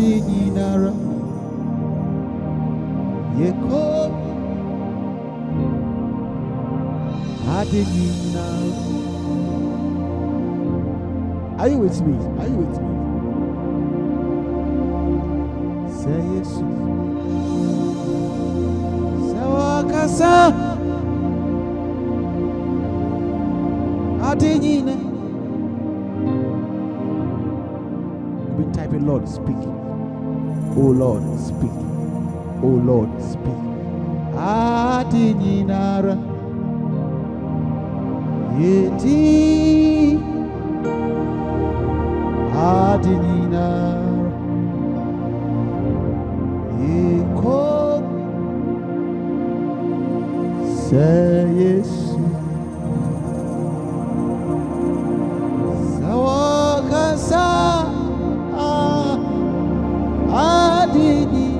Adinara Yeko Adinara. Are you with me? Are you with me? Say yes. Sawakasa Adinina. You've been typing, Lord, speak. Oh Lord, speak. Oh Lord, speak. Adinina Yeti Adinina Yeko Say yes. Sawakasa Adini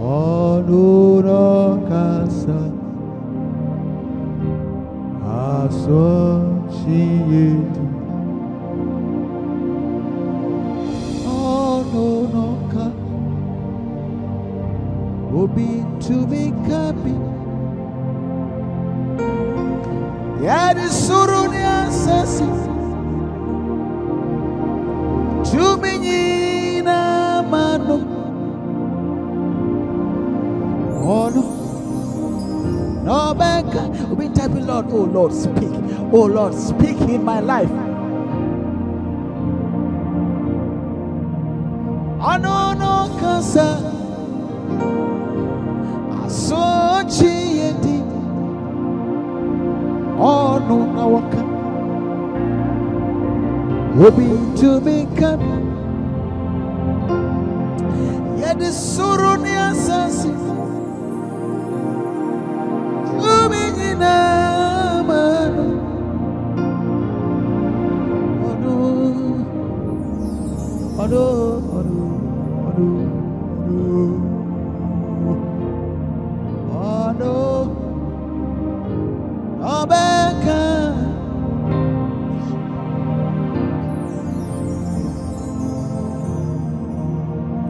Onura Kasa Asociate Onunoka Obi to be happy. Yadi Surunia Sasi to Minina Mano Ono No back. We've been typing, Lord, oh Lord, speak. Oh Lord, speak in my life. Anono Kasa Associate Ono Nawaka Obi to become Yadi Surunia Sasi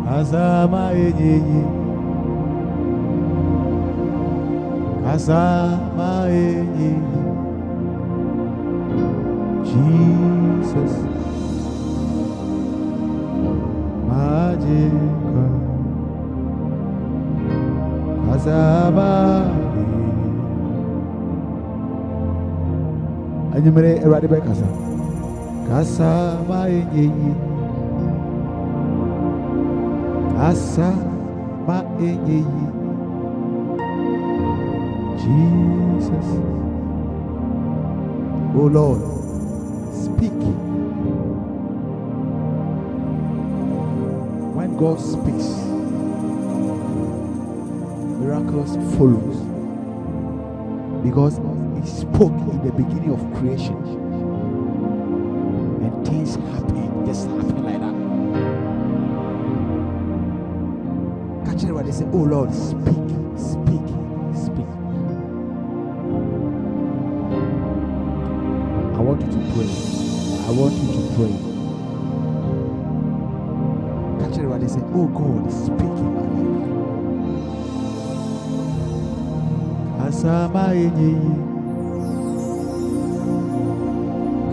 Kasama enyi Kasama enyi Jesus Majika Kasama Anyumere erade be kasa Kasama enyi Kasama enyi Jesus. Oh Lord, speak. When God speaks, miracles follows. Because He spoke in the beginning of creation. And things happen, just happen like that. Catch it when they say, oh Lord, speak, speak, speak. I want you to pray. I want you to pray. Catch it when they say, oh God, speak in my life. Kasama enyi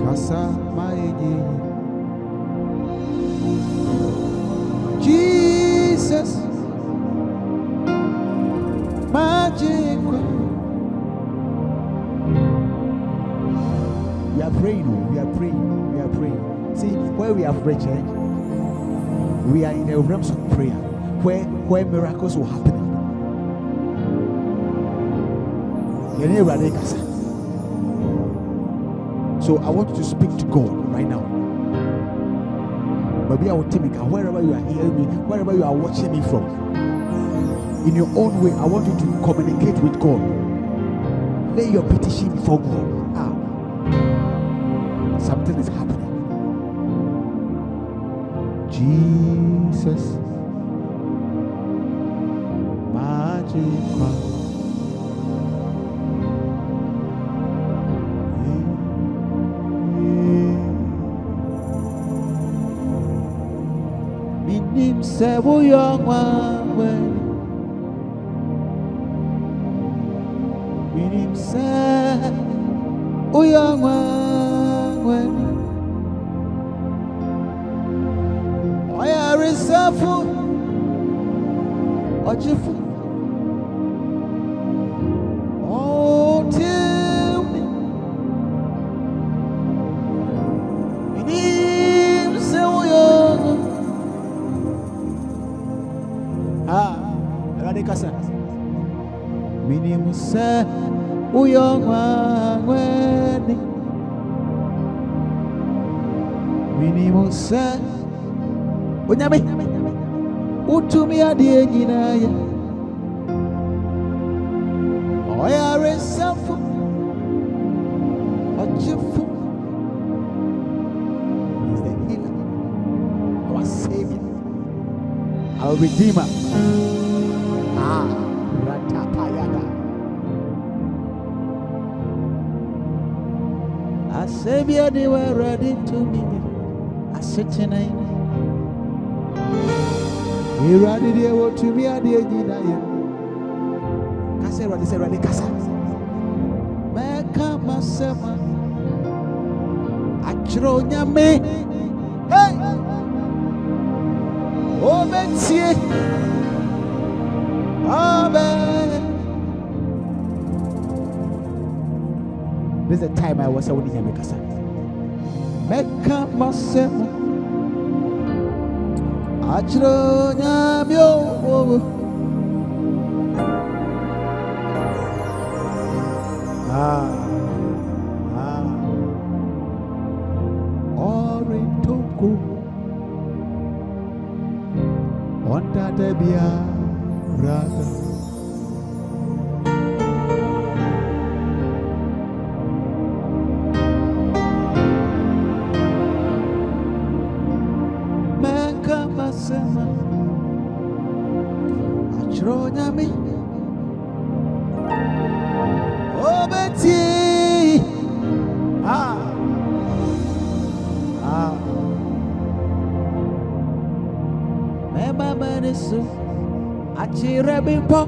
Kasama enyi Jesus Magic. We are praying, we are praying, we are praying. See, where we have reached, we are in the realms of prayer where miracles will happen. So I want you to speak to God right now. Maybe I will tell you, wherever you are hearing me, wherever you are watching me from, in your own way, I want you to communicate with God. Lay your petition before God. Something is happening. Jesus, magic. say we young one. Minim say we young one. I are reserved or jiffy. Oh, tell me. Minim say we young. Radikasa. Minim say we young one. Minim say. Onyame utumi ade nyina ya oya resafu ochifu is the healer, our savior, our redeemer. Ratapayada. Our savior, they were ready to me. I sit tonight. He ran it here to me at the end. Kasa, Radi Kasa. Meka Masema. Achronya me. Hey! Oh, Metie. Amen. This is the time I was a winning Yamekasa. Meka Masema. Achronya myo Orintoko Onda debia brother Achronya mi Obeti Mema manisu Achirabi po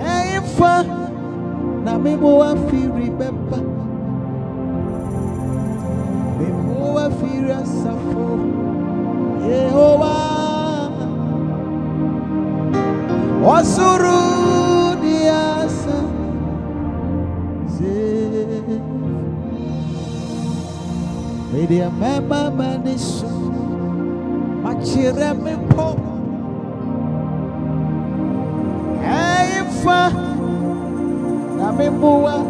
Eifa Na mimu wa firi beba Mimu wa firi asafo Yehovah Wasuru diasa Media mema manisu Machire mipo Eifa Na mimuwa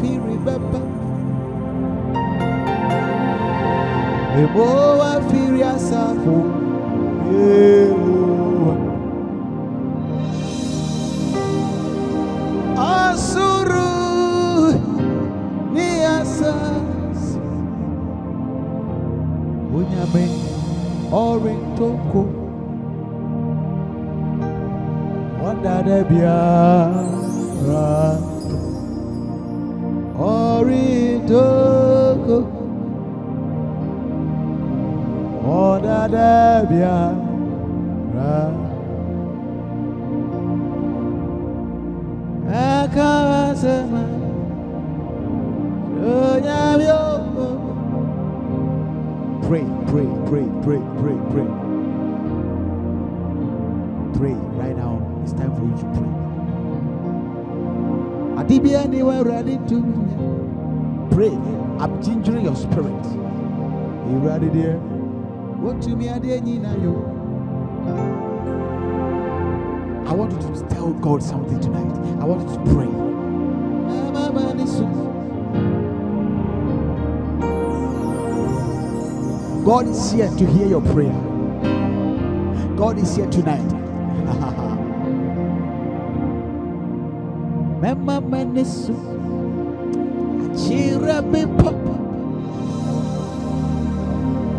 Firi beba Mimuwa firi asafo Asuru ni asas Unyame orintoko Wanda debiara Orintoko Wanda debiara Akawasema Pray, pray, pray, pray, pray, pray. Pray right now. It's time for you to pray. Adibia anywhere ready to pray. I'm gingering your spirit. You ready there? What to me I want you to tell God something tonight. I want you to pray. God is here to hear your prayer. God is here tonight. Mema manisu Achira bipo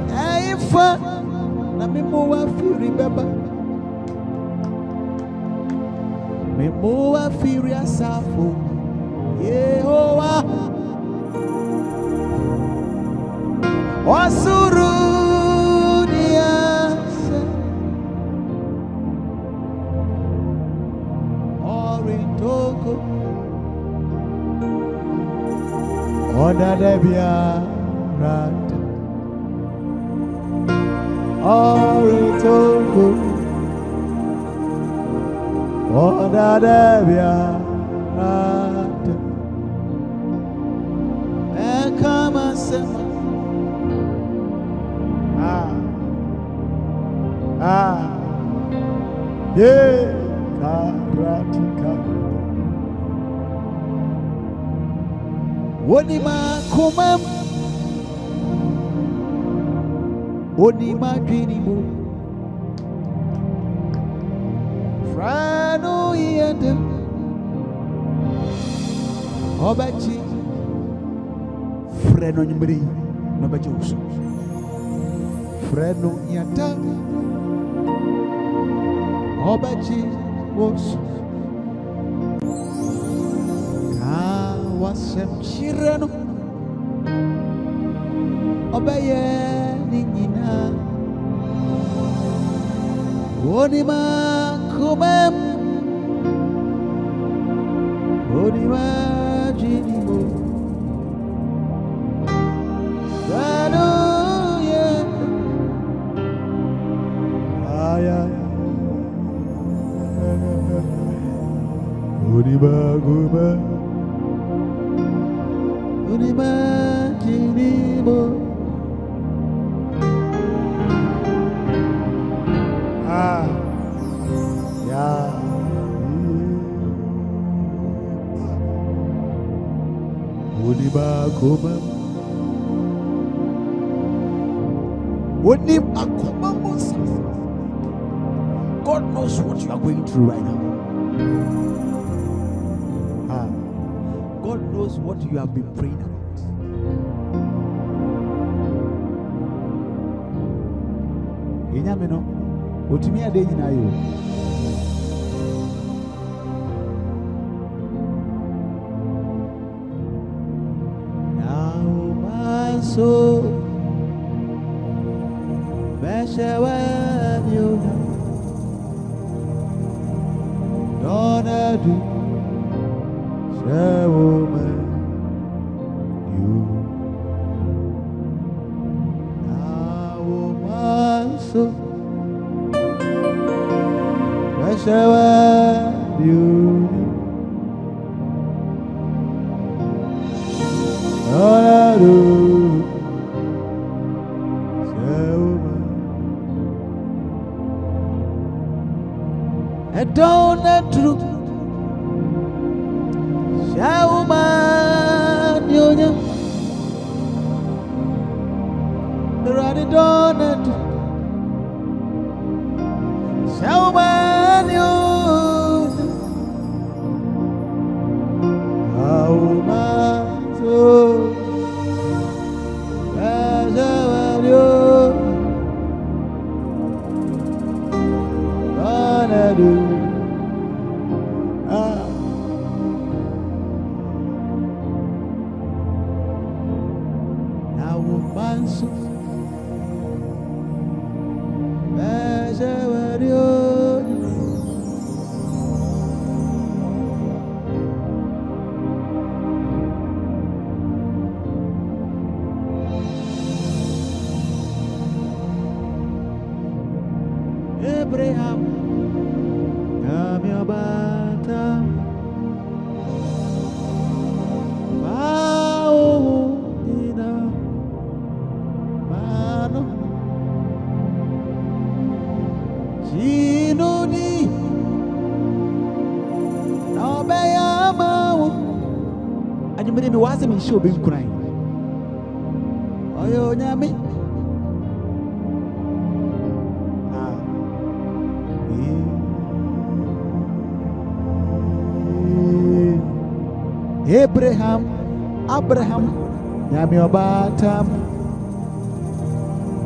Eifa Na mimuwa firi beba Mimuwa firi asafo Yehovah Wasuru Oda debia rat. Oritogo. Oda debia rat. And come and say, yeah, karatika. Onima kumam, onima dreamo, frano yendem, obachi, freno nymbri, nobachi uso, freno yata, obachi uso. Wasem chireno obeye nina onima kumem onima jinimo hallelujah aya onima kumem unimaginimo yeah unimakumam God knows what you are going through right now. God knows what you have been praying about. Inyamino, otumi ade nyina yo. Now my soul, Beshawa you don't do. Woman, you now, woman, so I shall you. All I do, I don't know truth. Shauman yonya Rani donut Shauman yonya Shauman so Shauman yonya Rani do Abraham, I'm your bata. Wow, ina mano. Chinoni, no bayama. And you made me was me show being crying. Oh, you know me. Abraham, Yami Obatam,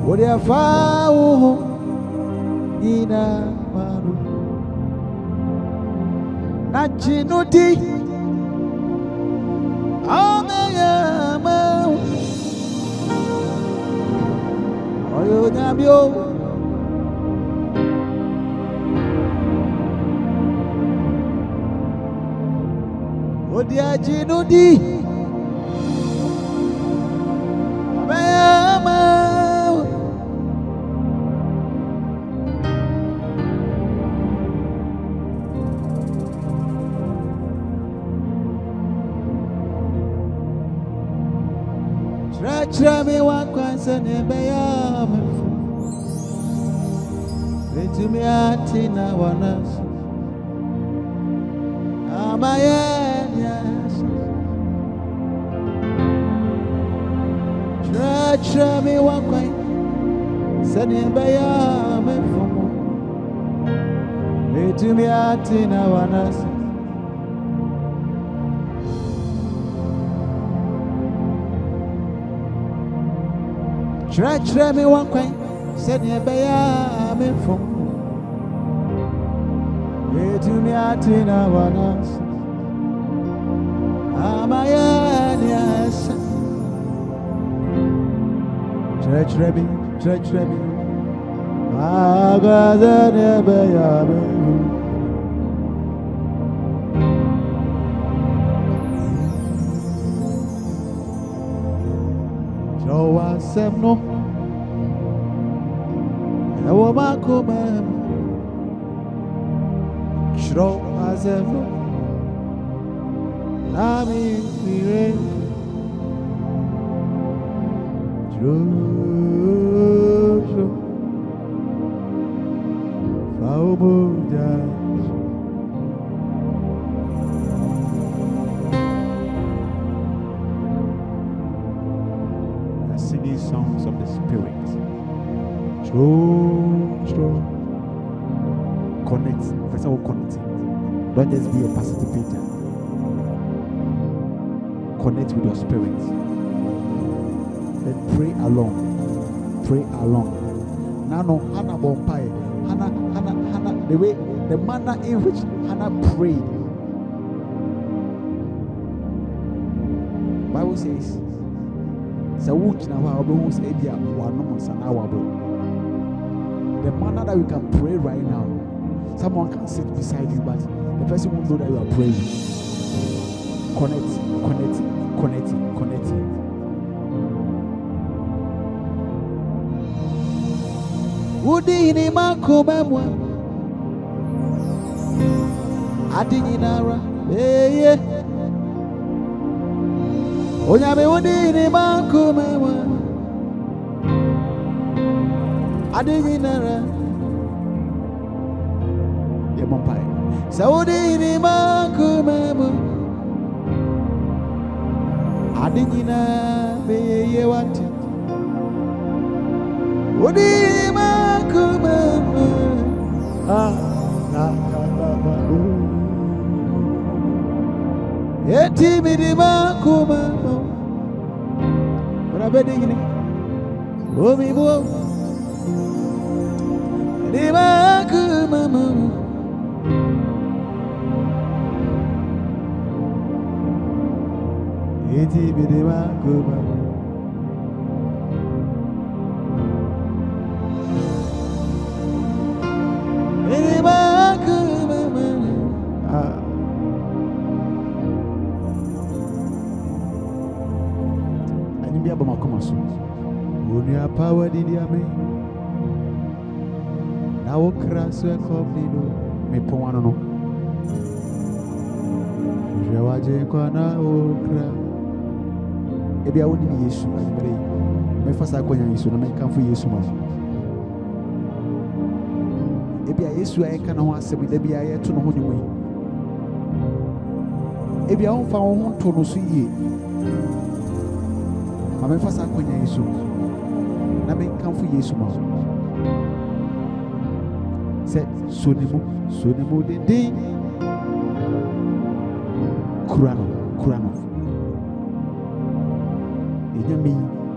what you found in a manu, Nachinuti, Amayama, Oyo Namio, Odiajinudi. Try me one question and be to me at in our nurse. Am I yes? Try me one question, send him by to me at in our nurse. Try me one question, send him by to me at in our nurse. Am I yes? Try me. I got the never. Show us some no. I will mark home. Show us some no. Nami we singing songs of the Spirit. True. Connect. First of all, connect. Don't just be a participator. Connect with your spirit. Then pray along. Now, no, Hannah Bompire. Hannah, the manner in which Hannah prayed. Bible says, the manner that you can pray right now, someone can sit beside you, but the person won't know that you are praying. Connect. Udini makomemwa adini nara eye onyame udini makomemwa adini nara yemompai saudini makomemwa adini na beye wati udini makomemwa eti midima kuma rabedini omi bo midima kuma eti midima kuma Unia power did ya me now crass a copido me poano Jawaje Kwana okra Ebi a woni Yesu anbre me fasa kwanya Yesu na me kanfo Yesu ma Ebi a Yesu a eka na ho asem da bia ye to no ho nyi Ebi a won fa ho to no so yie Ame fasa kwanya Yesu na me kanfo Yesu ma se sonimo de kurano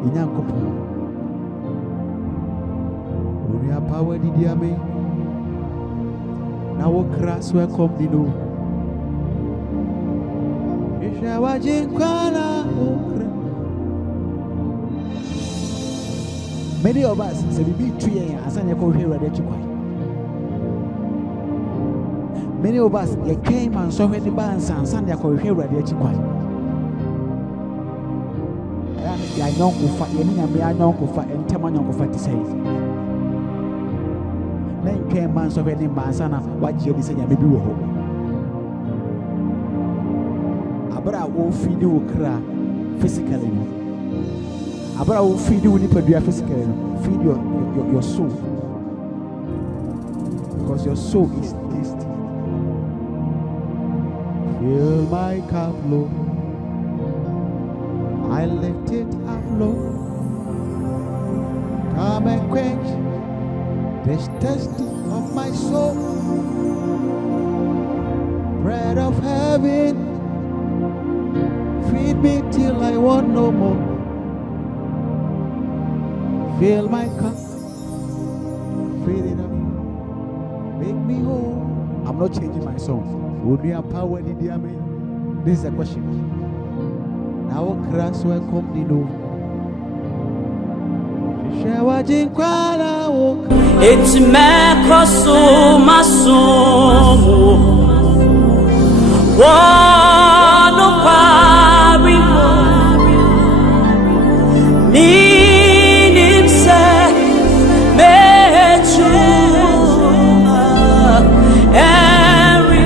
inya kopo Unia power did ya me na wo crass welcome dino Isha wajinkwala okra Many of us say we be 2 years as an echo here at Chikwai. Many of us ye came and saw the bands and Sunday echo here at Chikwai. I know who fight any and I know who fight and Taman of fight to say. Men came and saw any bandsana what you say maybe we hope. Abra will feed you cry physically. Abra will feed you with the physical, feed your soul. Because your soul is tasty. Fill my cup, Lord. I lift it up, Lord. Come and quench this thirst of my soul. Bread of heaven, feed me till I want no more. Fill my cup, fill it up, make me whole. I'm not changing my song. Would we have power in the amen? This is a question. Now, Christ will come the door. It's Mekosu Masumu. Wano Parimo. Minim se mechuma. Eri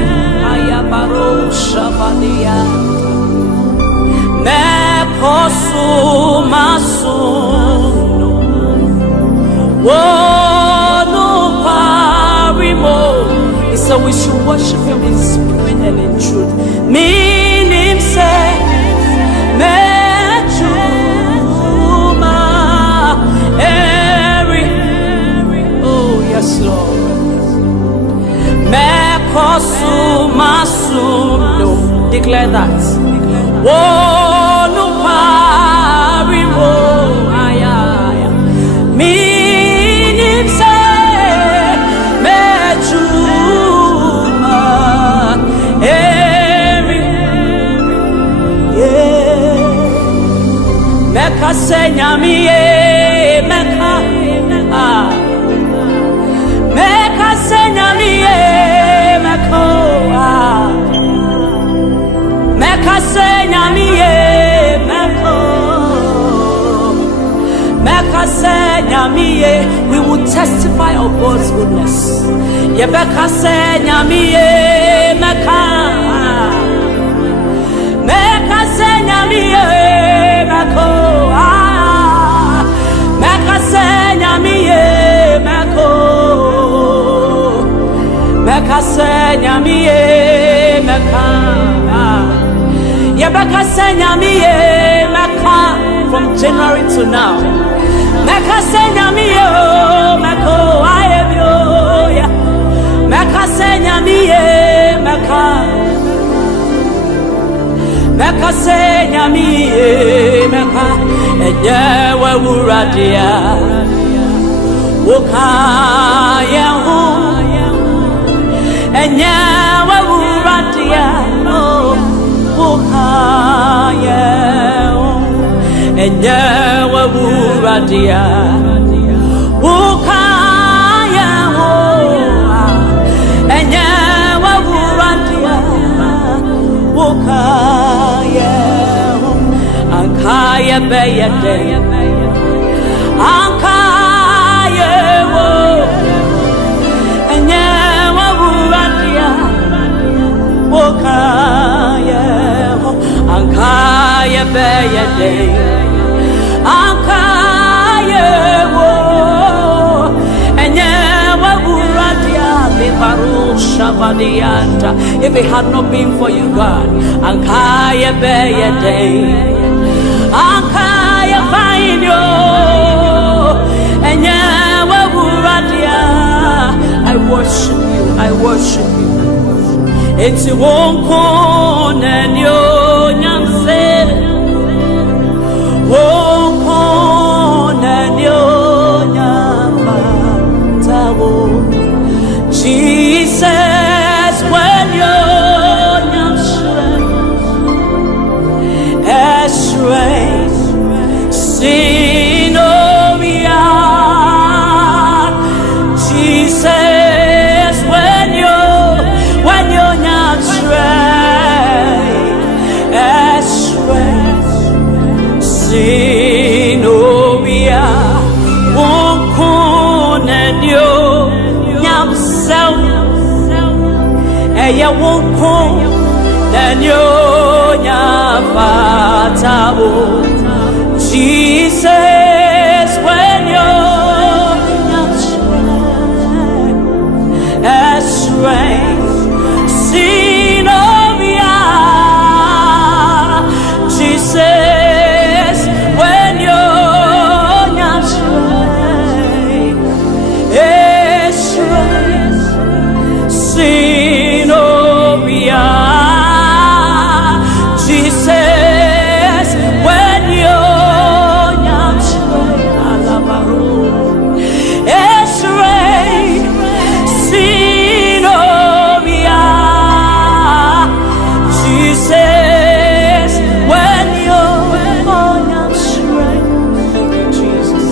ayabaro shabadia. Mekosu Masumu. Oh, no, Parimo. He said we should worship him in spirit and in truth. Meaning say, Mechuma, every. Oh, yes, Lord. Mekosumasuno. Declare that. Oh, no, Parimo. Me. Meka senyamiye meka meka senyamiye meko meka senyamiye meko meka senyamiye. We will testify of God's goodness. Yebeka senyamiye meka meka senyamiye meko meka senyamiye meko meka senyamiye meka yebeka senyamiye meka. From January to now meka senyamiye meko ayebyo meka senyamiye meka meka senyamiye meka enyewe uradia ukaya hu enyewe uradia ukaya hu enyewe uradia ukaya hu enyewe uradia ukaya Ankaya beyade, Ankaya wo, enyewa uradia, Wokaya wo, Ankaya beyade, Ankaya wo, enyewa uradia, Libaru shabadianta. If it had not been for you, God, Ankaya beyade. Ankaya fainyo enyewa uradia. I worship you, I worship you. It's wonko nenyo nyamse wonko nenyo nyamba tawo Jesus when you're nyamse esre Sinovia, Jesus, when you're not straight, Sinovia, won't you yourself, you won't then you're not Jesus, when you're not strength, as strength, sin of ya. Jesus, when you're not strength, as strength, sin of ya. Jesus, when you're not strength, as strength, sin of ya. Jesus, when you're not strength, thank you, Jesus.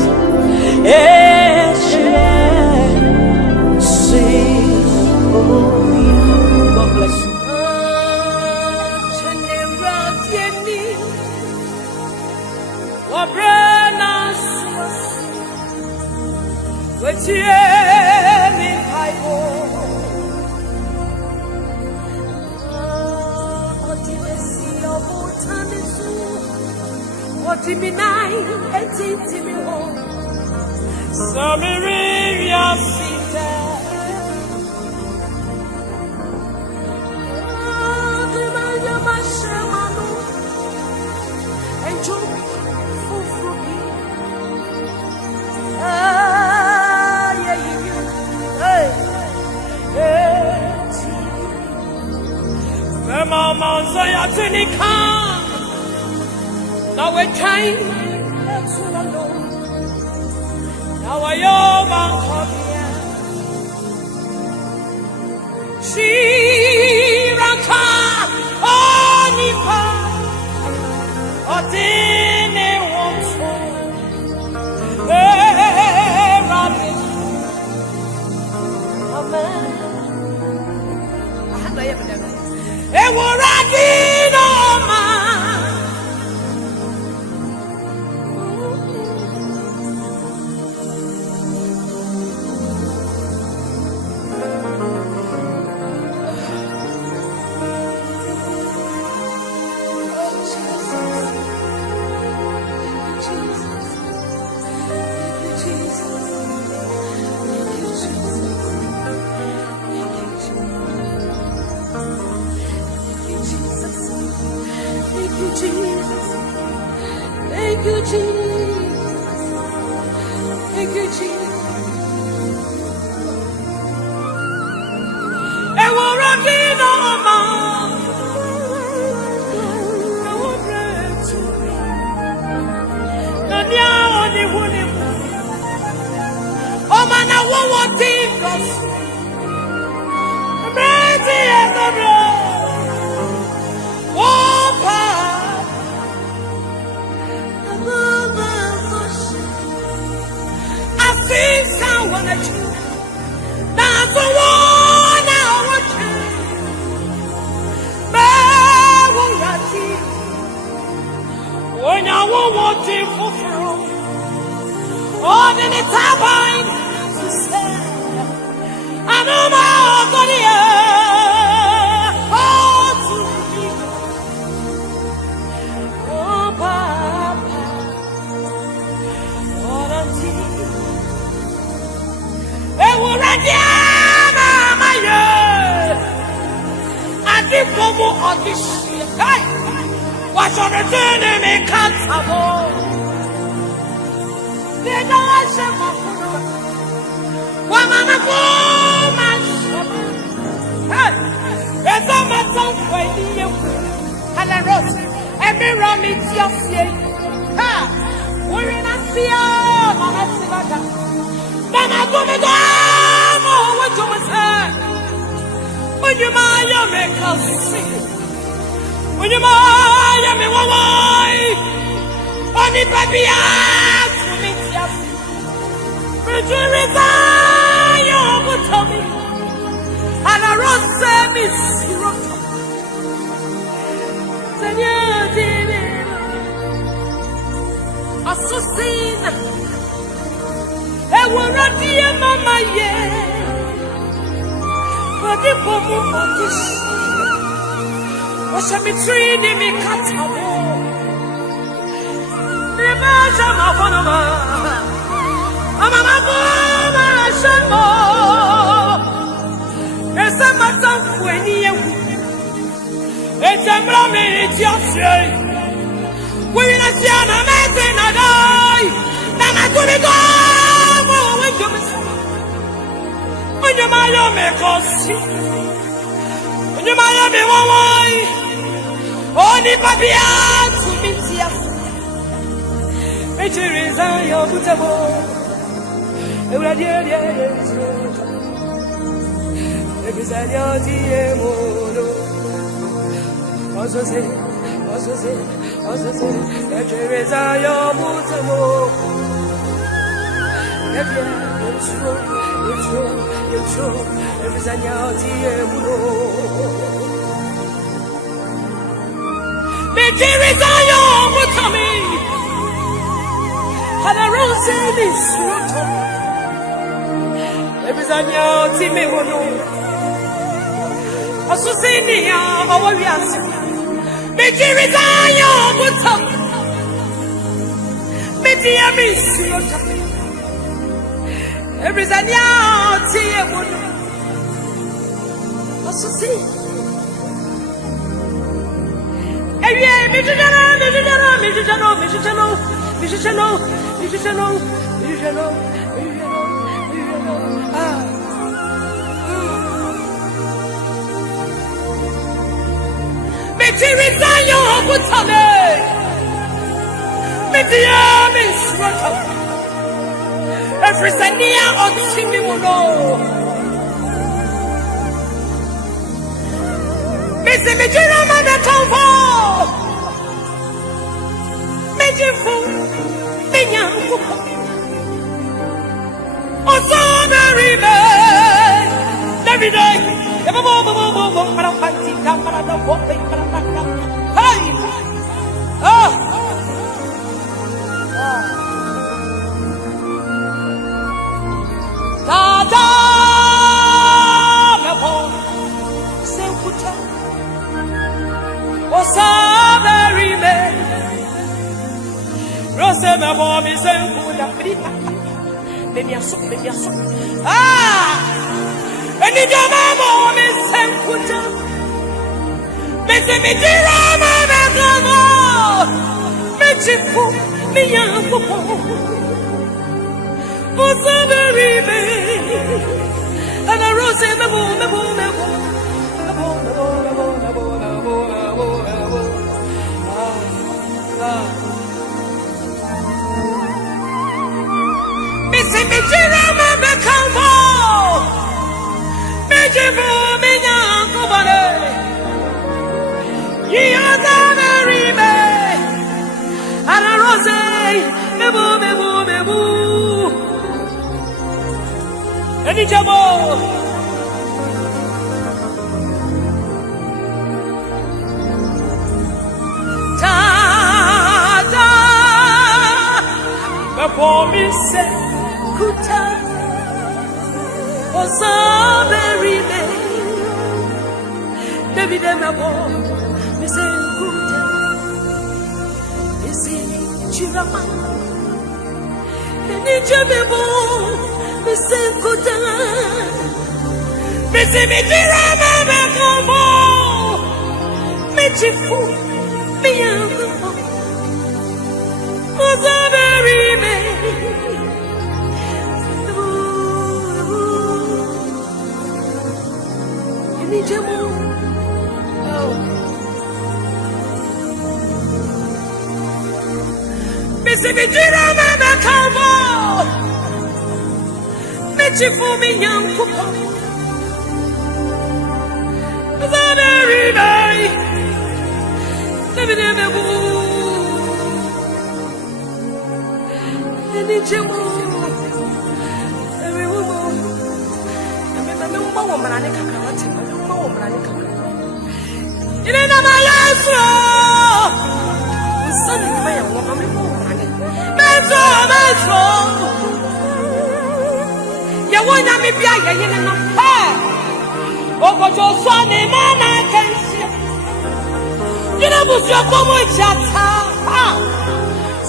As strength, sin of ya. God bless you. Now we're trying to alone. Now I am she ranka onipa odine wonto rabbit. Amen. I had to ever done it. Radino man. Thank you, Jesus. Thank you, Jesus. And we're running on my oh, man, I won't think of what's on the enemy can't have all. They don't want to woman of woman. Hey, there's a matter for you. And I wrote, every rum is your fear. Ha, we're in a fear. Mama, go me down. What you was her? When you make us sing. When you mind me, why? Only baby, ask me, yes. But you resign, you would tell me. And I wrote, say, Miss Rock. Seigneur, I so seen. And we're not the mama yet. But the woman on this. What shall be treating me cut away?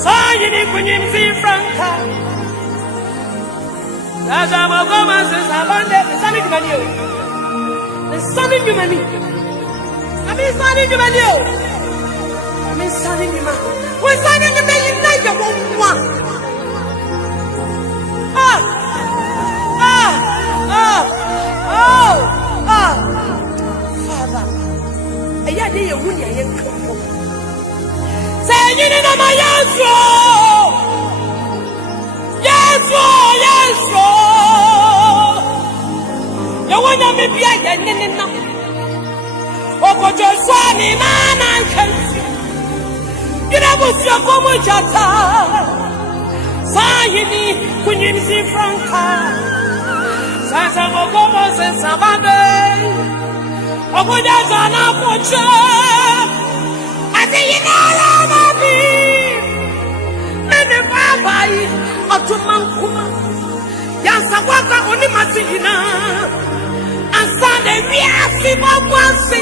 Sayini kunyimzi franka. Sasa magoma sasa bande sani jumanio. Sani jumani. Ami sani jumanio. Ami sani juma. We sani jumani naija mwa. Father, aya de ye wuni aye kafo. Sayini na mayanso. Yes. You wanna me be a yenina. Okojo swani nana nkansi. Inabusia komo chata. Sayini kunyimsi franka. Sasa mokomo sensabade. Okoja jana poche. Ati yinala mabi. Nene babai. Otumankuma. Yansa waka oni masihina. Ansane viasi mabwasi.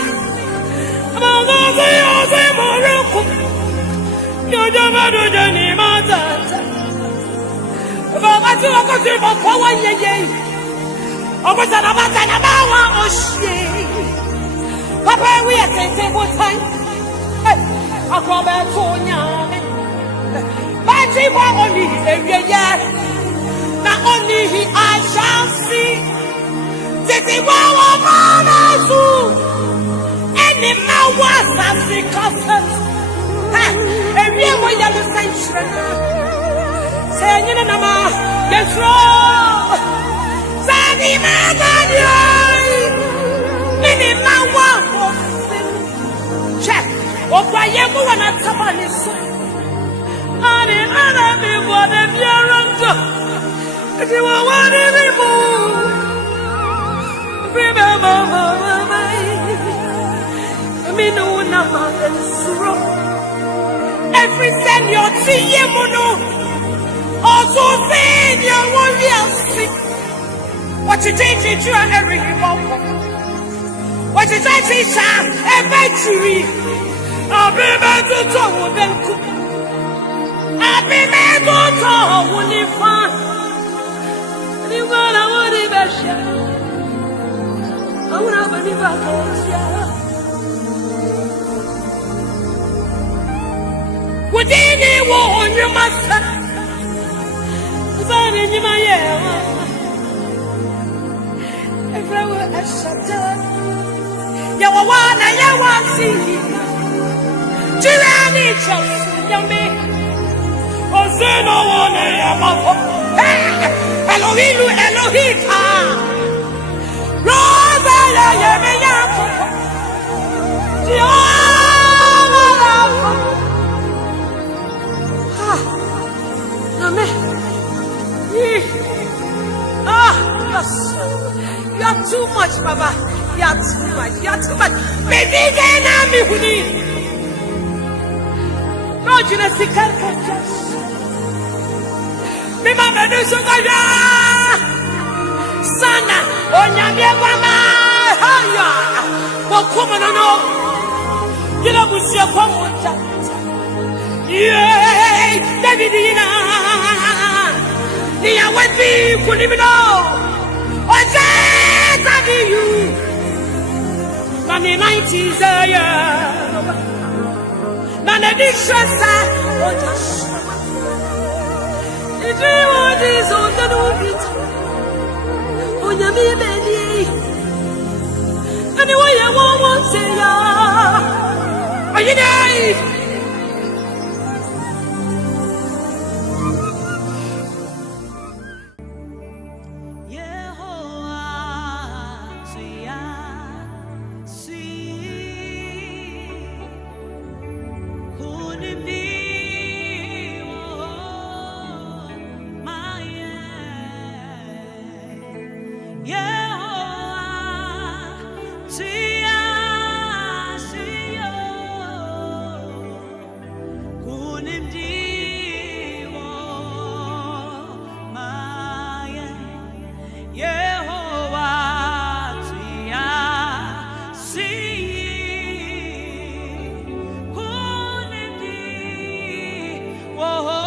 Amagozi yoze moruku. Yojamadu jani matata. Babati wakati makawa yeye. Okusana batana bawa oshe. Papa we atente botai. Akobe tonyame. Bati wa oni eyeye. Na only he I shall see. Titi wawa manazu. Any mawasa si kasset. Every way you the century. Say you know nama. Yes wrong. Sani magadi. Any mawa. Check. Okwa yemu wana tabani so. Ani ana mi wade biaranto. If you want to be moved, remember me no nama and suro. Every senior see mono, also senior warrior sick. What you change to every bumper. What you change to every tree. I'll be back to talk with them. I'll be back to talk with you. You wanna what it is? I wanna believe I would any war you must have in my ear. If I were a shutter, you were one and you want to see. Tyranny just yummy. Oh, say no one Elohita Rosa Yemeyako Amen. You are too much, Baba. You are too much. Baby, then I'm me. God, you know, see, can't just. Remember the Sugaya Sana, Onyamia Mama, Haya, Wakumano, Gilabusia Kwamuta, Yay, Davidina, Nia Wati, Kunimino, Oja, you, Nani 90s, Nana Disha, Oja. If you want this on the bit, on your baby, anyway, I won't say, are you there? Whoa.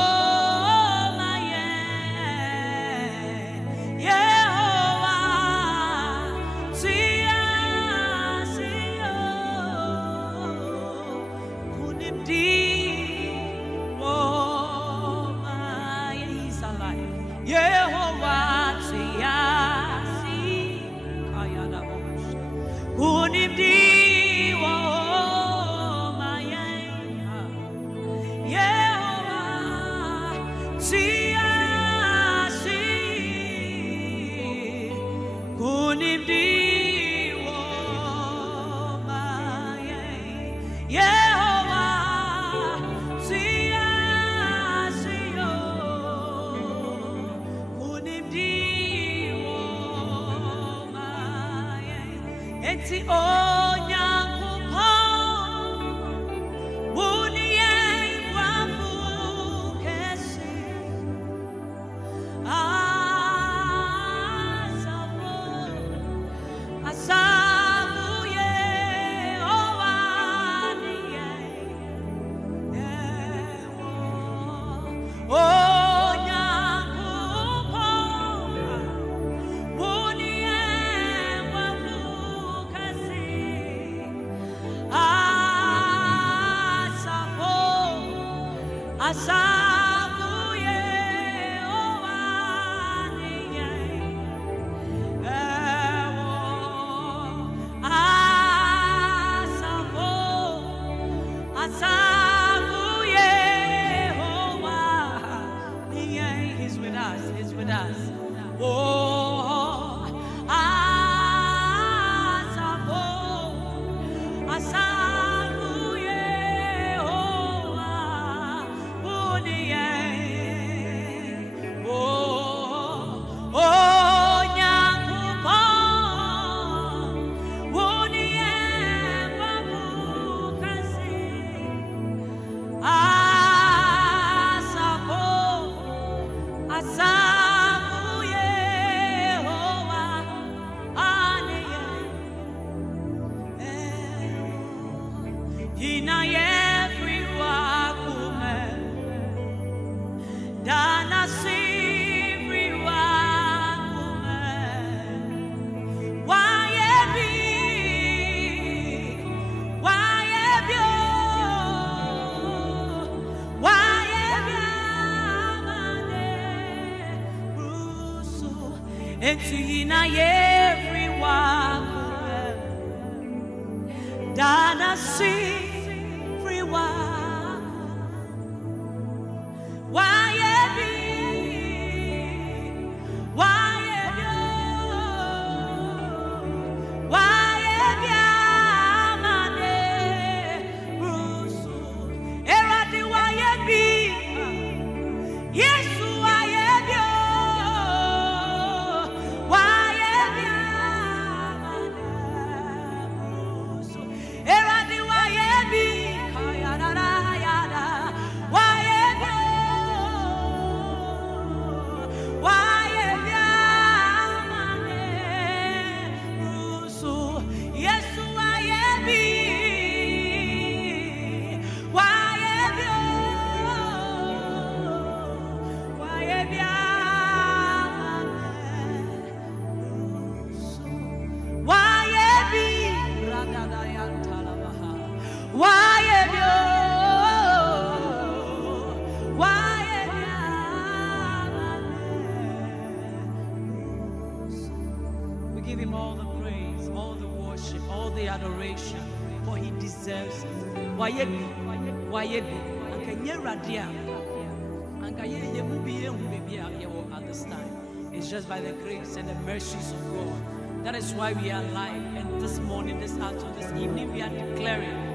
It's just by the grace and the mercies of God. That is why we are alive. And this morning, this afternoon, this evening, we are declaring.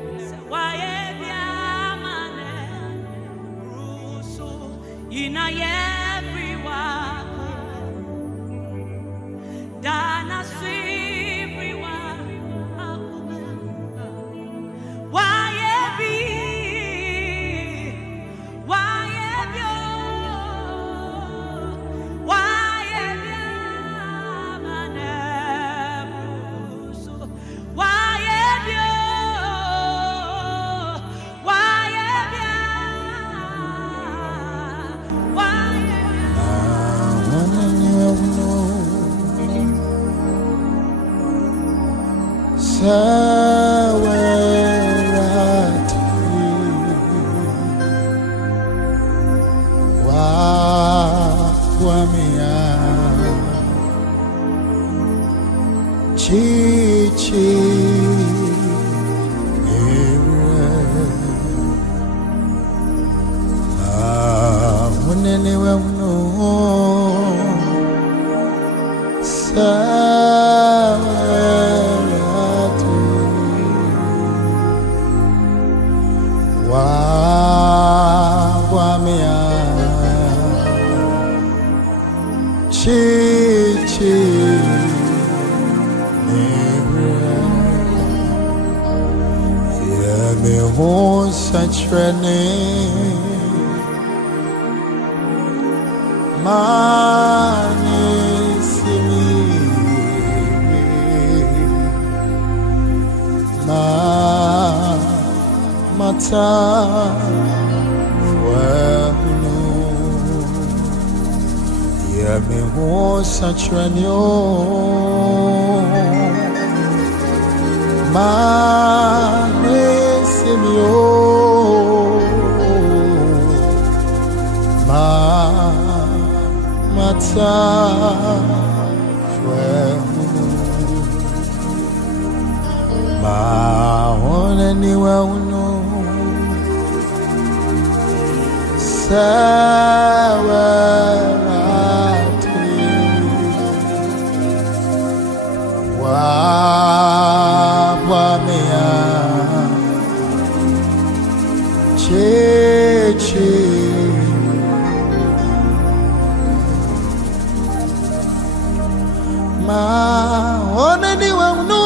Sawarati me hon satrene mani simi ma mata fuahunu ya me hon satrene mani simi ma mata fuahunu ma hone niwe unu sawati wabwamea cheche ma hone niwe unu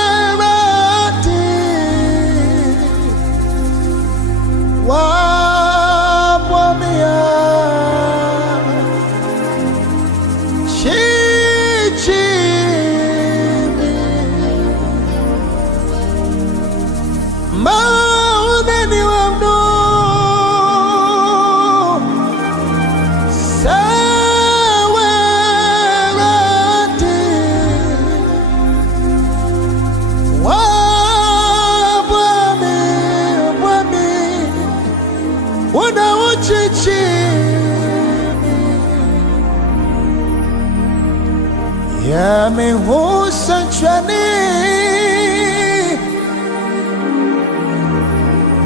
sawati wabwamea cheche ma hone niwe unu ya me husanchani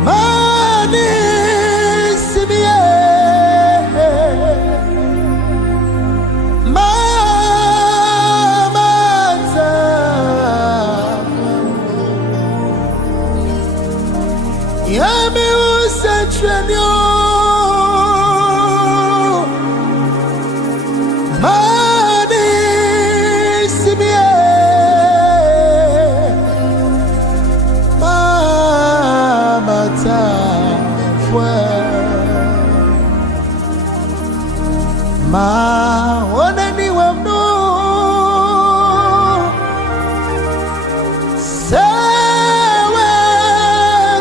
mani simie mamata ya me husanchani ma one niwe mnu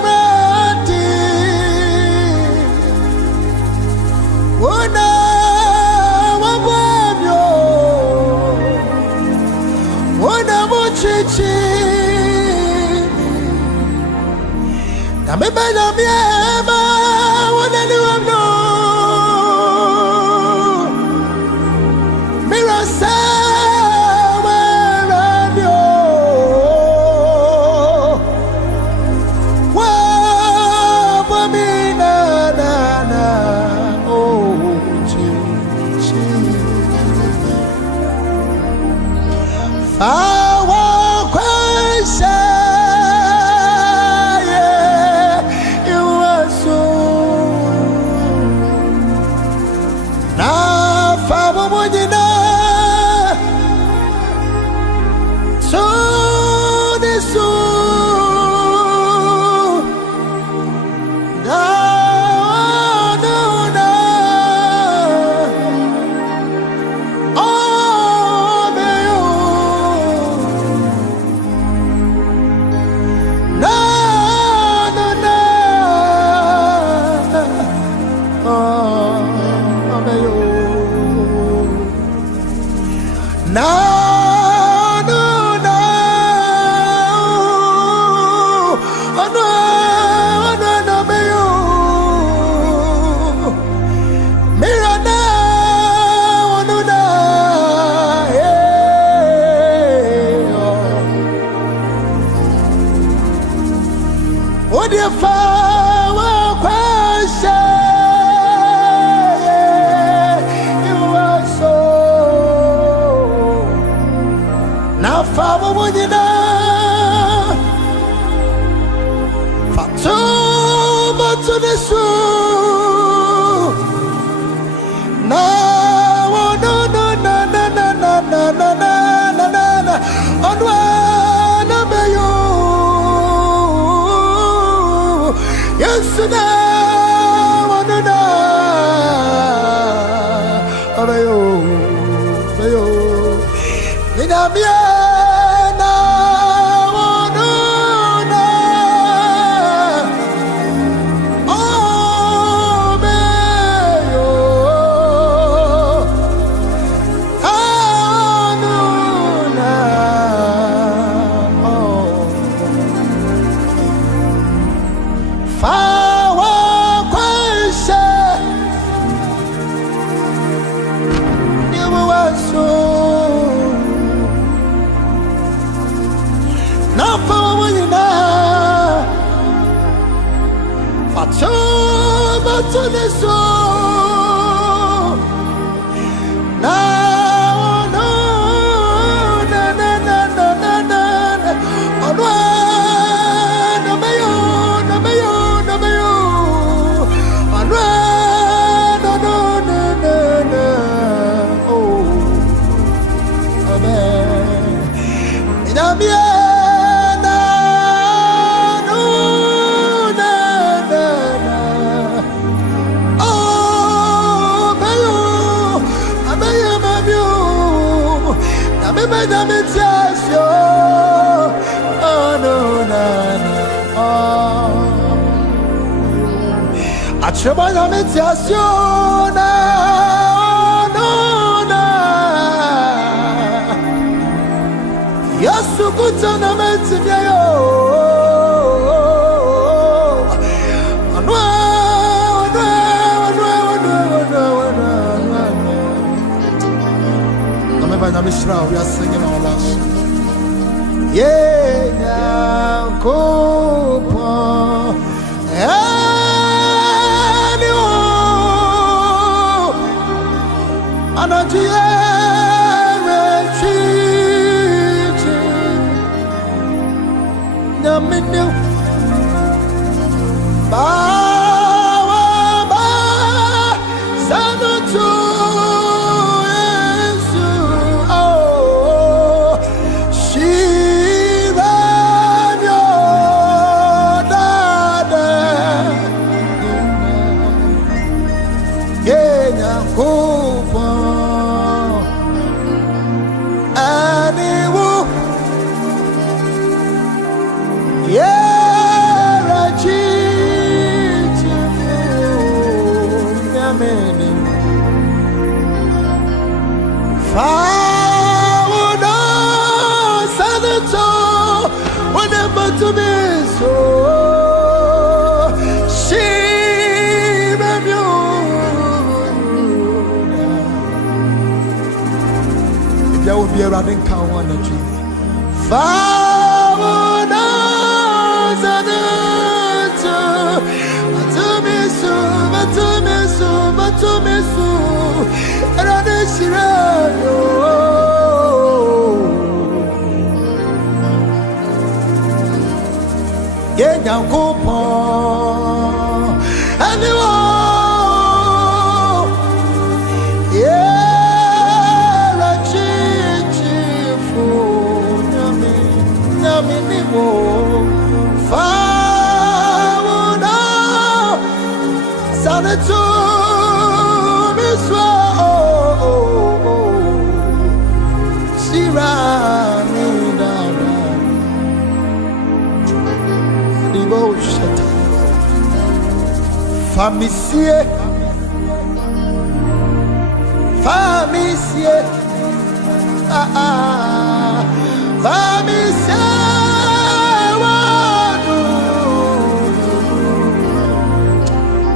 sawati una wabwamyo una muchichi na mibana miema one niwe mnu na na na na na na na na We are singing our last song. Yeah, go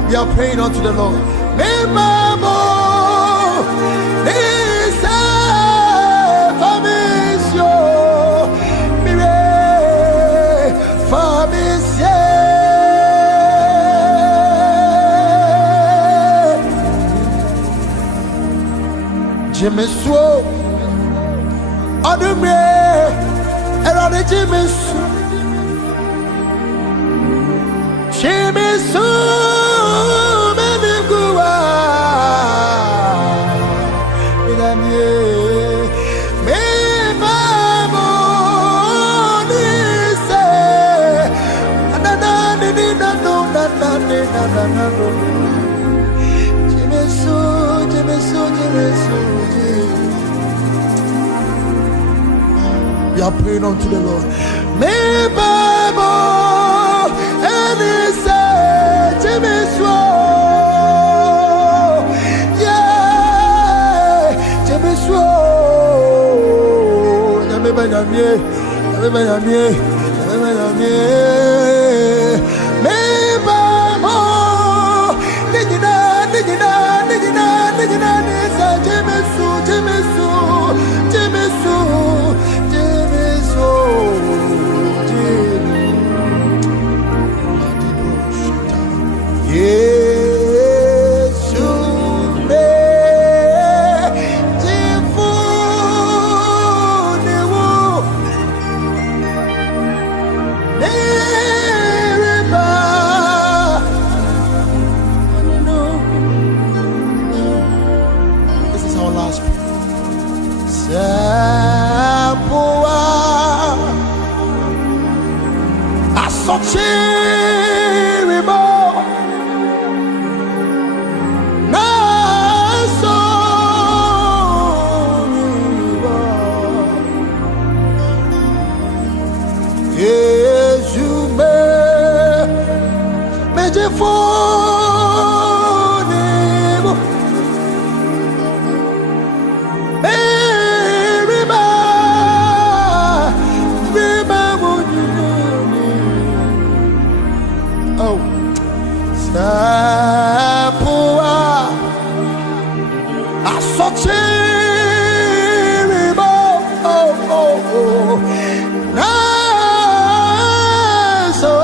We are praying unto the Lord. Jimesu, Adume, Erade Jimesu, Jimesu, Memigua, Midamie, Mimamo, Nise, Jimesu, Jimesu, Jimesu. We are praying unto the Lord. Me Bible and he said to me so. Yeah, to me so. Yame Yame Me Bible Nigina Nisa Jimisu Yesu me Jifune wo Neriba No This is our last prayer. Sapoa Asochiribo Nasoribo Yesume Mejefonebo Oh, Sapoa Asochiribo Oh Naso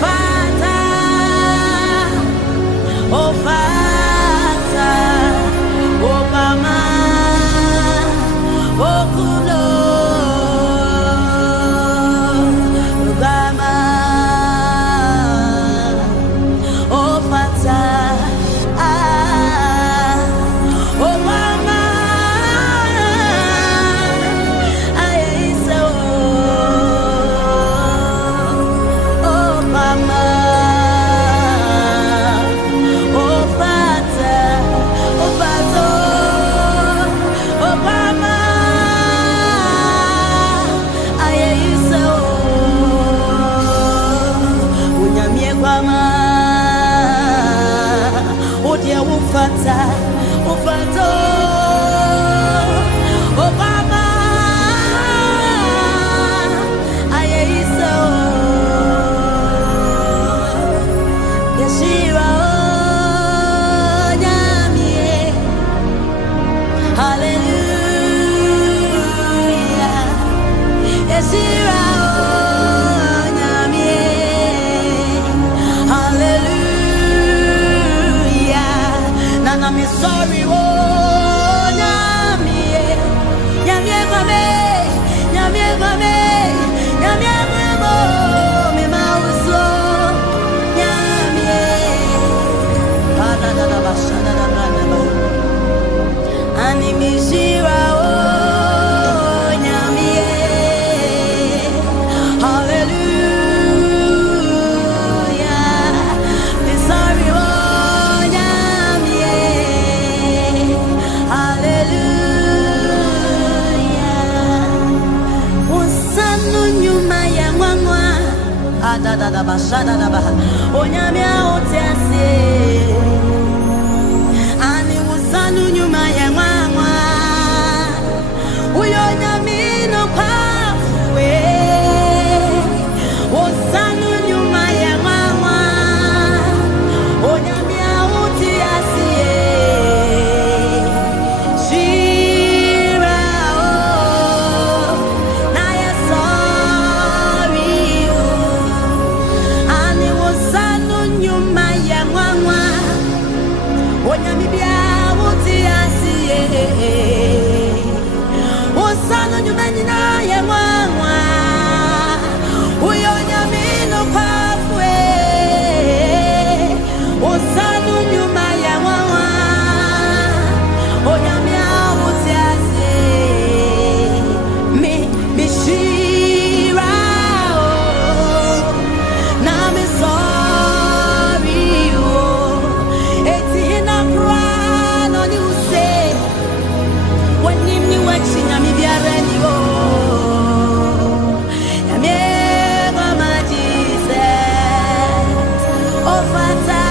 Fata sorry, oh, Nyamie, Nyamie Kwame, Nyamie Kwame, Nyamie Kwamo, me mauso, Nyamie, Pada da bashada da branda ba, Animishira, oh, Nyamie, hallelujah, me sorry, oh, Nyamie, hallelujah, Usanu nyuma ya mwangwa, Ada da bashada da ba, oh, Nyamie otiase, Ani usanu nyuma ya mwangwa, uyo Nyamino pafuwe, usanu nyuma ya mwangwa, oh, Nyamie otiase, Shira, oh, na ya sorry, oh, Ani usanu nyuma ya mwangwa, Onyamibia wuti asiye, Osano nyumanyina ye mwanwa, Uyo nyamino pafwe, Osano nyuma ye mwanwa, Onyamia wuti asiye, mi shira, oh, na mi sorry, oh, eti hina prano ni use, wani mi wachi nyami biarani, oh, Nyamie Kwama Jesus, oh, fata,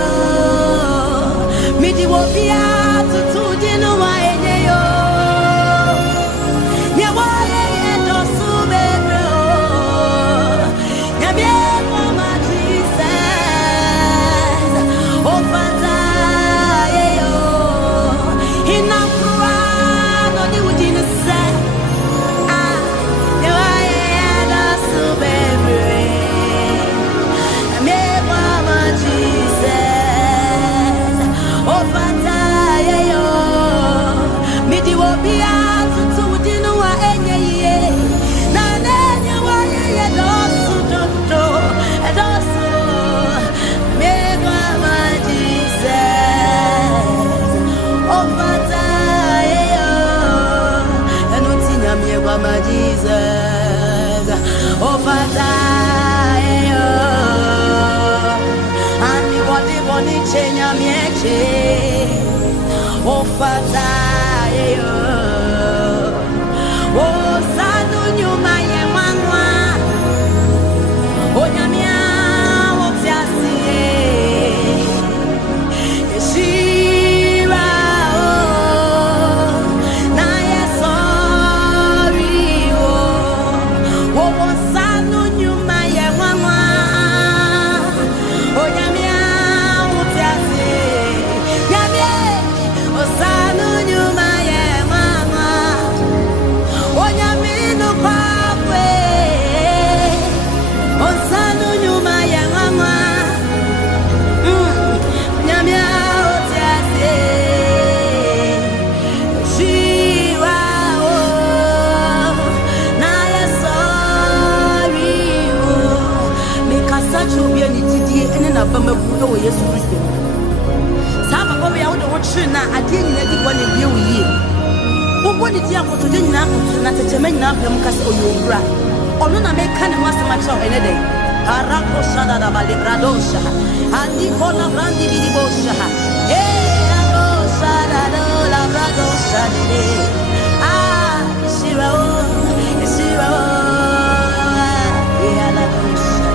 oh, midi wopia tutu jinu wa enye, yo, Nyawaye endo subebe, oh, Nyamie Kwama Jesus, oh, fata, oh, hina prano ni ujini se, ah, Nyawaye endo subebe, Nyamie Kwama Jesus, oh, fata, oh, midi wopia tutu jinu wa enye, ye, na nenye waye endo sudodo, endo su, Nyamie Kwama Jesus, oh, fata, oh, enuti Nyamie Kwama Jesus, oh, fata, oh, ani wadi boni che Nyamie che, oh, fata, oh, sanu nyuma ye mwanwa, oh, Nyamia wote asiye, Yeshira, oh, na ye sorry, oh, oh, sanu nyuma ye mwanwa, oh, Nyamia wote asiye, Nyamie, oh, sanu nyuma ye mwanwa, oh, Nyamino pawe, oh, sanu nyuma ye mwanwa, Nyamia wote asiye, Shira, oh, na ye sorry, oh, mikasa chubye ni didie ene na bamba buwe wo Yesu Kristo. Sa papa we ya wo de wo tru na ade nyina di bɔ ne bie wo yie. Wo bɔ ne di akoto de nyina akoto na tetema nyina pam kasa oyowura. Ɔno na meka ne ho asɛm akyerɛ ene de. Arako shada da balibrado sha. Andi kola brandi bidibo sha. Eh, ado shada do la brado sha de. Ah, shira o, shira o. Yeah, la do sha.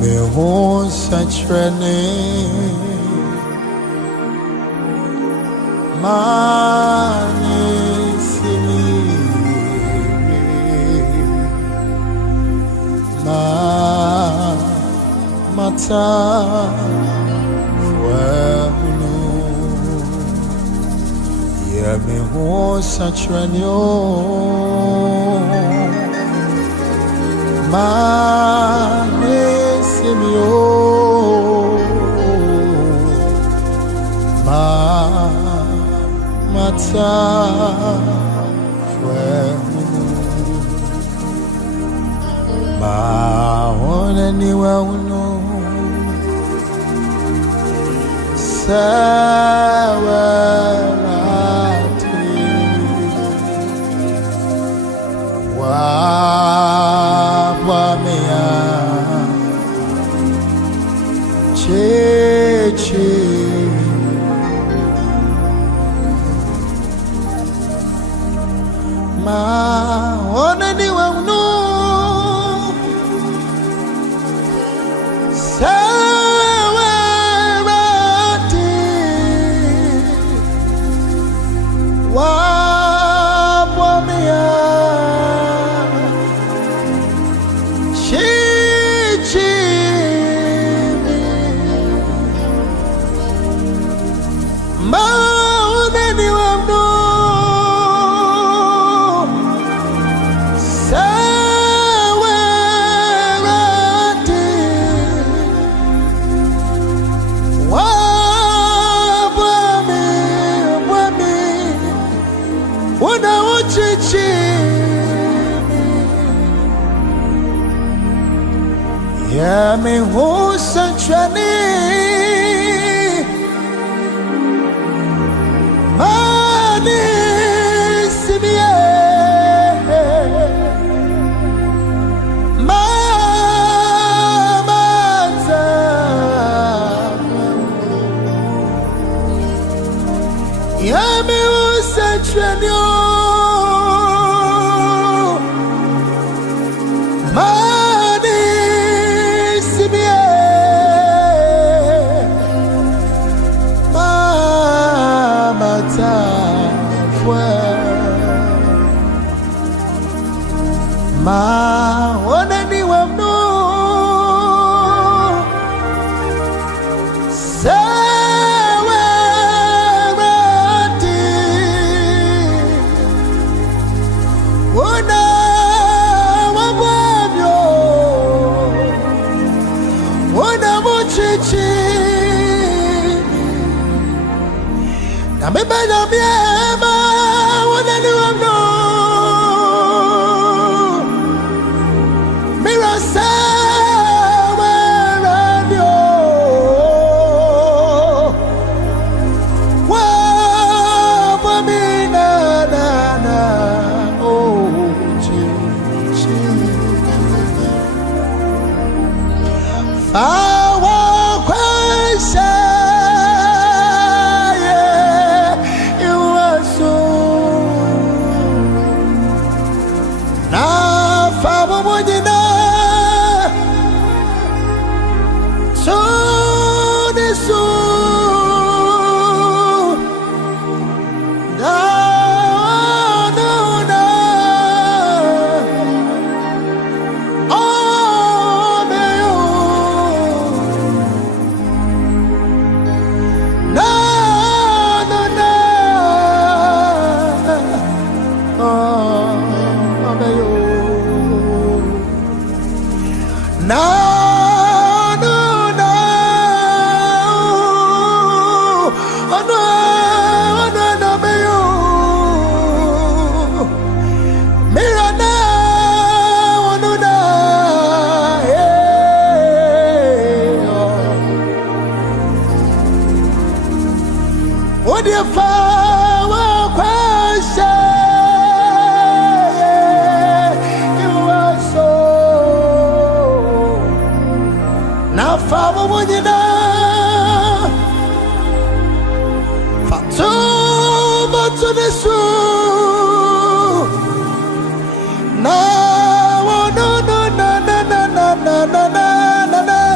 me hon satrene mani simi ma mata fuenu ye me hon satrene mani simi ma mata fuenu ma ona niwa uno sawati wa mea cheche ma ona niwa uno sawati wa mea cheche ma ona niwa uno yeah, me who sanchani mani simie mamaza yeah, me who sanchani ma ona niwa mno sawati ona wabamyo ona muchichi na mebana miema ona niwa mno na na na na na na na na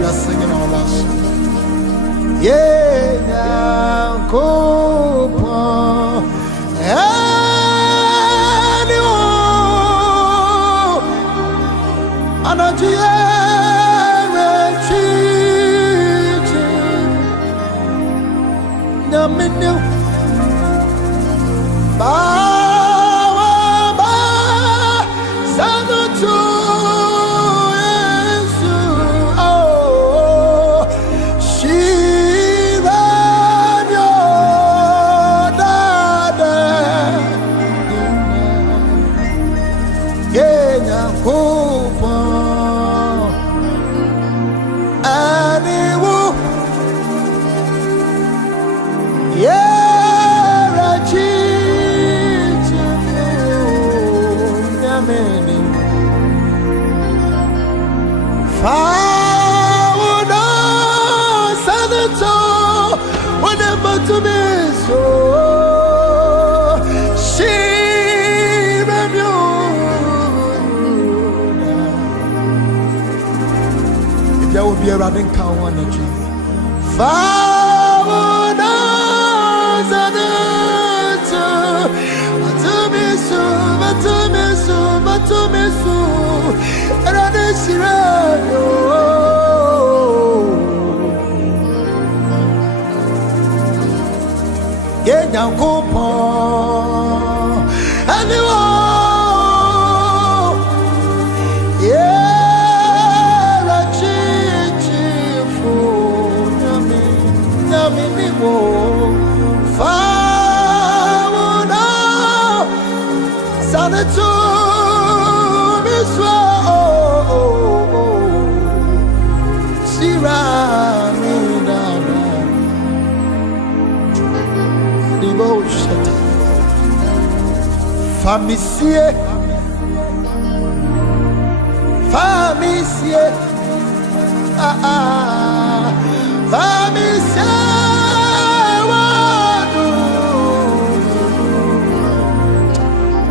We are singing our last song. Yeah,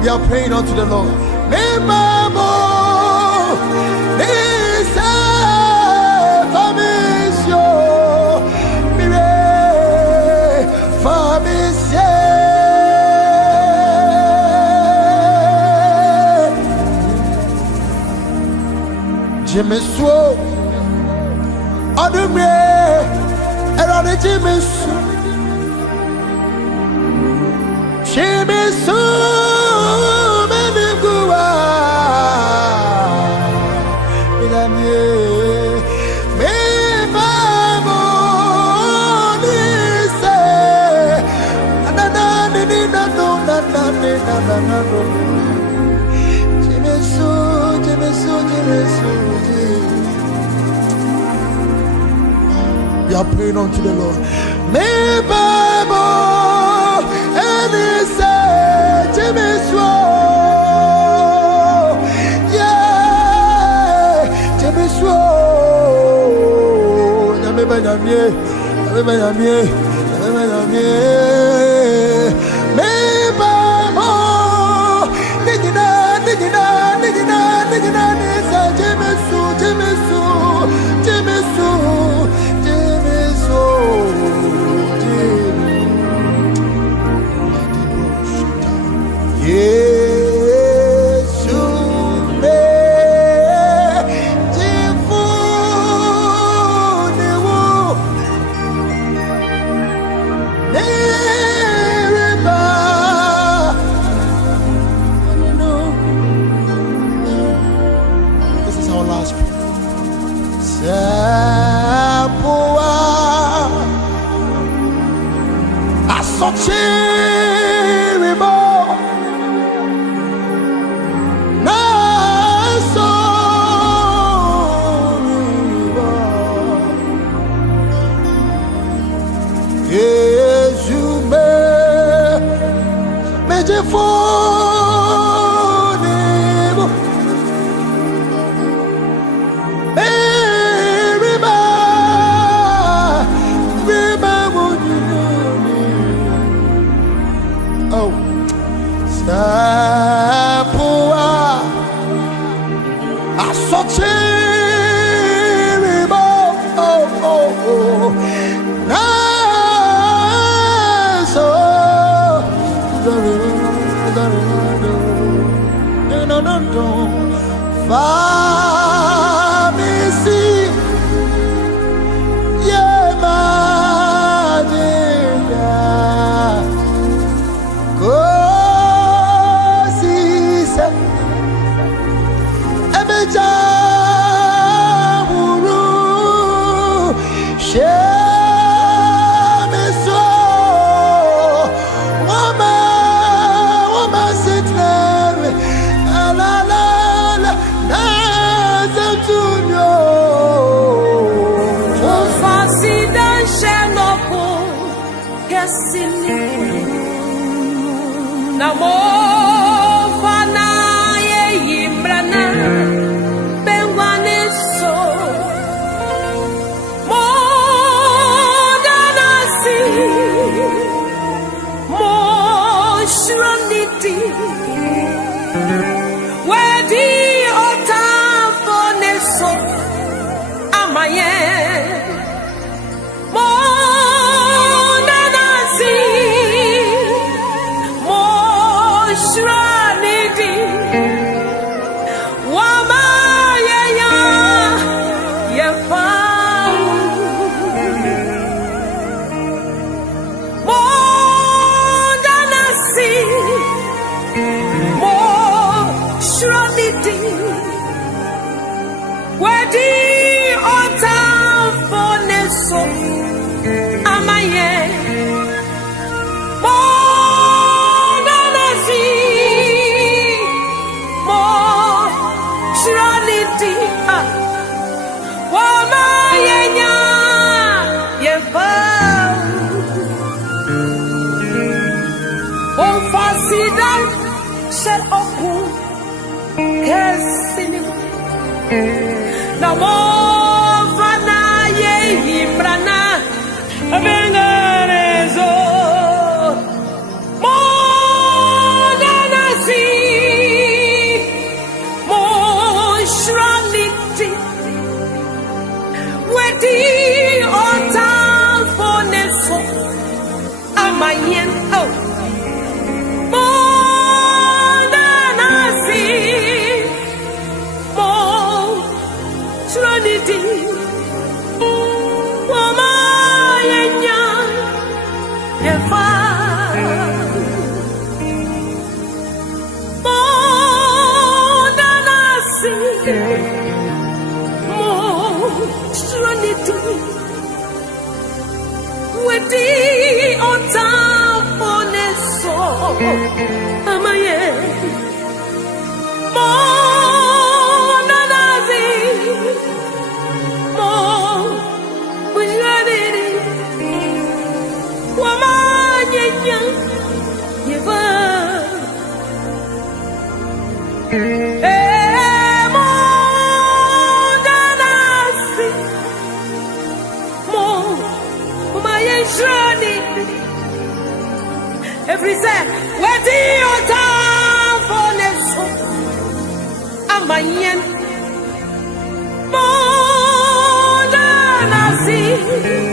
We are praying unto the Lord. Jimesu, Adumre, Erade Jimesu, Jimesu, Menigua, Milanie, Mebamo, Nise, Jimesu, We are praying unto the Lord. Me Bible and he said to me so. Yeah, to me so. Yame banyamye, yame banyamye, yame banyamye. Me Bible, nigina, nigina, nigina, nigina, nisa, Jimmy so, Jimmy so, Jimmy so. This is our last prayer. Every say, where do you time for this? Am I in? More than I see.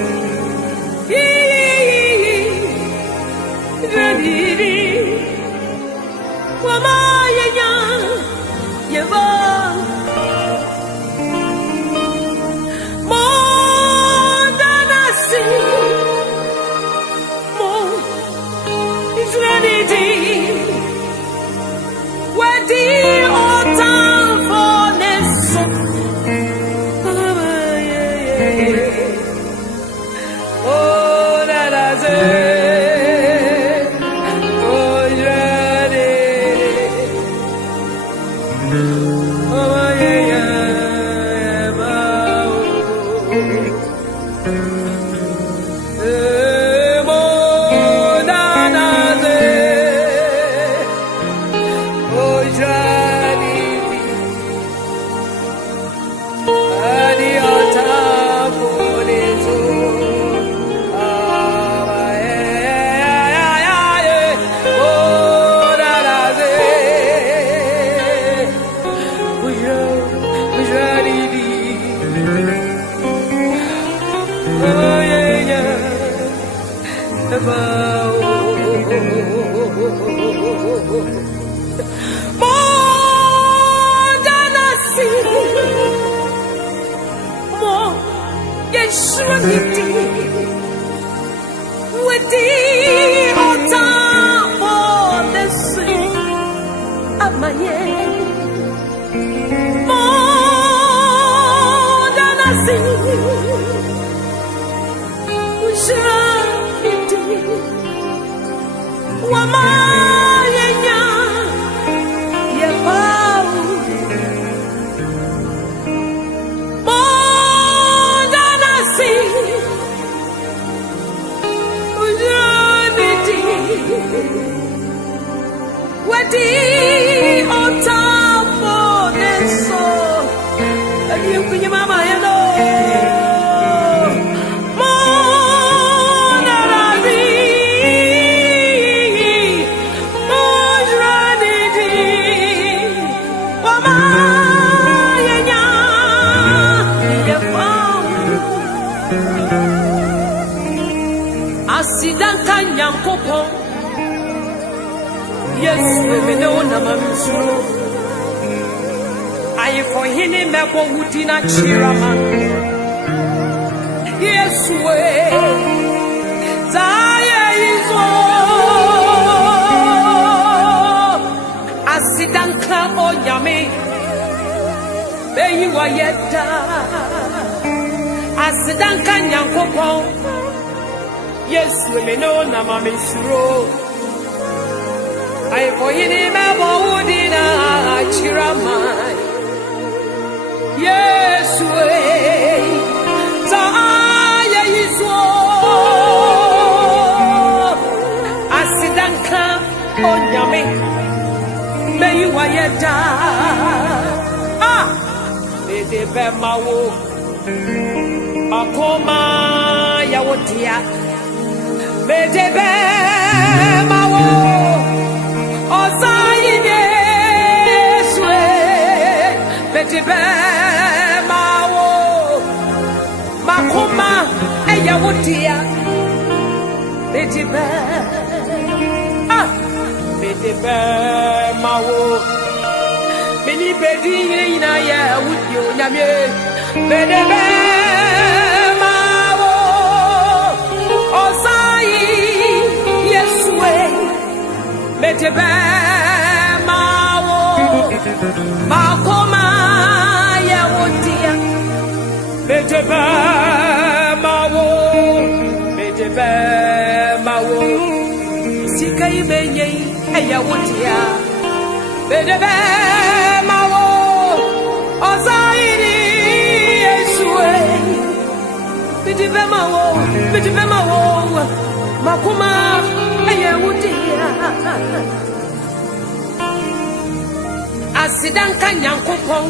asidanka nyankopon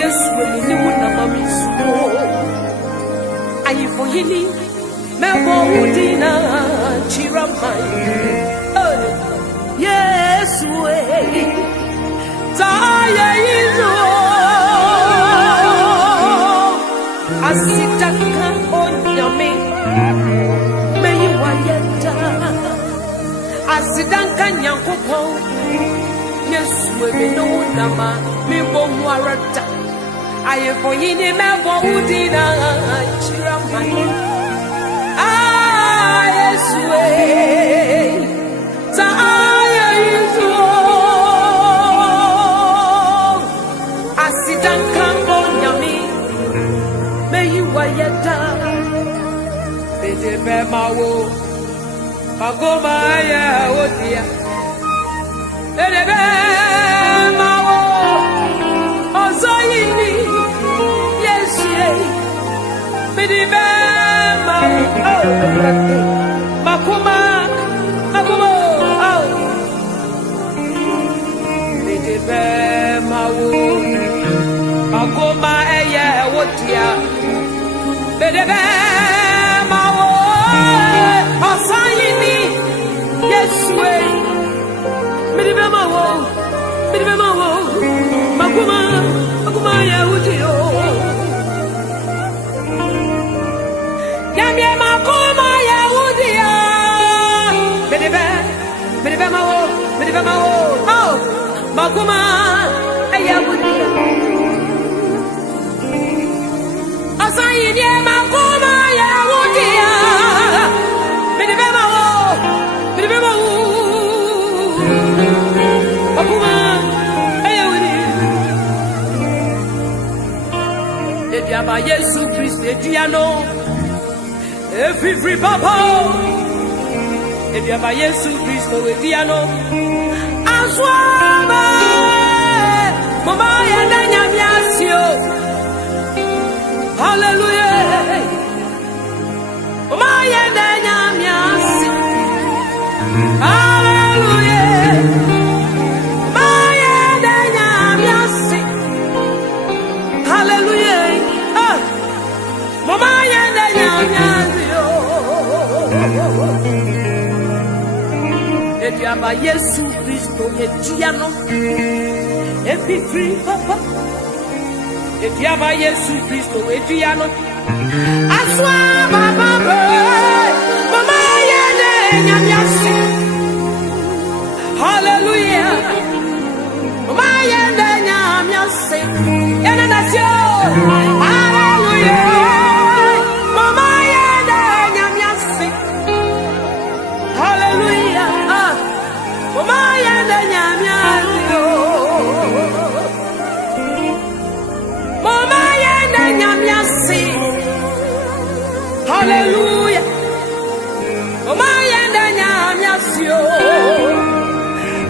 Yesu ni mu na mami so ayifo yini mebo udina chiramai Yesu taya izo asidanka onyame meyi wayeta asidanka nyankopon Yesu no nama mi bo warata aye for yini me bo udina chiramai Yesu ta aye izo asidanka onyame meyi wayeta bede be mawo agoma ya odia Erebe mawo ozoyini Yesu Bidebe mawo makuma Bidebe mawo agoma eye wotia Bidebe mawo ozoyini Yesu Bidebe mawo makuma ya udio Yamye makuma ya udia Bidebe mawo oh makuma ya udio Asayini makuma ya udia Bidebe mawo makuma Ediaba Yesu Christ ediano every papa Ediaba Yesu Christ ediano aswaba mama ya danya miasio hallelujah mama ya danya miasi hallelujah mama ya danya miasi hallelujah Mama yenda nyamyanzio Ediaba Yesu Kristo ediano free papa Ediaba Yesu Kristo ediano Aswa baba Mama yenda nyamyasi Hallelujah Mama yenda nyamyasi Yena nasio Hallelujah Hallelujah. Mama yenda nyamyasio.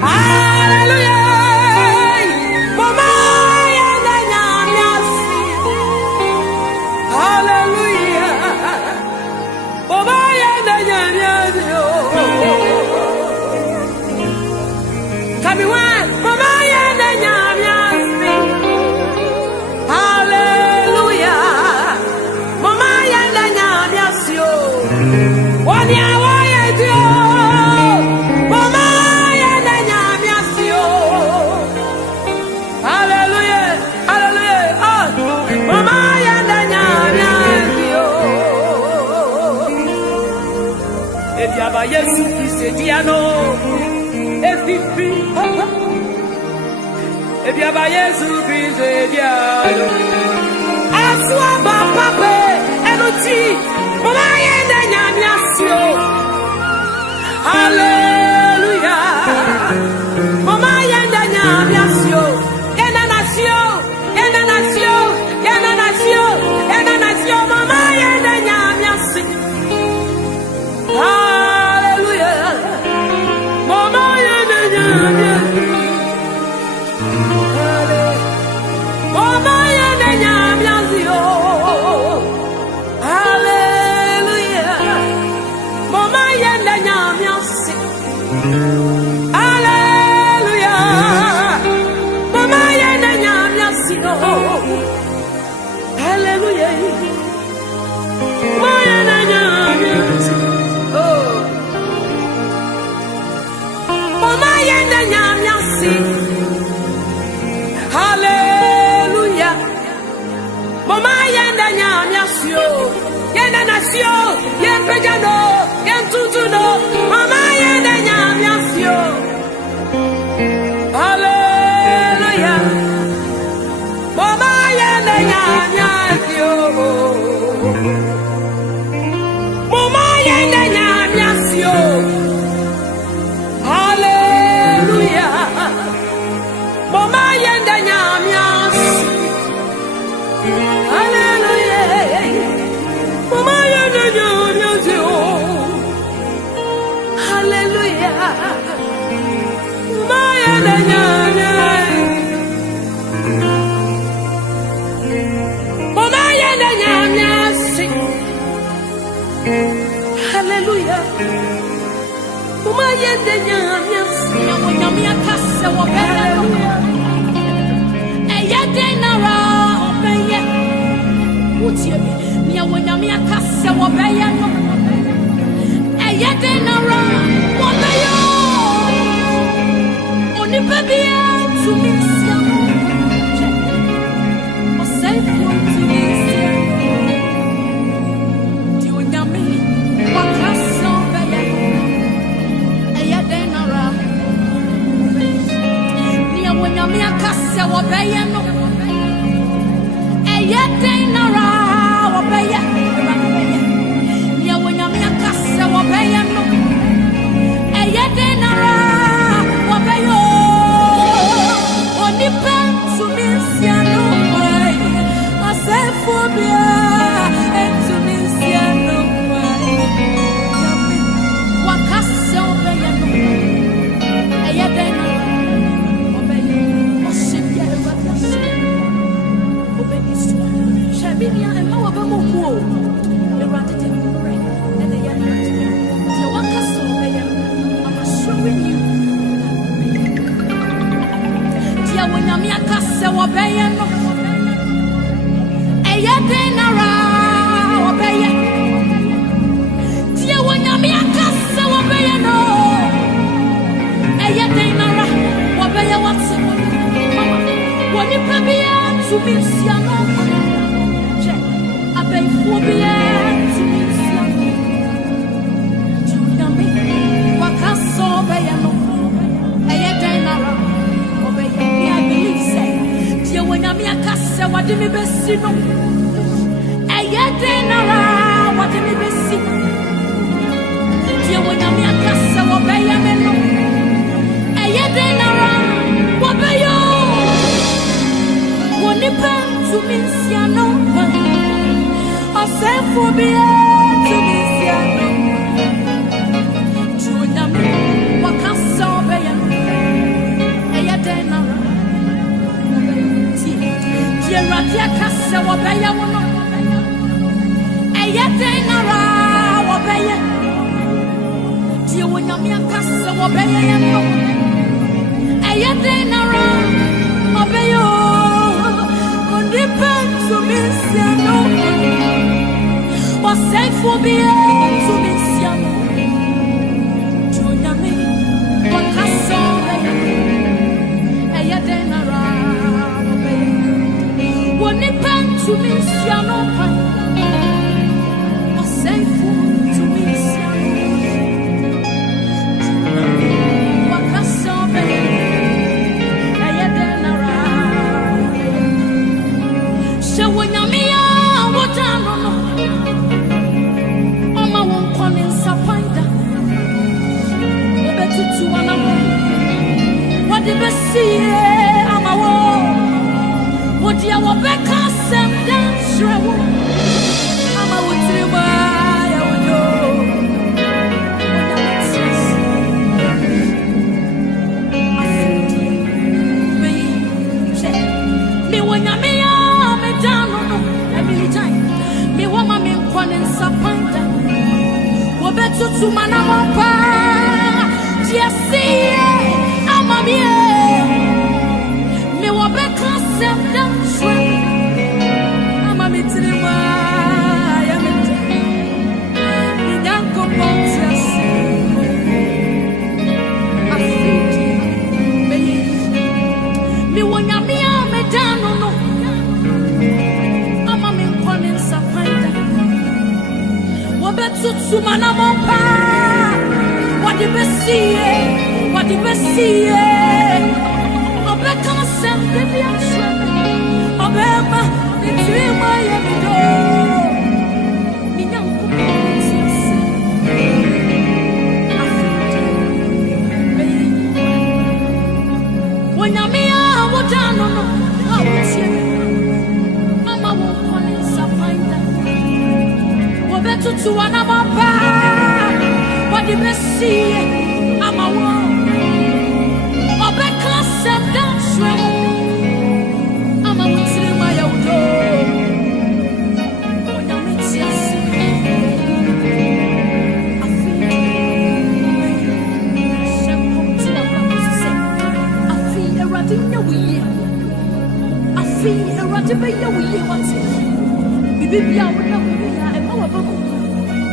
Hallelujah. Mama yenda nyamyasi. Hallelujah. Mama yenda nyamyasio. Come on, Mama yenda nyamyasi. Hallelujah. Mama yenda nyamyasio. Wani awaye dio. Mama yenda nyamyasio. Hallelujah. Hallelujah. Oh. Mama yenda nyamyasio. Ediaba Yesu Christ ediano. Efifi papa Ediaba Yesu Christ ediano Aswa papa Enuti Mama yenda nyamyasio Hallelujah Mama yenda nyamyasio Yenda nasio Mama yenda nyamyasi Hallelujah Mama yenda nyamyasi Mama yenda nyamyasio yena nasio yempejano yentutuno mama yena nyamyasio hallelujah mama yena nyamyasio mama yena nyamyasio hallelujah mama yena nyamyasio Susumana Mompa, what the best see, what the best see. Obeka send the answer. Obema, the dream I am do. Minyanku sisi. When I'm here, what down on how it's here. Mama won't call it Safainda. Obetu to Anamapa. What the best see, I'm a one. Obeka send dance. I'm a witch in my own door. When I'm in Siasi, I feel a ratin away. I feel a ratin away. What's it? Baby, I would not be a power.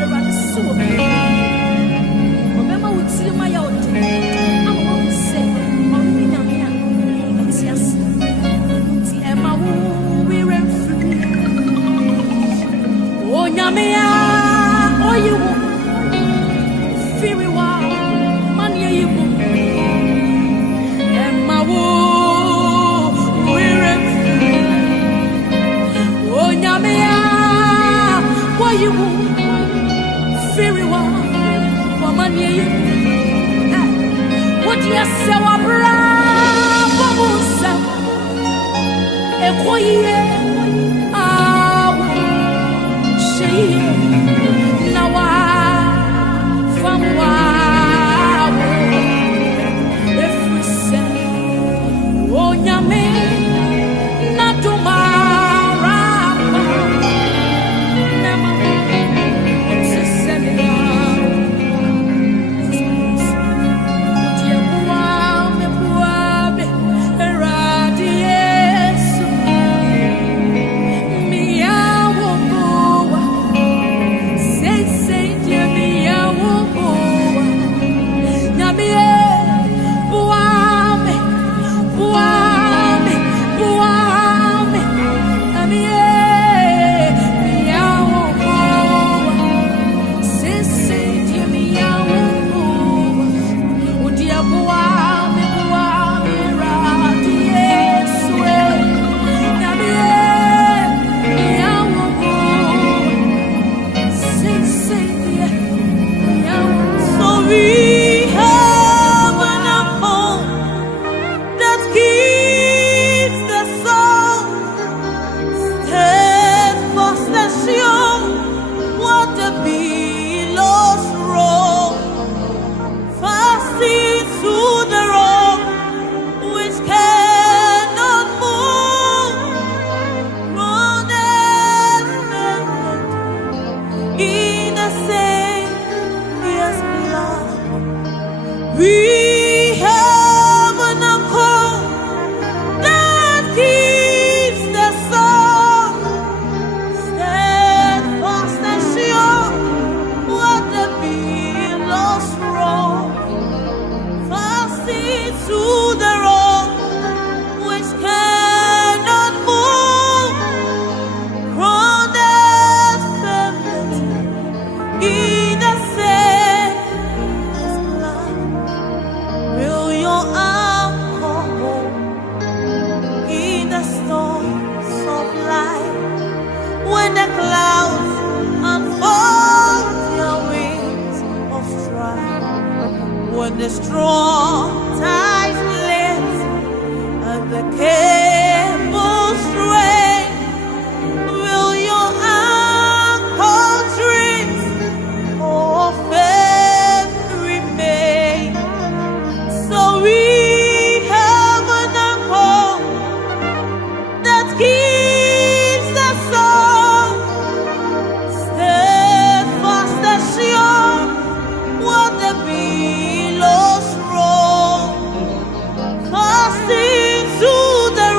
A ratin so. Remember, would see my own. I'm going to say, only now, it's yes. Emma, we ran free. Oh, Yamea, oh, you feel wild, money, you Emma, we ran free. Oh, Yamea, oh, you feel wild, money, you what you say, what bravo, Ekoye, she nawa famwa. If we say, oh nyame, na tumara, nema, se semina. Dia bua me bua be eradie. The strong ties lift and the cable string. Will your anchor drift or faith remain? So we have an anchor that keeps the soul steadfast and sure. What the billows roll, casting to the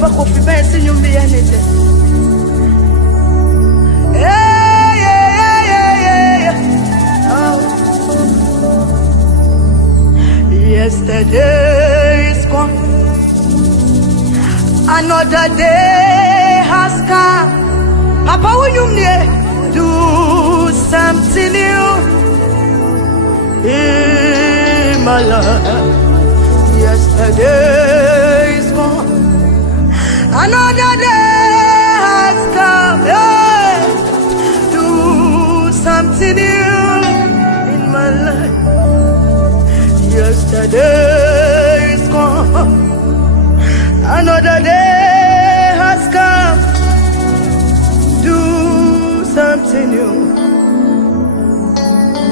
Papa Kofi Benson, you be anything. Yesterday is gone, another day has come. Papa, when you do something new in my life. Yesterday is gone, another day has come. Yeah. Do something new in my life. Yesterday is gone, another day has come. Do something new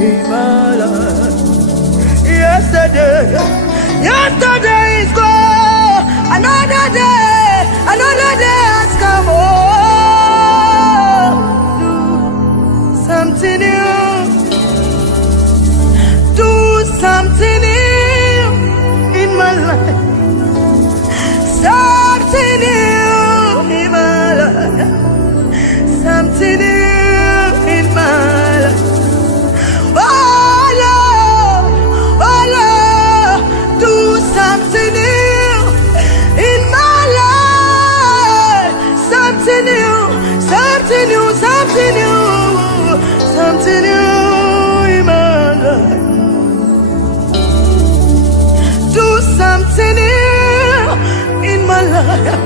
in my life. Yesterday is gone, another day has come. Oh, do something new. Do something new in my life. Something new in my life. Something new in my life. Oh Lord, do something new in my life. Something new, something new, something new, something new in my life. Do something new in my life.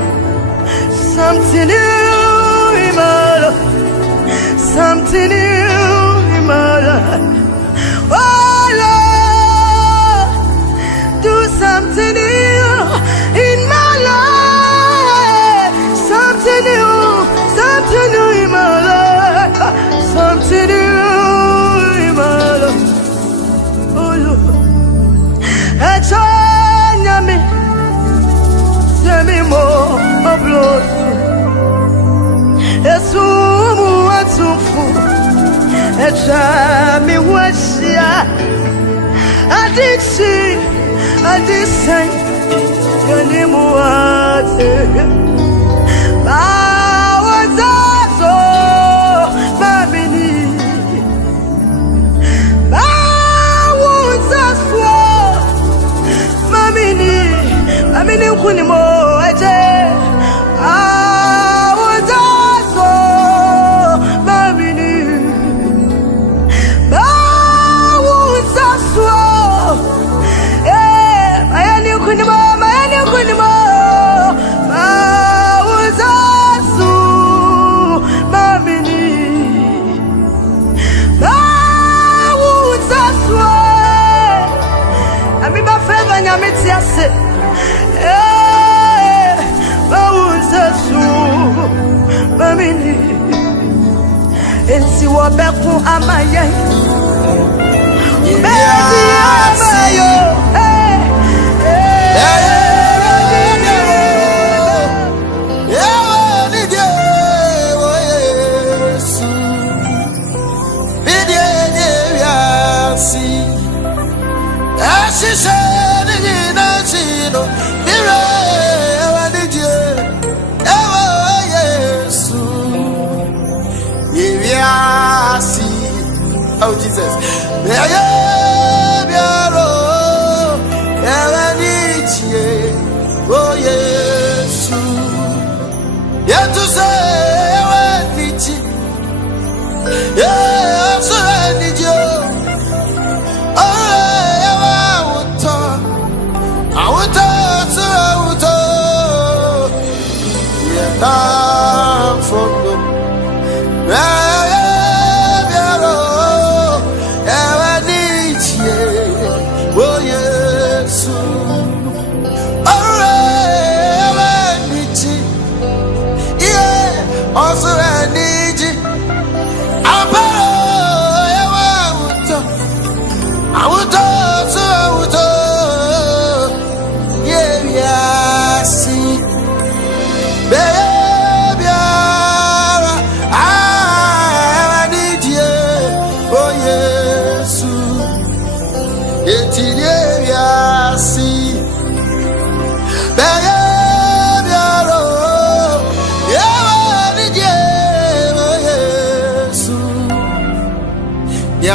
Something new in my life. Something new in my life. Oh Lord, do something new in my life. Something new in my life. Something new in my life. Oh Lord, me, send me more of blood. It's so full. It's me what's ya. I did see, I did say, your name was I was also Babini. I was also Mamini Kunimo, Eje. I was also Mamini. I was also, I knew Kunimo, I was also Mamini. I was also, I mean, my favor, Yamitiase. Ensi wabeku amaye Bezi amayo Oh Jesus, oh yes, yeah to say, yeah, so I need you. Oh, I would talk, yeah, time from the. Oh yes, yeah, also I need you. I would yeah, see, baby, I need you. Oh yes. Etinia see, baby,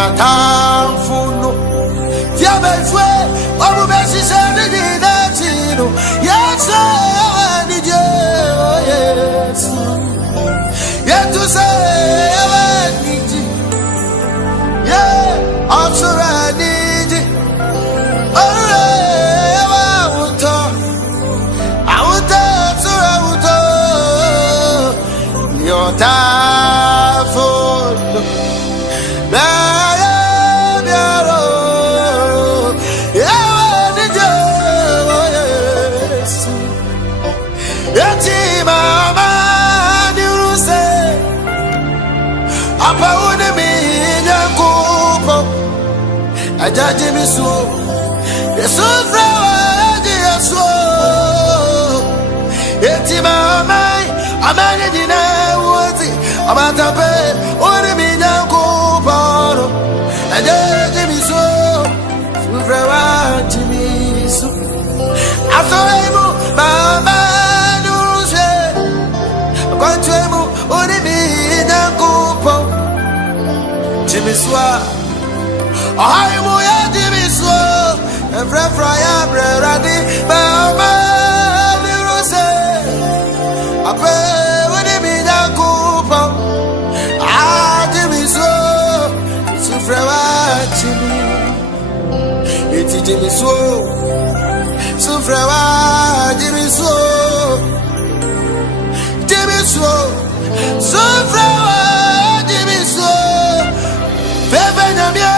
Yatamfuno Fiabefwe Obubeshi Sani Natino Yes Yes Yet to say yeah also need your phone. I judge me so. Yes, so so. Eti mama, amani dina woti, amata pe, ori mi nyanko paro. I judge me so. Sufrewa jimi so. Asoemu mama nuruse, kontuemu ori mi nyanko po. Jimi so. I mo ya dibiso every Friday brady mama ni rose ape woni mi da kupo dibiso sufrewa chimi eti dibiso sufrewa dibiso dibiso sufrewa dibiso bebe nyamie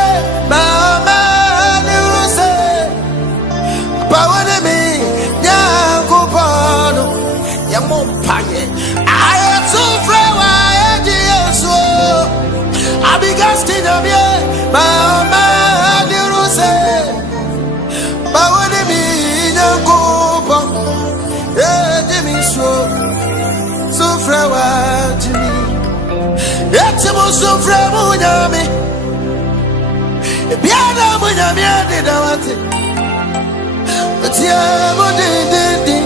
mama niruse pawone mi nyankopano yamompaye ayatufrewa yesu abigasti nyamie mama niruse pawone mi nyankopano yedimiso sufrewa jimi yetimu sufrewa nyami Biana munya miade dawate Tia mudindi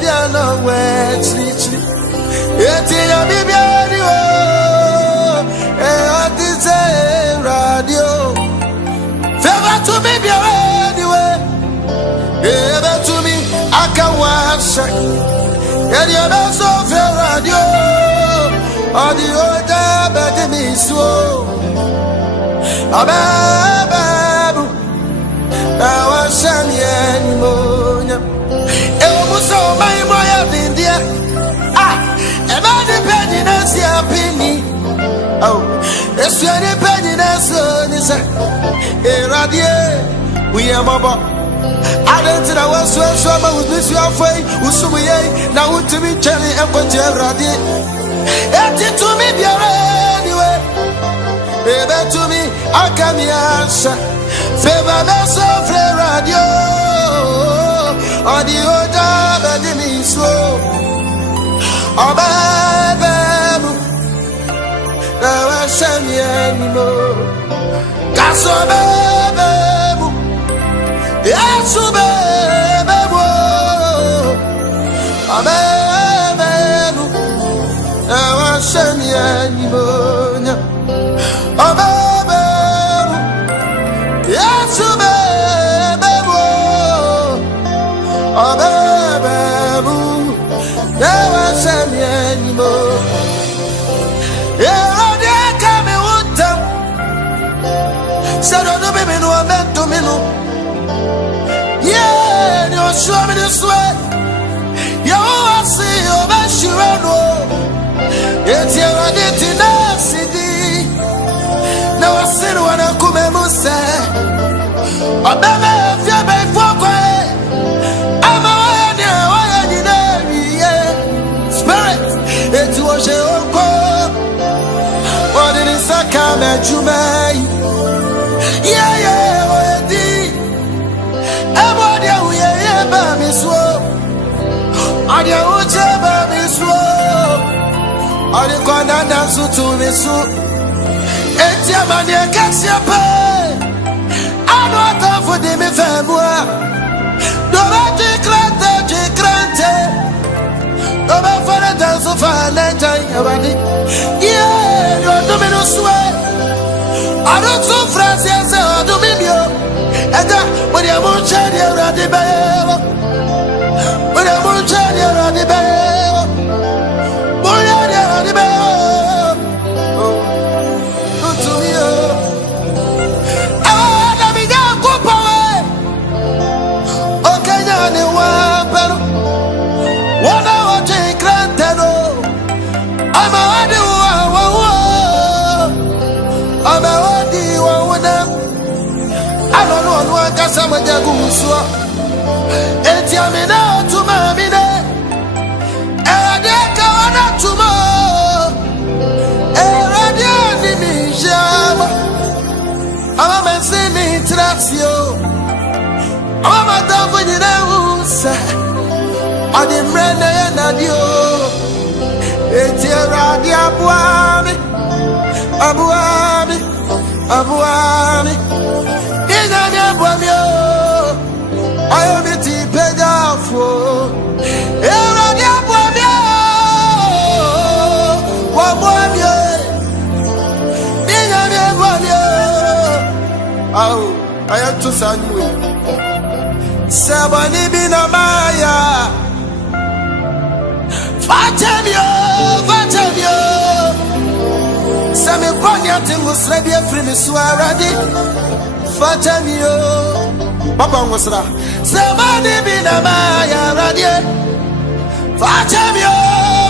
biana wechichi Tia bibiani wo Otise radio Feva to me biani we Ebe to me akawasha Edia beso fe radio Audio da bede mi so Ababu Awashani animonya Eumuso mai moya bindia Emani penny nasi apini Oh Eswani penny naso nisa Eradie Uye maba Adenti na wasu Shwama uzmisi wafai Usumuye Na utimi cheli Mkote eradie Eti tumi biare anyway Baby to me, I come here. Favor me so free radio. On the other, but me slow. Oh baby, now I shall me anymore. Caso baby, yes baby, oh baby, now I shall me anymore. Oh baby, yes baby, oh baby, never send me anymore. Yeah, they come with them. Said on the baby no meant to me no. Yeah, you show me this way. You will see your best you know. It's your identity. Now I said when I come and say, I never feel bad for quiet. I'm a spirit. It was your call. What did it say? Come at you, man. Yeah, what did everybody we are by me so? I don't ever be slow. I didn't go down to me so. Etia mania kasia pe ano atafo de me famua do ba de krante do ba fara danso fa na jai abani yeah do me no swe I don't so fresh, yes, I do me. And when you won't share your ruddy bell, when you won't share your ruddy bell, when you're ruddy bell, to me. Ah, let me go, power. Okay, now, one hour take granted. I'm a I'm a I don't know what I some of the goose. It's Yamina to Mamine. And I can't tomorrow. And I didn't mean Jam. I'm a sinning Trasio. I'm a dog when you know. I didn't run and you. It's your radio Abuami. Abuami. Abuami. I am a deep for oh, I am to send you. Sabani Binamaya Fatemio, Fatemio. Sami Bonya Tingus ready for me Swaradi Fatemio Papa Wasra Sabani Binamaya Radie Fatemio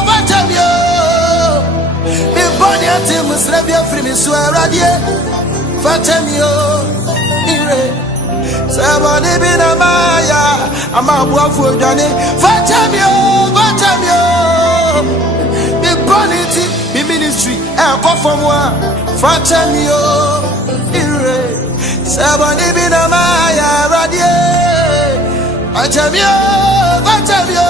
Fatemio Me Bonya Tingus ready for me Swaradi Fatemio Ire Sabani Binamaya Ama Wafu Jani Fatemio Fatemio Me Bonity Me ministry come from one Fatemio Ire Sabani Binamaya Radie Fatemio Fatemio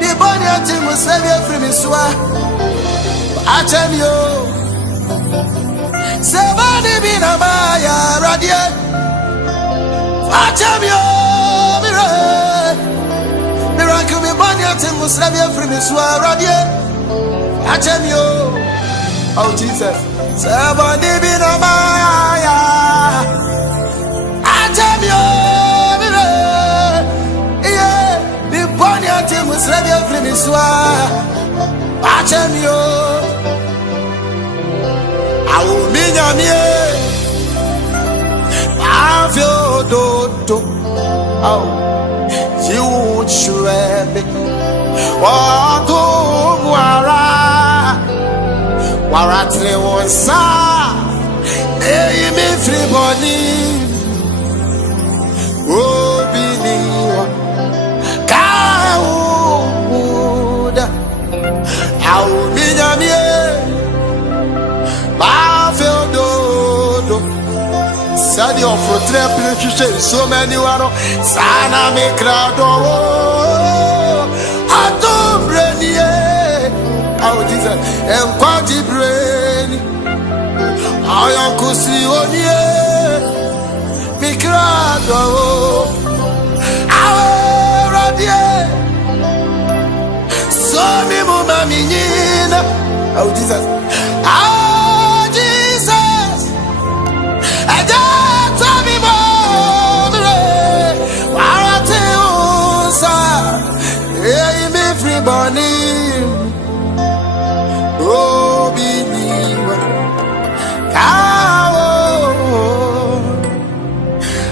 The Bonya team will save you from me swa Fatemio Sabani Binamaya Radie Fatemio Miracle me Bonya team will save you from me swa Radie Fatemio, oh Jesus, Sabani Binamaya, Fatemio, yeah, the Bonya team was ready for me, Fatemio, I will mean I feel do, oh, you won't shred me, oh, go, Waratri wonsa, me free body. Obiniwa, Kauda, Au Minyamie, Bafel Dodo, Sadi of Rotre Play, so many waro, Sana me crado, Atom Brenier. Oh Jesus, and quality brain. I am Kusi Onie, Mikrado, our radie. So me mama minina. Oh Jesus, oh Jesus, I just saw me more. Warate unsa, hey me free bunny. Obiniwa, Kao,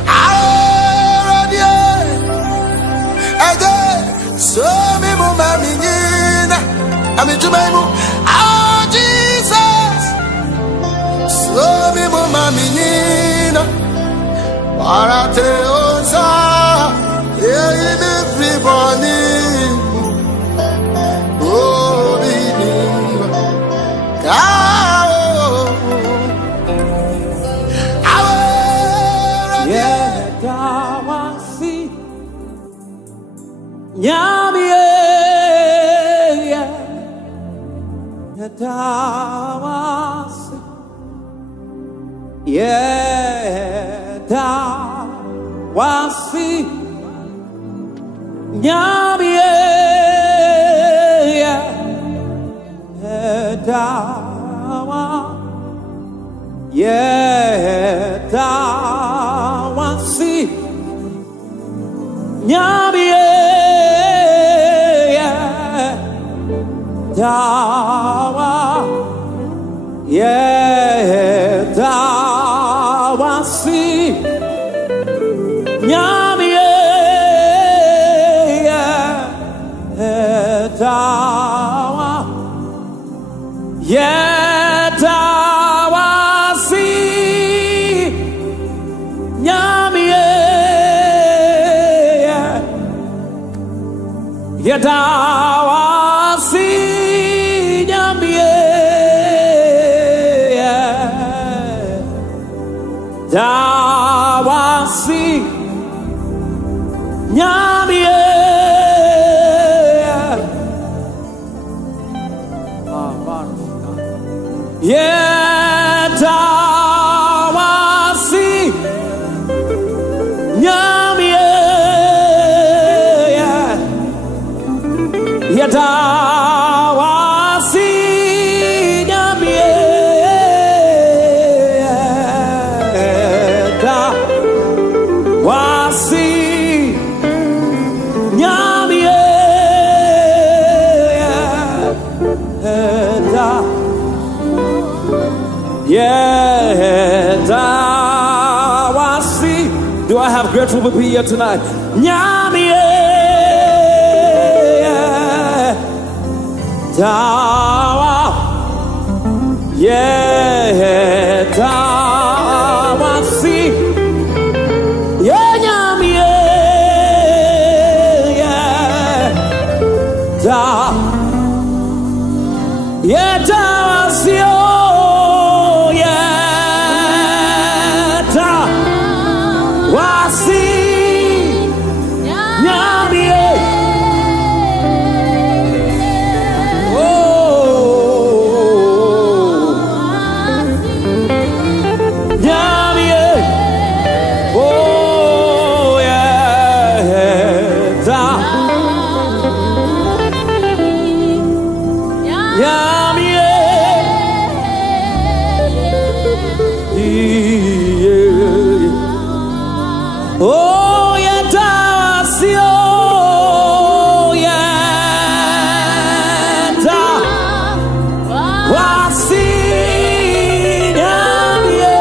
Aradie, Ede, so me mama minina, Amitumemu, oh Jesus, so me mama minina, Parate onsa, yeah, everybody. Yedawasi Nyamie Dawa Yedawasi Nyamie Dawa Yedawasi Nyamie Yedawasi Nyamie Dawasi Nyamie Yedawasi Nyamie Yedawasi Nyamie Dawasi Nyamie Dawasi. Do I have grateful people here tonight? Nyamie Dawa Dawasi Nyamie Dawasi Wasi Nyamie Oh Nyamie Oh yeah Nyamie Oh, Yedawasi, oh, Yedawasi, Nyamie,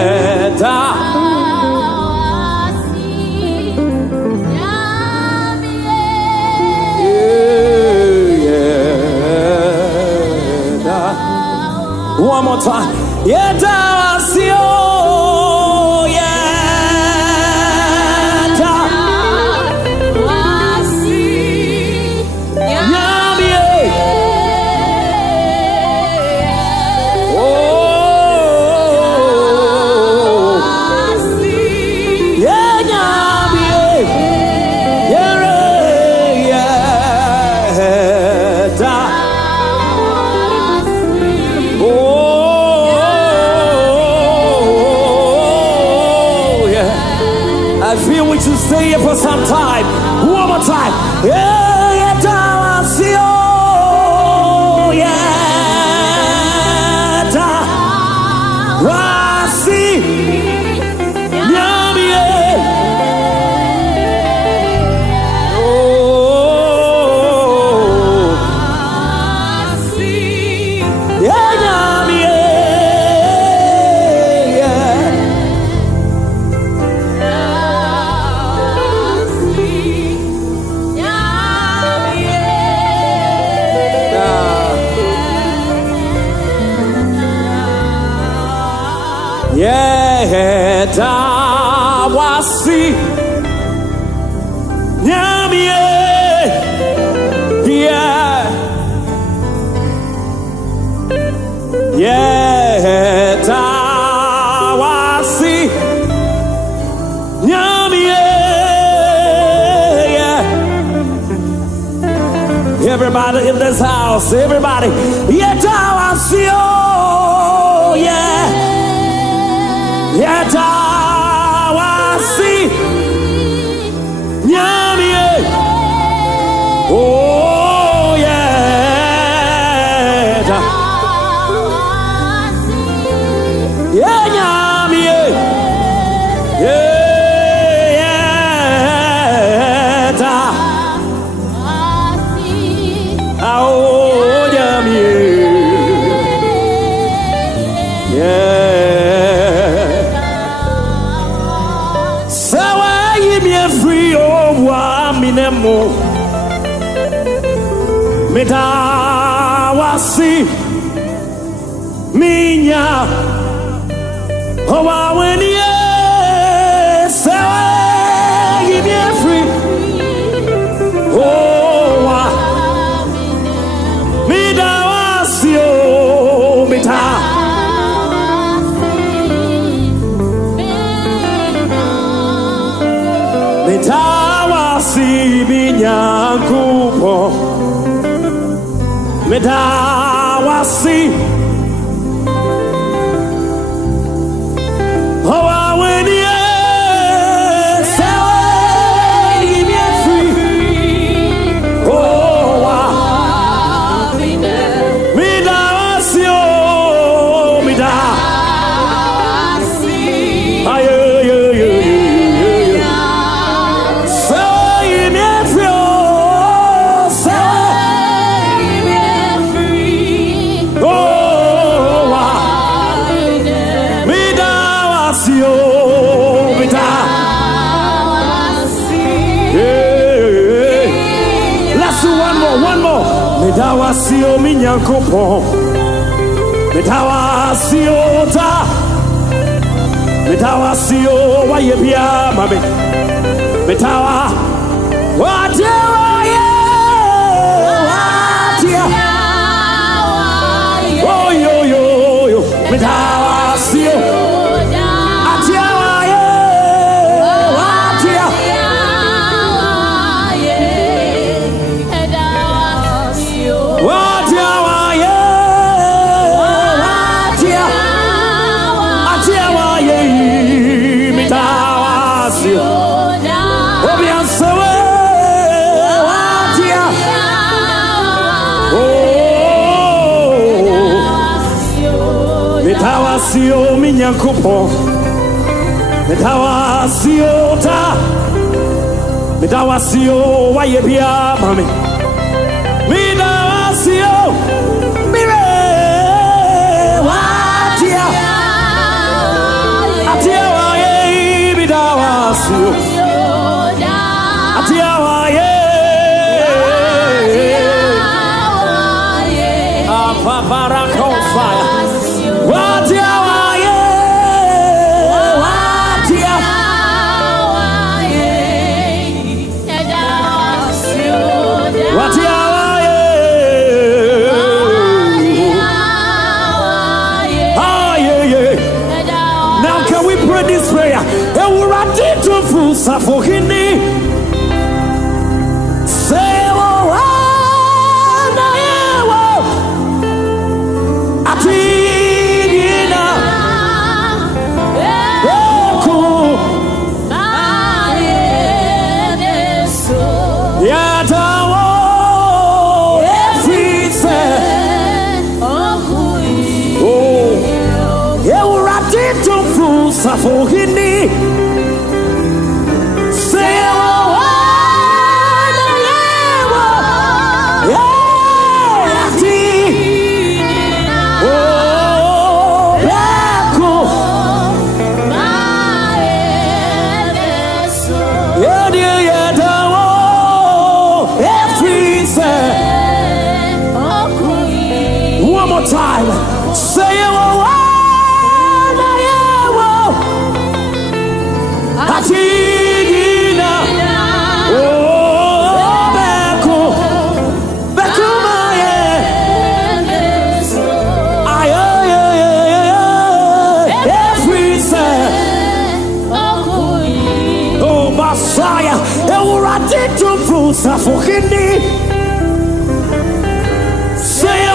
oh, one more time. Yedawasi, oh, Yedawasi, Nyamie, oh, yeah, Nyamie, I feel we should stay here for some time. One more time. Yedawasi, oh, Yedawasi, Nyamie, oh, yeah, Nyamie. Yedawasi Nyamie Yedawasi Nyamie. Everybody in this house, everybody, Yedawasi, oh yeah. Yedawasi. me free oh wa minemo meda wasi minya oh wa weni say give me free oh wa meda wasi oh meda Metawasi binyankupo Metawasi Owa weni sewe give me free Owa Metawasi oh Metawasi ayo Metawasio minyankopo Metawasio ta Metawasio wayebia mame Metawa watia oh yo yo yo Metawasio atia waye watia Metawasio minyankupo Metawasio ta Metawasio wayebia mame Metawasio mire watia atia waye Metawasio atia waye apapara confire watia waye watia watia waye now can we pray this prayer and we're ready to full safokini say Safohini say one more time say Atina, oh, Beku, Bekumaye, aye, every say, oh, Messiah, you were ready to prove Safokini. Say, oh,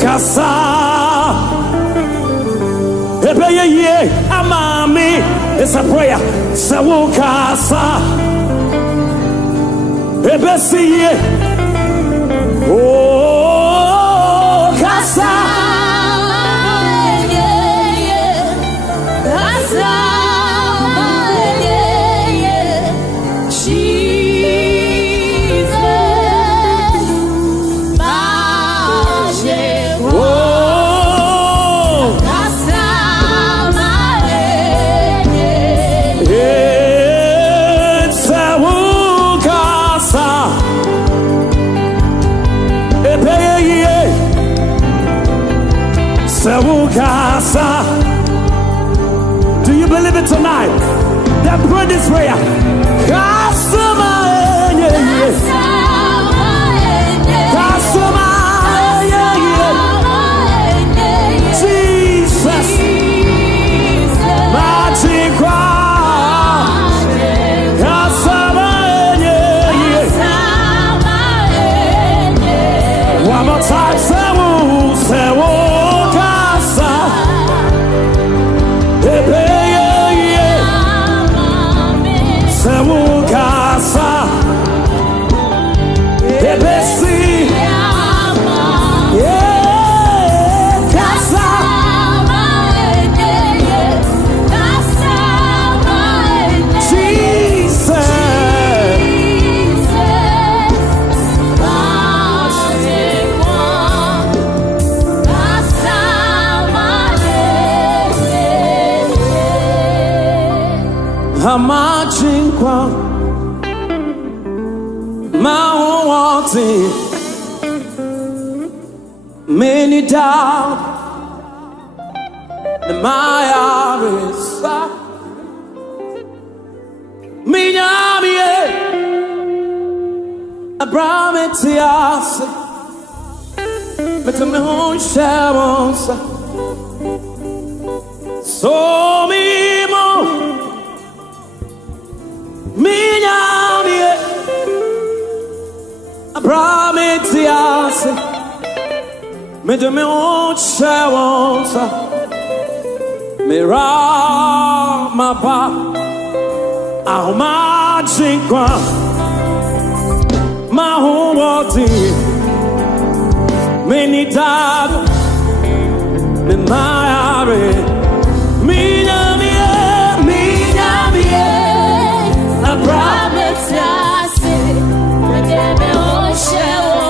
Kasa Ebeye ye amami it's a prayer Sawu kasa Ebesi ye oh kasa Do you believe it tonight? Then pray this prayer. One more time, Hamachinkwa Mawati many doubt the Mayarisa Minyamie Abrametias but me hon shabonsa so me mo Minyamie Abrametias me de me on chawonsa me ra ma pa au ma chinkwa ma huwati me ni dad me maare Minyamie Abrametias me de me on chawonsa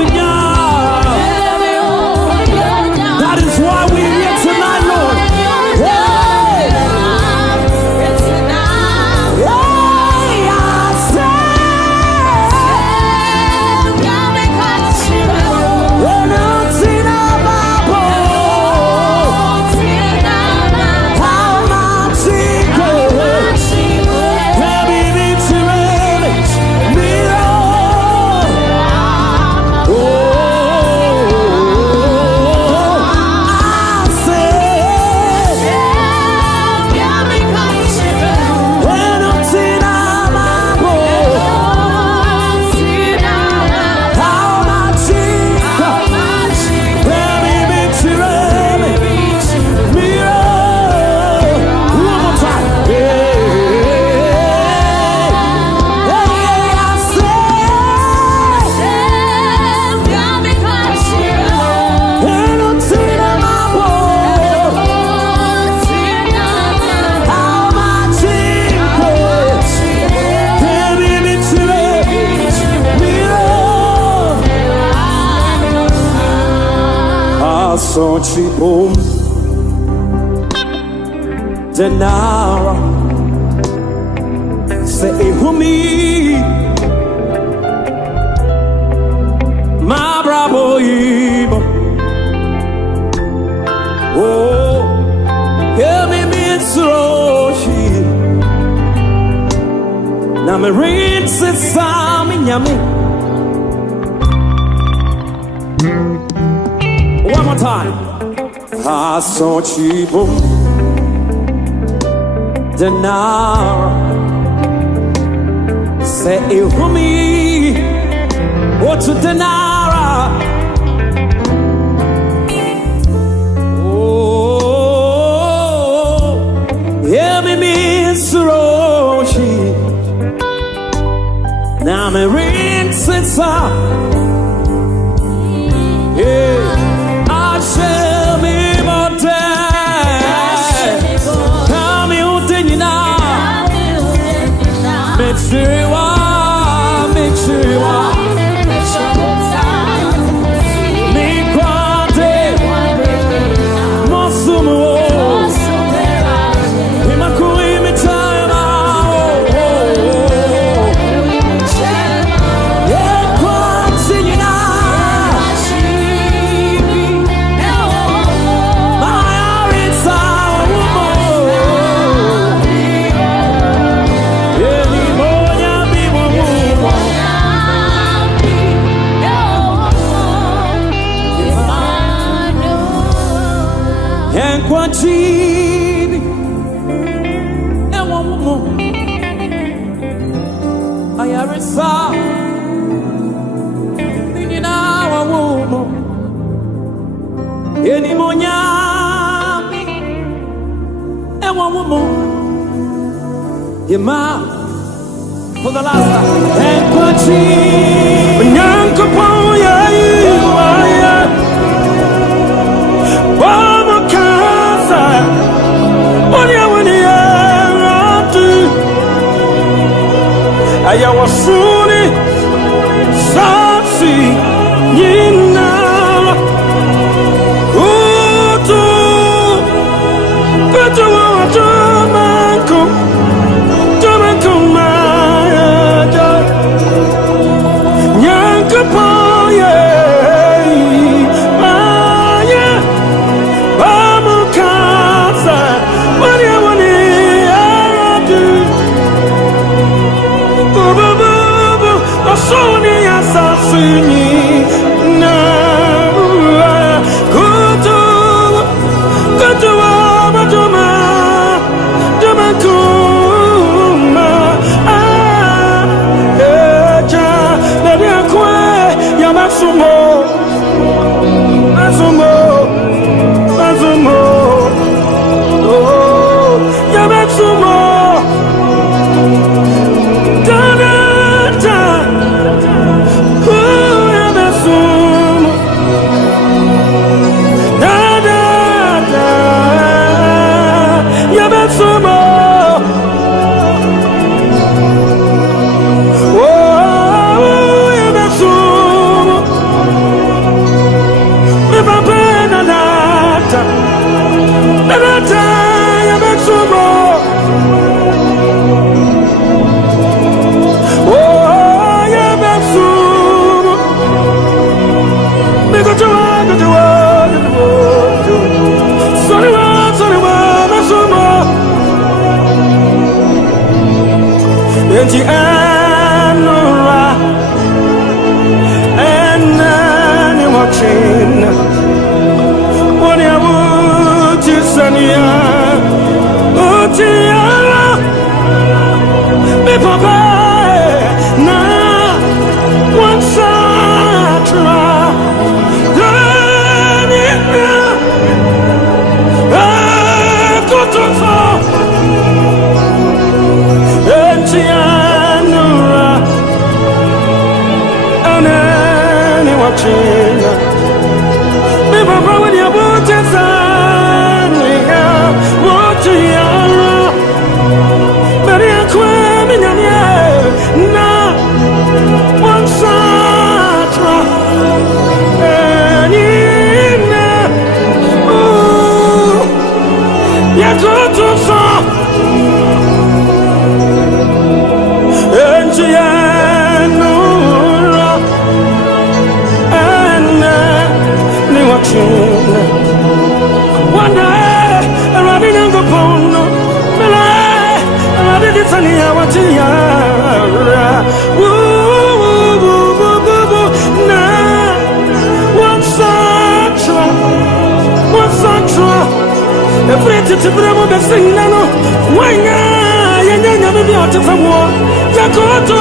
With you. Asochi boom Denara Say humi Ma bravo ibo Oh Hear me mitsuroshi Na me rinse sami nyame One more time. Asochi boom Denara Say humi What to Denara Oh Hear me mitsuroshi Now me rinse some Yeah Shall me more time. Tell me who did you know? Make sure you are, make sure you are. Me quante, mosumo. Me kui me time out. Yeah, quante you know. Quachini, and one more. I have a song, thinking now a woman. Any more, and one more. Your mouth for the last time. And Quachini, Nyanko Poya, I was truly Safi Nina Utu Tomanko Maya Nyanka Poye Maya Bamukasa What do you want to Sony asasini na kutu matuma kuma eja na kwa ya masumo oh ya masumo Maria, Tania Watia. Na what's that? Every to Bravo Bessin Nano, why not? You never be out of the war. Yakoto,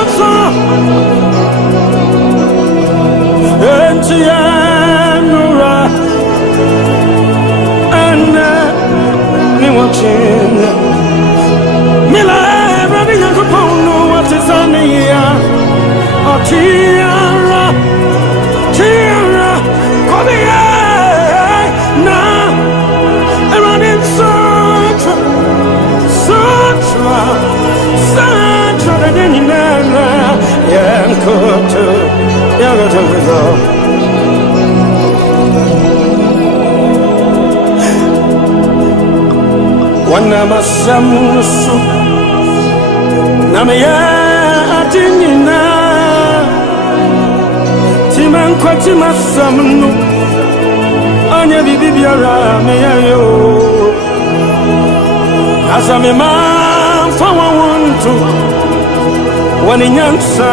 and Tianura, and me watching Mila, running a Capone, what is on the year? Oh, Tiara, come here now. I'm running Santra, and then you know, yeah, I'm cooked too. Yeah, I'm going to go. One of my sons, Namia, I didn't know. Timan Quatima Samno, Anya Bibiara, Mayo. As I'm a man for one to one in Yansa,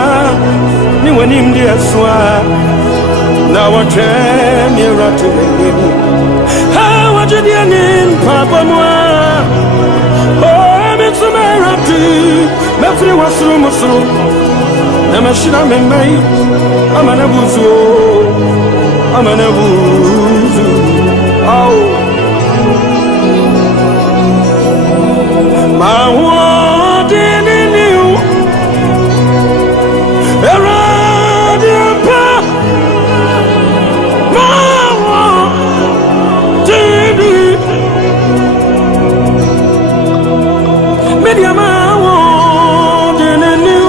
new one in the Swa. Now I came here to him. How would you name Papa Moa? Oh, I'm in some Arati. Mefri was room or so. Namashina May. I'm an abuzu. I'm an abuzu. Oh. My word in you, around your path. My word in you, media. My word in you,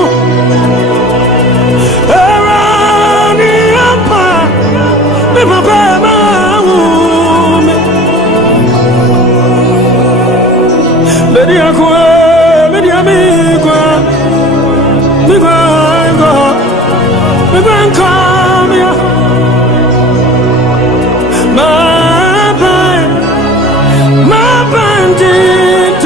around your path. My media come here. My bandit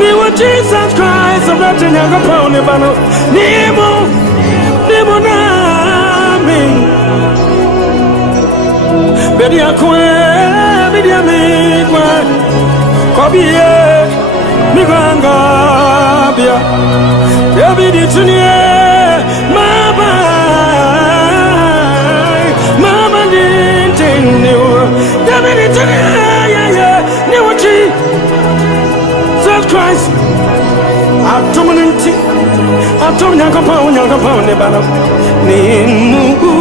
new Jesus Christ of Latin Yapon Bano Nemo Nami Bedia Media Migua Kobie Migangabia David Junior Mama didn't know David Junior New Jesus Christ Atominti Atomina Capone Nebano Nimu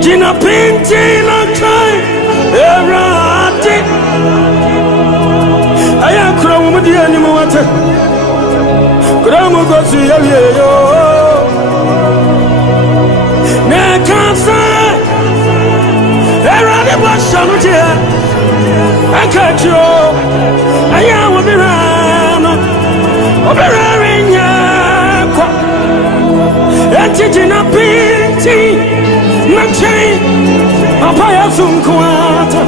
Gina Pinti Lakai Erati Ayakra Mudi Animuata Gramu Gosi Yo Nekasa Erati Bashanutia I catch you. I am a mirror. Oberarinya. And teaching a pinty. Nachi. A payasum quata.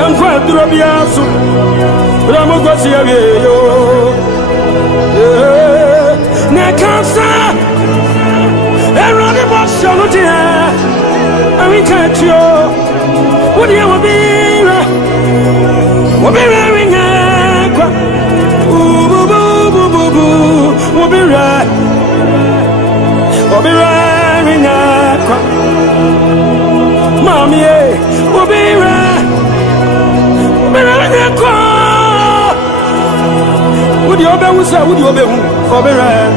And quadrobiasu. Ramogosia. Nekasa. Erani Bashanutia. I will catch you. What do you want to be? We'll be wearing a we'll be right. We'll be wearing a Mommy, we'll be right. We'll be wearing a would you obey? Would you obey? For be right.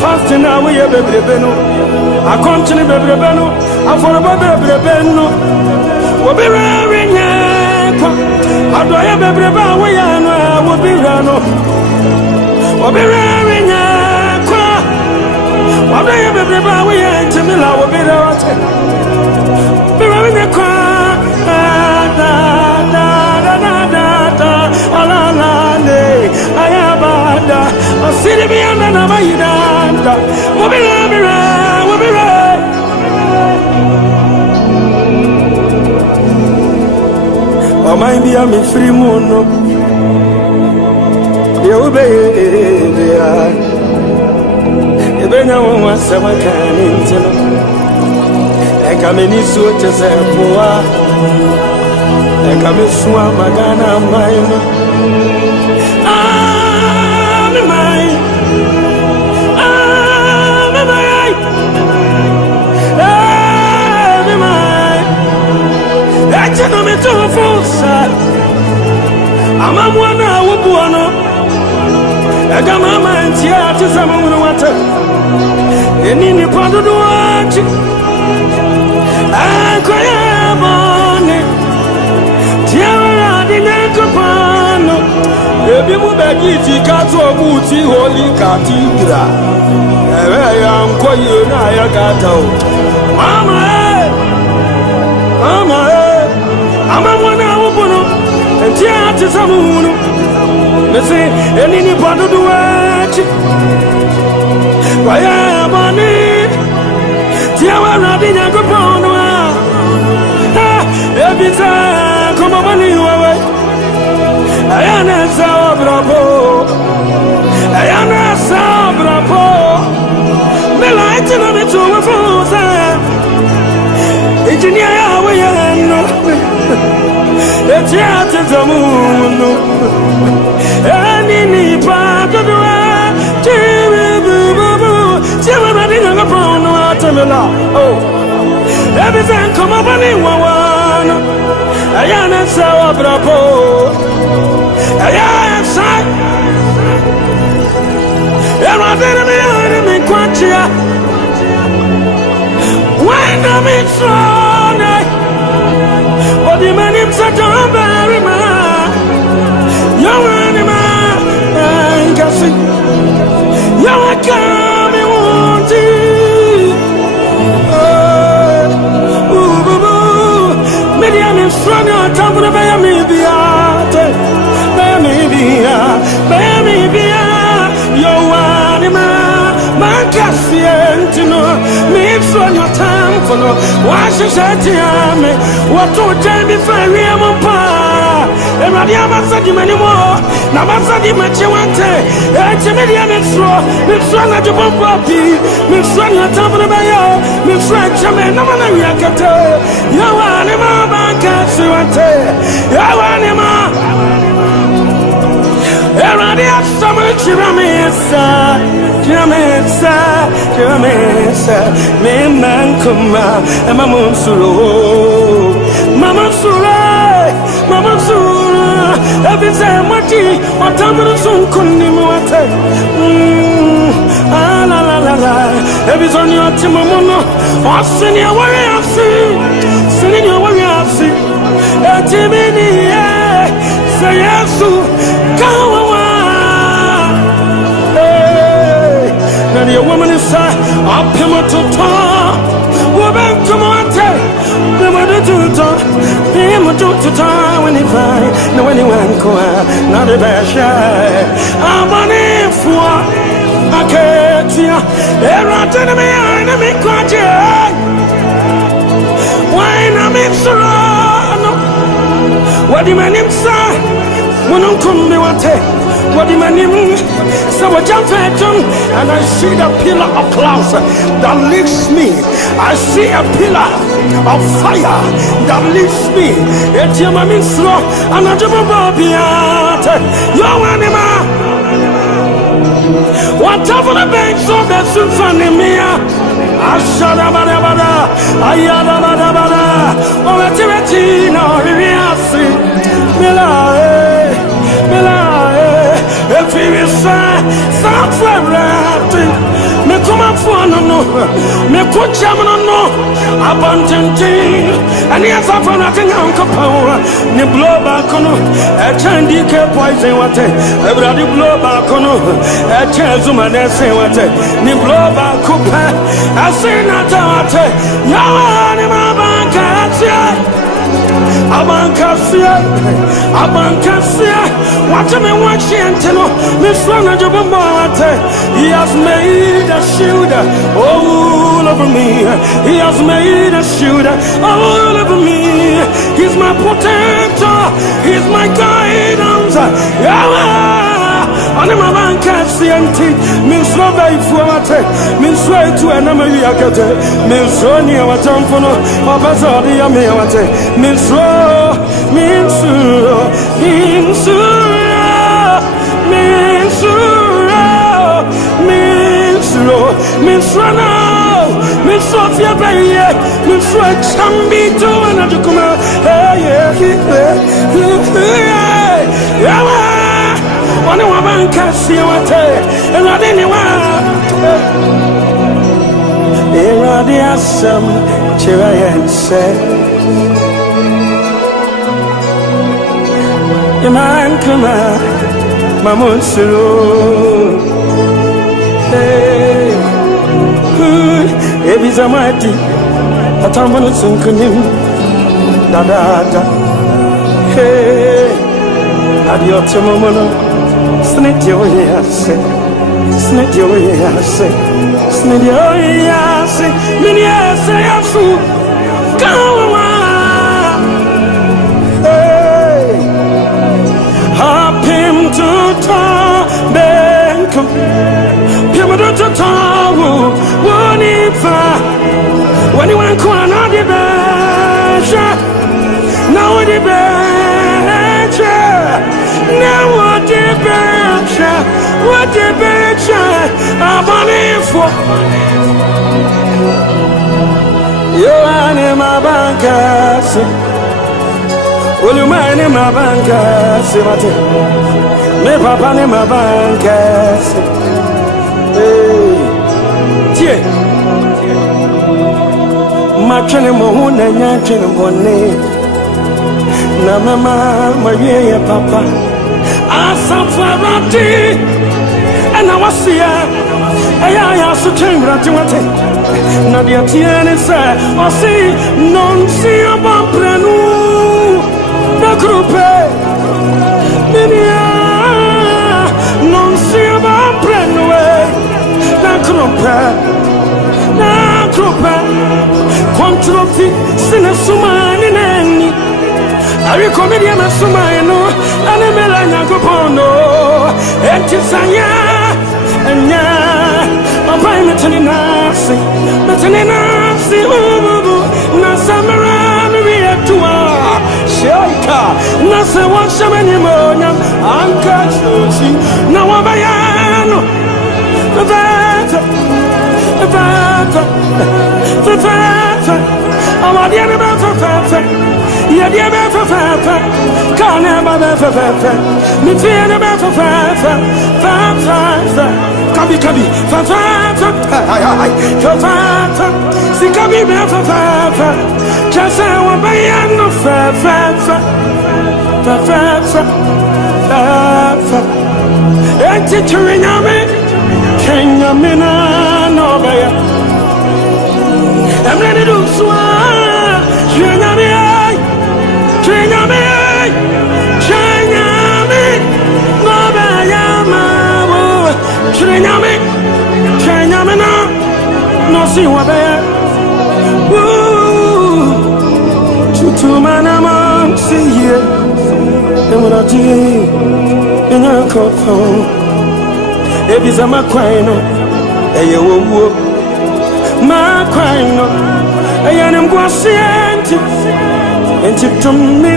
Fasting now, we have a beno. I continue baby beno. I for a baby beno. We'll be wearing a I do have a baby way and I will be rano. We'll be wearing a what do you have a baby way and to me? I will be there. Be wearing a I am a Mayida, a city beyond and a Mayida. We'll be right, we'll be right. Oh, my be a me free moon. You obey. You bring a woman, someone can into. I come in his suit as a poor. I come in swam Magana mine. I'm mine. I'm mine. I'm mine. I tell me to a full side. I'm a one hour buono. I got my mind here to someone with water. And in the part of the watch, I cry on it. Tiara didn't go on. Baby, we beg you to cut your booty, holy cathedral. I am quite you now. I got out. Mama, Mama, I'm a one hour buono. And Tiara to someone. They say, and in the part of the watch, why am I need? Tiara didn't go on. Every time, come on, money away. I am a sabrapo. I am a sabrapo. Me light in the two of us. Engineer, we are no. It's yet to the moon. And in the part of the world, Jimmy, didn't go on watermelon. Oh, everything come up on one. I am a sabrapo. I am sad. And I didn't mean quantia. When I'm in front, but the man himself don't bury me. Young animal, I can see. Young coming wanting. Maybe I'm in front of the top of the baby. On your time for no, why should I tell me what to tell me for real? And I am said you many more. Now, I said you much you want to. It's a million extra. It's one at your puppy. It's one your top of the bayo. It's right, Chaman. No one I can tell. You want him out, I can't see what I you want him out. And I have so much me man come and Mama Suro, Mama Sura, every time what time soon couldn't even water. Every time you're Timono, or senior warrior, senior warrior, Timini, say yes, come on. And your woman is up him to talk. Woman, come on, take the mother to talk. Him to talk when he find no anyone come not a bad shy. I'm on it for I can't see. Every time me quite why not me surround? What do you mean, sir? When I'm coming, what take? What do you mean? So I jump at him and I see the pillar of clouds that lifts me. I see a pillar of fire that lifts me. It's your mommy slow and I jump above beyond your animal. Whatever the banks of the symphony, I shut up about I yada bada. Oh, it's a no, if you is me come up for no, me could chairman no, abundant and yes, I found nothing uncle power, ni blow back on a chandy care poison water, everybody blow back on a chance of my say water, ni blow back up, I say not water, your animal bank, I Abankasia, watch me watch Antino, Miss Rana Jabamate. He has made a shield all over me. He has made a shield all over me. He's my protector, he's my guidance. Ane mabanka sienti minsro bai fuamate minsro etu enama yakate minsro ni awatampono obazo di ame awate minsro fia baye minsro chambi to anadukuma One of my cats, you want to, and I didn't want. There are the some children say, your man come out, my moon slow. Hey, if it's a mighty, a tumble soon canoe, da da da. Hey, adios, Momono. Snit your yase, snit your yase, snit your yase, miniase afu, kawa. Hey, hapim to ta benko, pimado to ta wo, wonifa, when you want to another beja, now the beja, now what the beja, what the beja, I'm on it for. You are in my bankers, will you mind in my bankers? Me papa in my bankers. Hey, dear, my channel, Mohuna, and channel, Bonnet. Na mama, my yeah, papa. Asafarati, and I was here. I also came right to what Nadia Tiene said, I see, non see about Prenu, the group, Minia, non see about Prenu, the group, Quantrophy, Sinasuman in any. I recommend you as Sumano, and a Melania Gopono, and Tisanya, and ya, a private Nasi, Natanasi, Nasamara, Maria Tua, Shaka, Nasa Washamanimona, Anka Sushi, Nawabayano, the our dear Fafa, yeah, dear Fafa, can't ever Fafa, me fear the Fafa, Kabi, Fafa, see Kabi Fafa, just say one by end of Fafa, and teaching me, Kenya Mina, no, I'm ready to swim. China me, no see what I to man see you, and what I do in your coffin. If it's a maquino, and you will my crying, I am going and to me,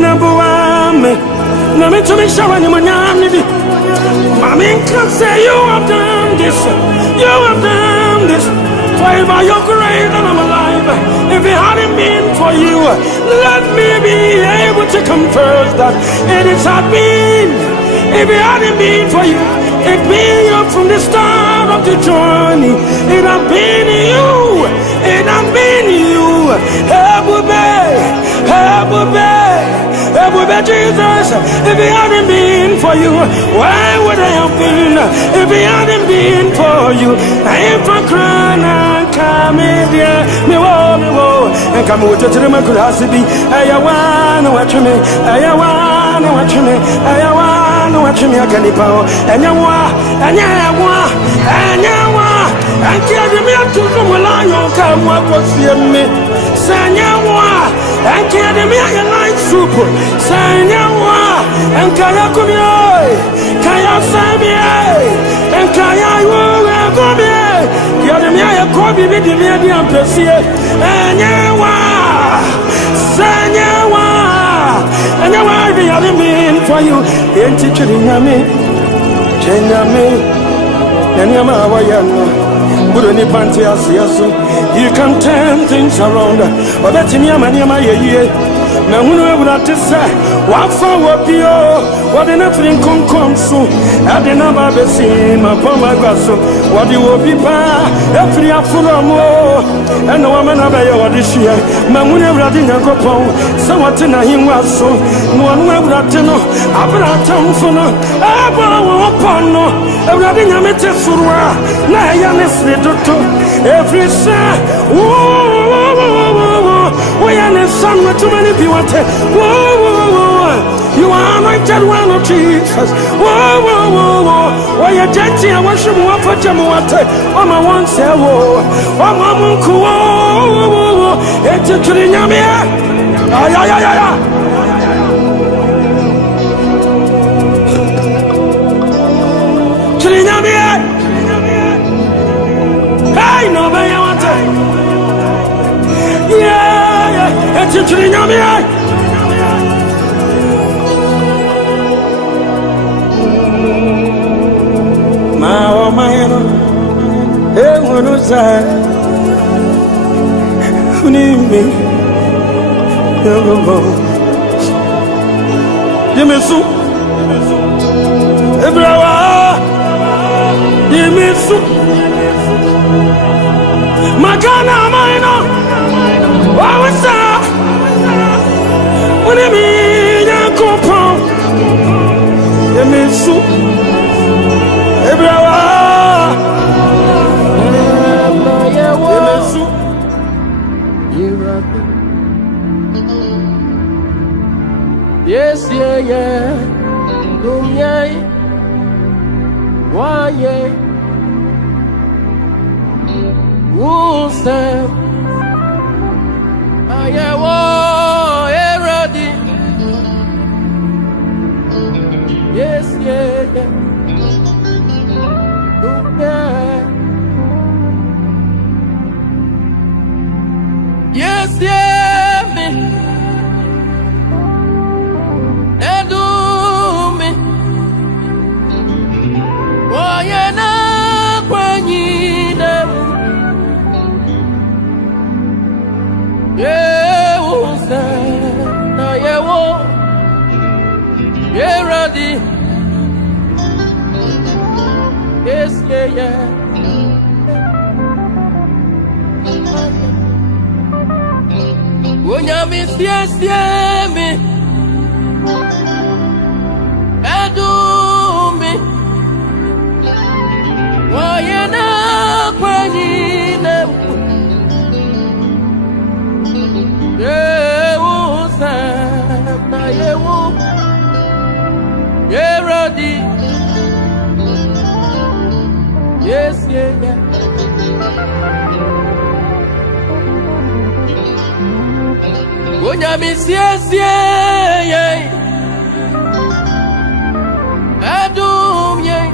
no me to be showing you my name. Mammy can say you have done this, for by your grace and I'm alive. If it hadn't been for you, let me be able to confess that it is had been. If it hadn't been for you, it been you from the start of the journey. It had been you, it had been you. Help me, Jesus. If it hadn't been for you, where would I have been? If it hadn't been for you, I ain't for crying and coming there. Me woe. and come with the Makurasibi, Ayawan, watch me, Ayawan, watch me, Ayawan, watch me, I can power, and Yawa, and carry me up to the Lion, come up with me, Sanyawa, and carry me a light soup, Sanyawa, and Kayakumio, Kaya Sabi, and Kaya Gobi. Yadamia Kobi with the medium Persia, and Yawa, Sanyawa, and Yawa, the other mean for you, and teaching me, Chename, and Yamawayana. Budoni Pantias, you can turn things around. Or that's in Yamania, ye. Namuno would have to say, what for what you what in a thing come so. I did not have a scene upon my grasso. What you will be by every after more. And no woman of your this year. Mamuna Radin and Copon, somewhat in a him was so. No one will have to know. I've been at town for no. Upon no. A Radin Amete Surwa. Nayanis little every say. We are the son with too many people. You are anointed one of Jesus. Why you gentle? I want you more for Jamuate. Oh, my one say, oh, my munku. It's a Trinamia. Trinamia. Hey, no, I want it. Yeah, it's a Trinamia. Oh my God, everyone was sad. Who need me? Give me soup. Every hour, give me soup. Magana, mine. What was that? What do you mean? I come from. Give me soup. Every hour, yes, yeah, why, yeah, who's that? Yes, yeah. Yes, yeah, me. And do me. Why not when you know? Yeah, who's that? No, yeah, whoa. Yeah, ready. Yes, yeah. When you miss, yes, me, and do me. Why you not crying? Yeah, who's that? Yeah, ready. Yes, yeah. When you miss, yes, yeah. Adum, yeah.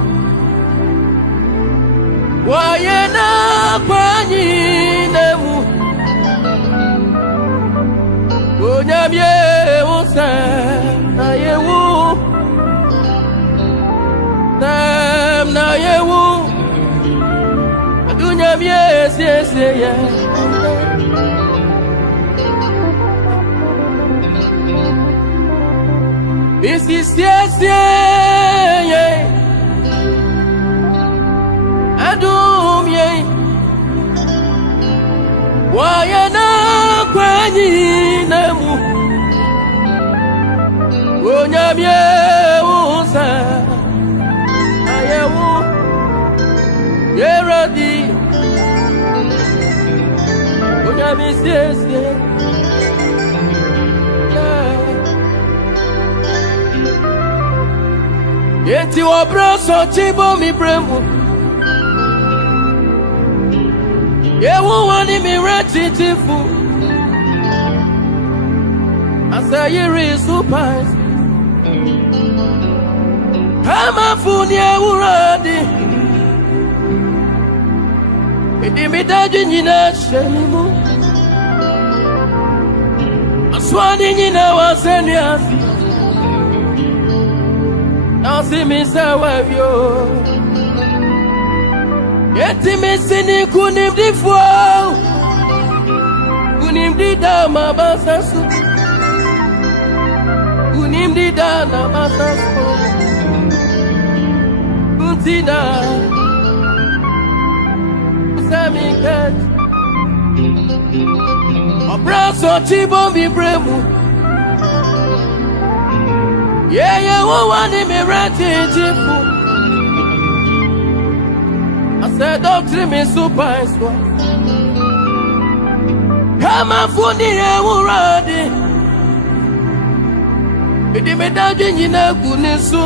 Why you not crying? When you miss, yes, yeah. This is yes, yeah. Adum, yeah. Why you not crying? When you ready. yes. Yeti wabra so chibo mi bremu. Yewu wani mi reti tifu. Asa yiri supais. Kama funi ewuradi. Idimidaju nyina shelimu. Aswani nyina waseni asi. Now see me say wave yo. Yeti me sini kunim di fo. Kunim di da ma basasu. Kunim di da na basasu. Kuntina. Sami ket. Abraso chibo mi bremu. Yeah, wani me rati jifu. I said, doctor me super iswa. Kama funi ewuradi. Idi me daji nyina kunisu.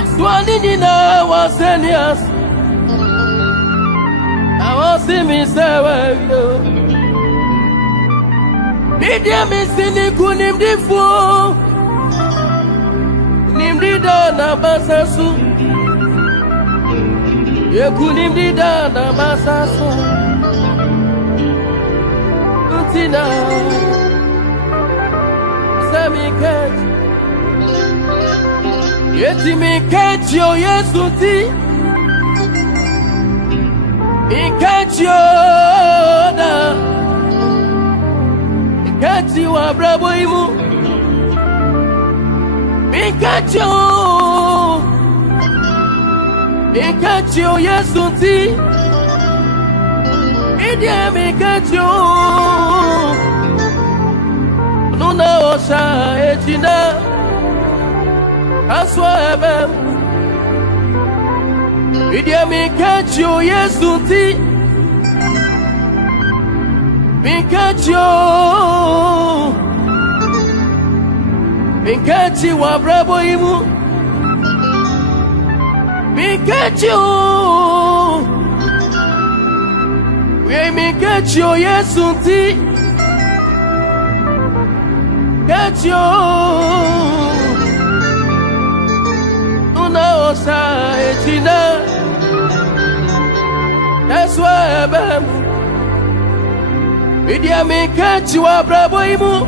Aswani nyina waseni as. I want see me say yo. Media me sini kunim di fo. Kunim di da na basasu. Ye kunim di da na basasu. Utina. Sami ket. Yeti mi ket yo Yesu ti. Mi ket yo da. Kati wa brabo imu Mikatio Yesu ti Idia mikatio Nuna osha echina Aswa ebe Idia mikatio Yesu ti Mikati wa brabo imu Mikatio We mikatio Yesu ti Mikatio Una osa echina Eswa ebemu Idia mikati wa brabo imu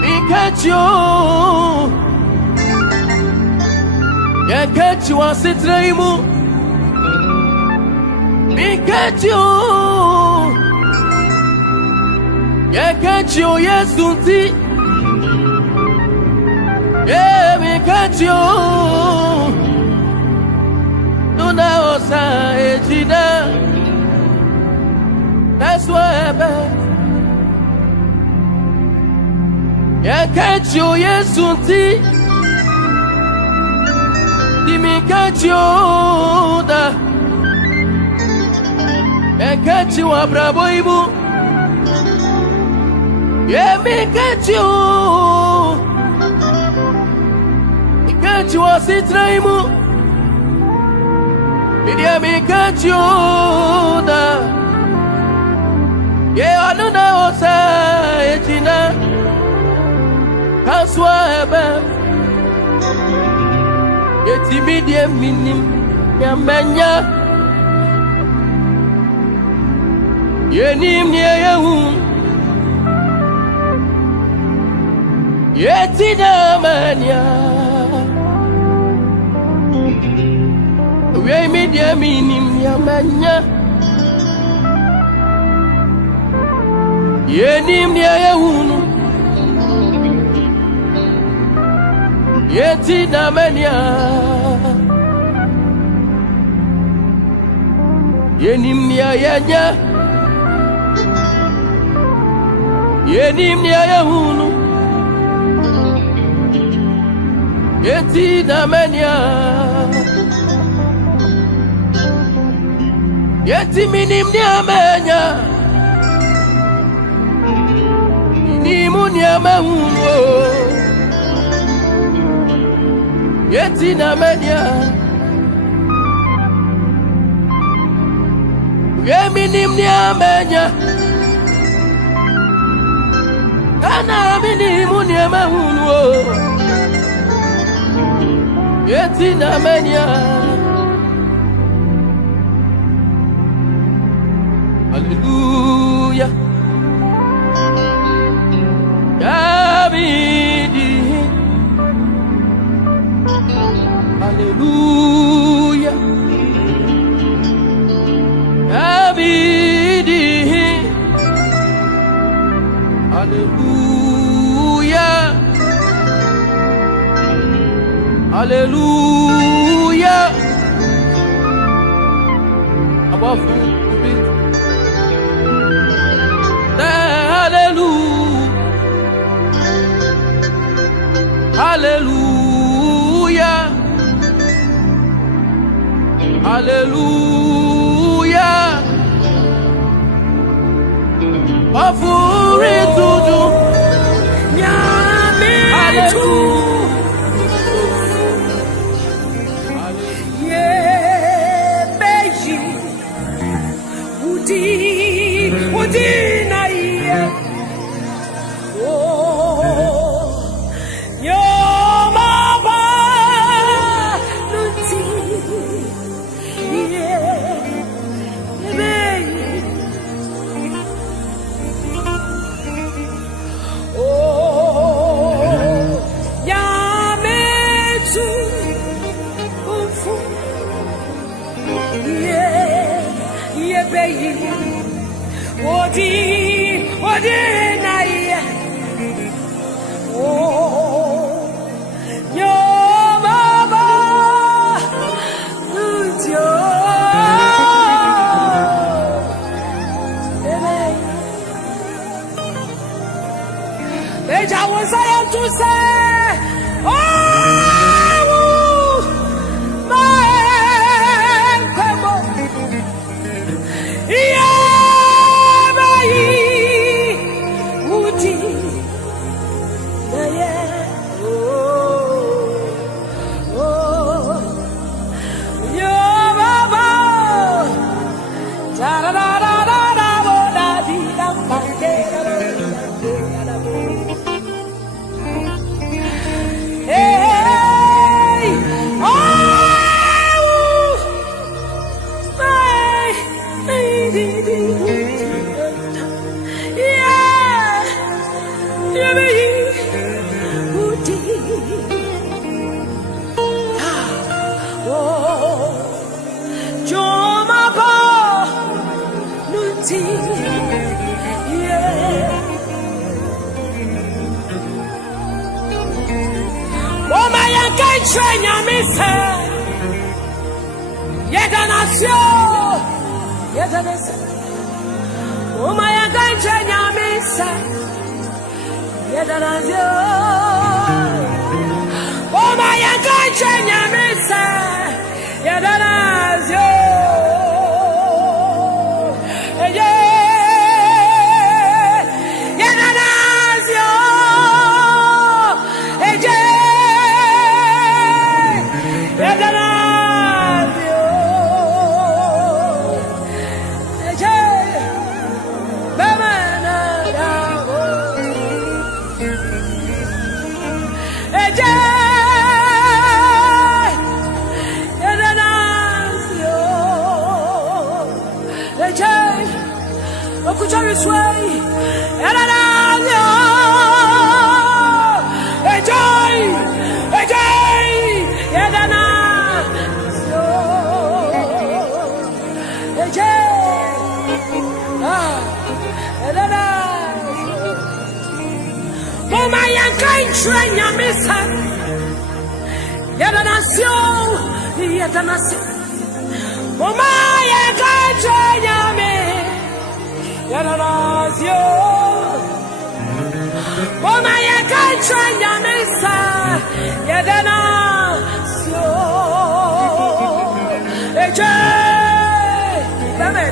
Mikatio Yakati wa sitra imu Mikatio Yakatio Yesu ti Mikatio Nuna osa ejina That's why I bet. Yakatio Yesu ti. Dimikatio da. Yakatio abrabo imu. Mikatio. Mikatio asitra imu. Mikatio da. Yeah, I know that osa echina Kaswa ebe Yeti midye minim Yamenya Yenim nye yehu Yeti namanya We midye minim Yamenya Yenim ni ayehunu Yeti namenya Yenim ni ayanya Yenim ni ayehunu Yeti namenya Yeti minim ni amenya ni muni amehunwo Yeti na menya Minim ni amenya Kana minim ni amehunwo Yeti na menya Hallelujah. Davidi. Hallelujah. Davidi. Hallelujah. Hallelujah. Above Hallelujah. Hallelujah. Wafuri tutu. Nyame tu. Ye beji. Udi na ye. Odi na ye. Oh, yo baba, yo. Beja was I to say, oh, my Pebo, yeah. Nyamisa Yedanasio Yedanasa Umaya Gancha Nyamisa Yedanasio Umaya Gancha Nyamisa Yedanasio Bye.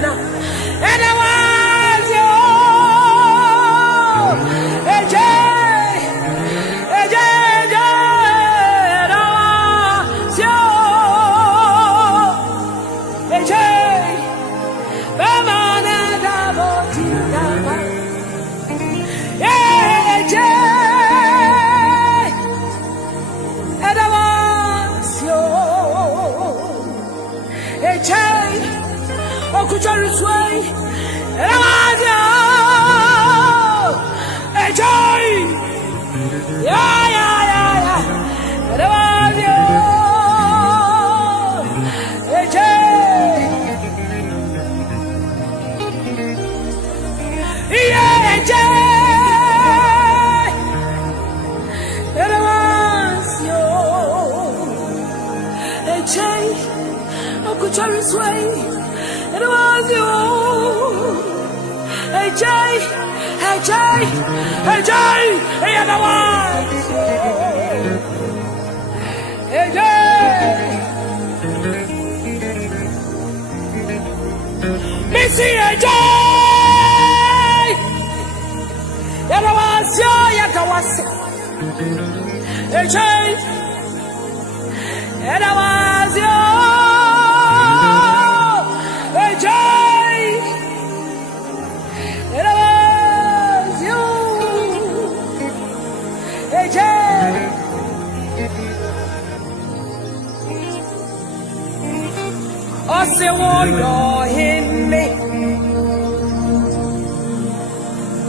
Cherry sway, it was you. Hey Jay, hey Jay, hey Jay, hey other one. Hey Jay, Missy, hey Jay, other was you, other was. Hey Jay, other was you. Say what you're in me.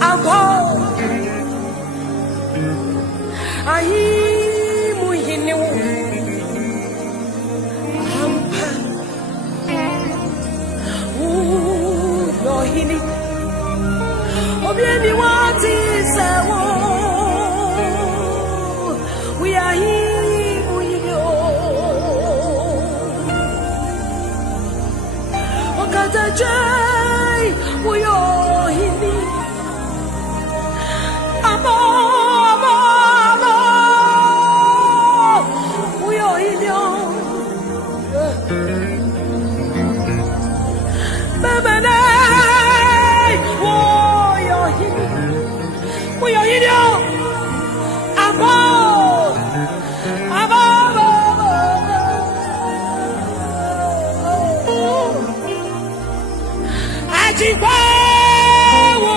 I'm cold. I'm in you. I'm ooh, you're in it. Oh, baby, what is that? We are here. The joy we are in me. We are in you. Baby,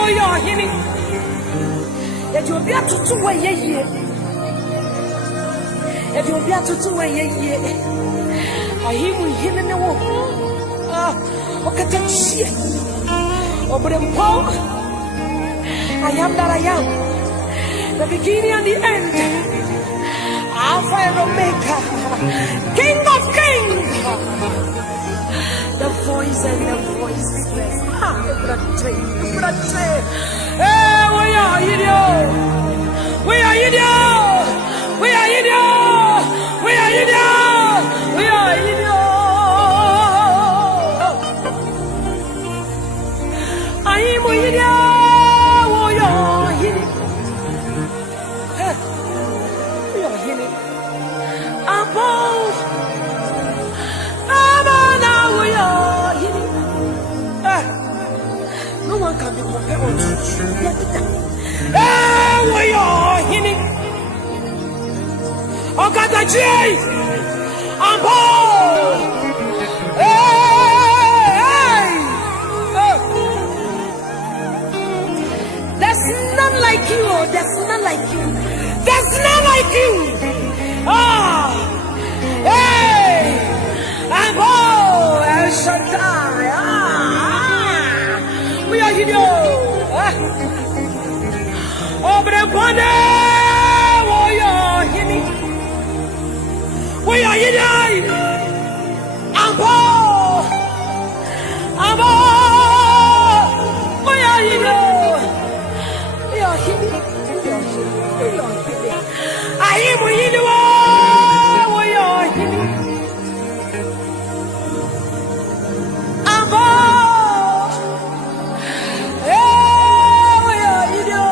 we are in you. If you'll be able to wait a year, if you'll be able to wait a year, I hear we him in the wall. Okay, take shit. Over the pole, I am that I am. The beginning and the end. Alpha and Omega, King of Kings. The voice and the voiceless. Hey, we are in you. We are in you. We are in you. We are in you. We are in you. I am in you. We are in you. We are in you. Above. Now we are in you. No one can be compared to you. We are in it. Oh, God, the J. I'm born. There's none like you. There's none like you. There's none like you. Hey, I'm born. El Shaddai. We are in you. Over the corner, we are in it. We are in it. I'm born. We are in it. We are in it. We are in it. I am in it. We are in it. I'm born. We are in you.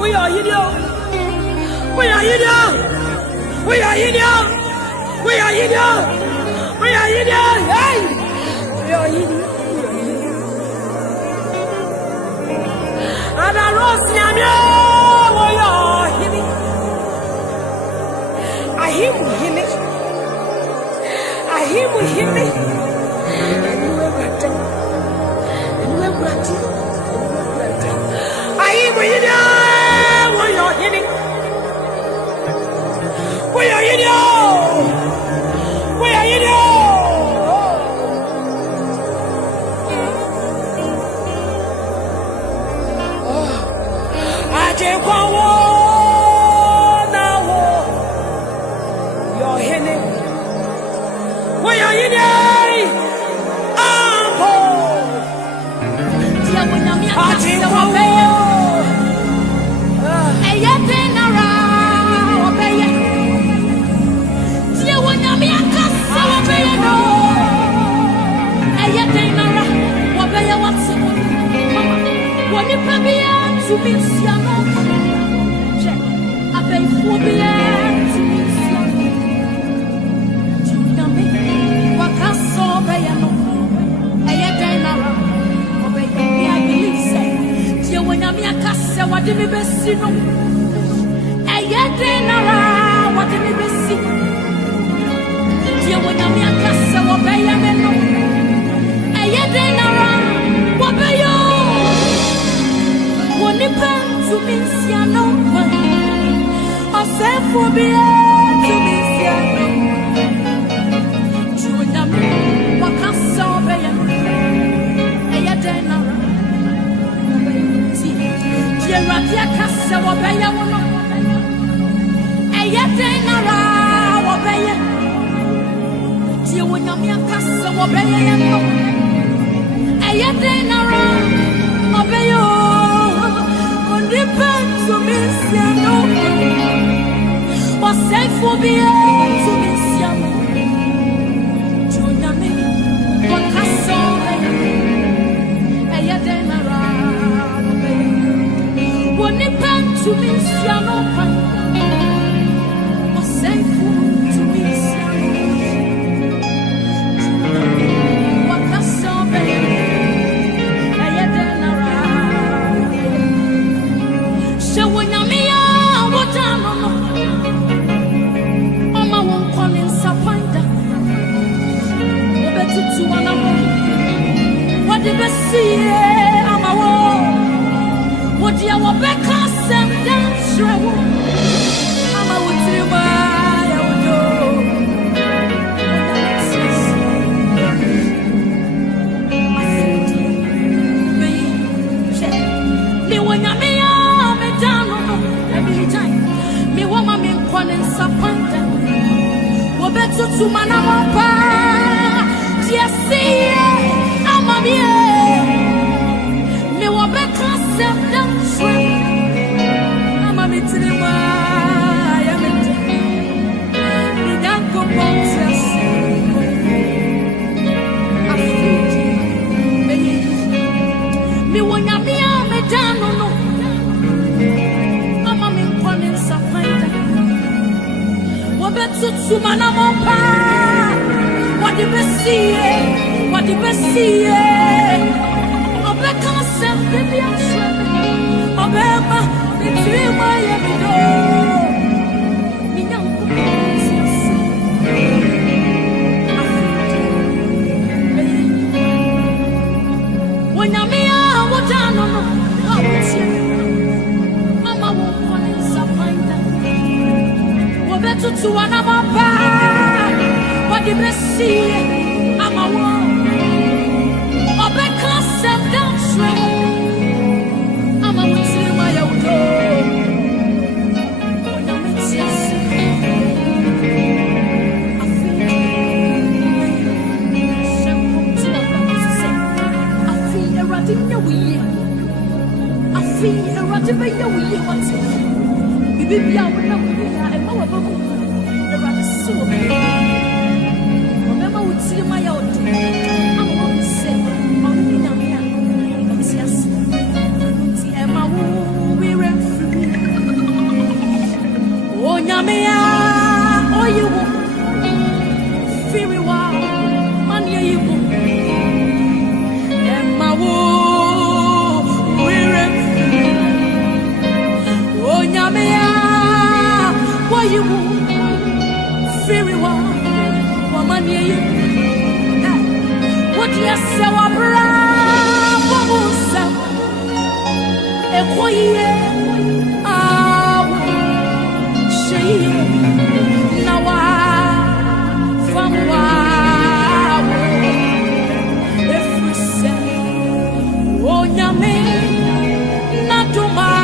We are in you. We are in you. We are in you. We are in you. Hey, we are in you. And I rose Yamia. We are in it. I hear we hear me. I hear we hear me. And you ever done. And you ever done. I hear we hear you. We are in it. We are in you. We are in you. I take one now. You're in it. We are in you. to me, Siano. I pay for me to me, Siano. Junami, Wakaso, Bayano, Ayadanara, Obey, I believe, say, Tiawanamia Cassa, what did we see? Ayadanara, what did we see? Tiawanamia Cassa, Obey, I know. Ayadanara, what bay you? One to me, Siano. I said for me to me, Siano. Junami, Wakaso, Bayano, Ayadanara. Ratia Cassa, Obey, Ayadanara, Obey. Tiawanamia Cassa, Obey, Ayadanara, Obey. Depends to me, Siano. Or say for me to me, Siano. Junami, Wakaso, Ayadanara. What depends to me, Siano. Or say for to me, Siano. Wakaso, Ayadanara. So when I'm here, what I'm on, I won't come in Sapanda. Better to one of them. What did I see? I'm a wall. What do you want back? Send down, sure. I'm a wood to buy. I would go. I said, me, check me when I'm here. Every time, me woman me calling Sapanta. Wobeto to manamapa. Tiasi, I'm a me wobeka sem dance. I'm a bit in my me danko pontias. I feel me when I'm here, me down no. To manamapa, what did we see? What did we see? Obeka sem de biaswe, obema betri my ebido. Minyanku siasi, when I'm here, what I know, how it's here. Mama won't call it Sapanda. To another bar, what did we see? I'm a wall. Obeka sem dance. I'm a witty, my old door. When I'm in Siasi, I feel a ratting your wheel. I feel a ratting by your wheel. What's it? Baby, I will not be here. I'm our bubble. Remember, we see my old. I'm going to say, I'm yes. See, Emma, we ran through. Oh, Yamea, oh, you won't. Very well, money, you won't. Emma, we ran through. Oh, Yamea, oh, you won't. Very well, woman, you. What you say, what bravo, Musa? A quiet, she now from wow. If we say, oh, Yame, not to my.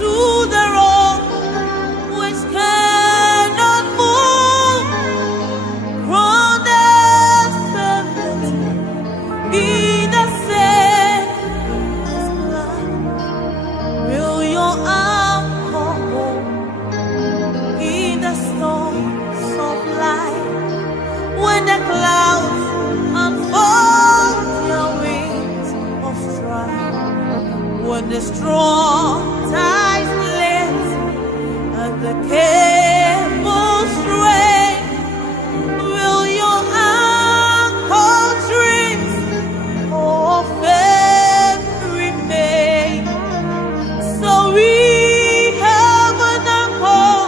to the rock which cannot move, grounded firmly in the safest blood. Will your anchor hold in the storms of life when the clouds unfold their wings of strife, when the strong tides lift and the cable strain? Will your anchor dreams of faith remain? So we have an anchor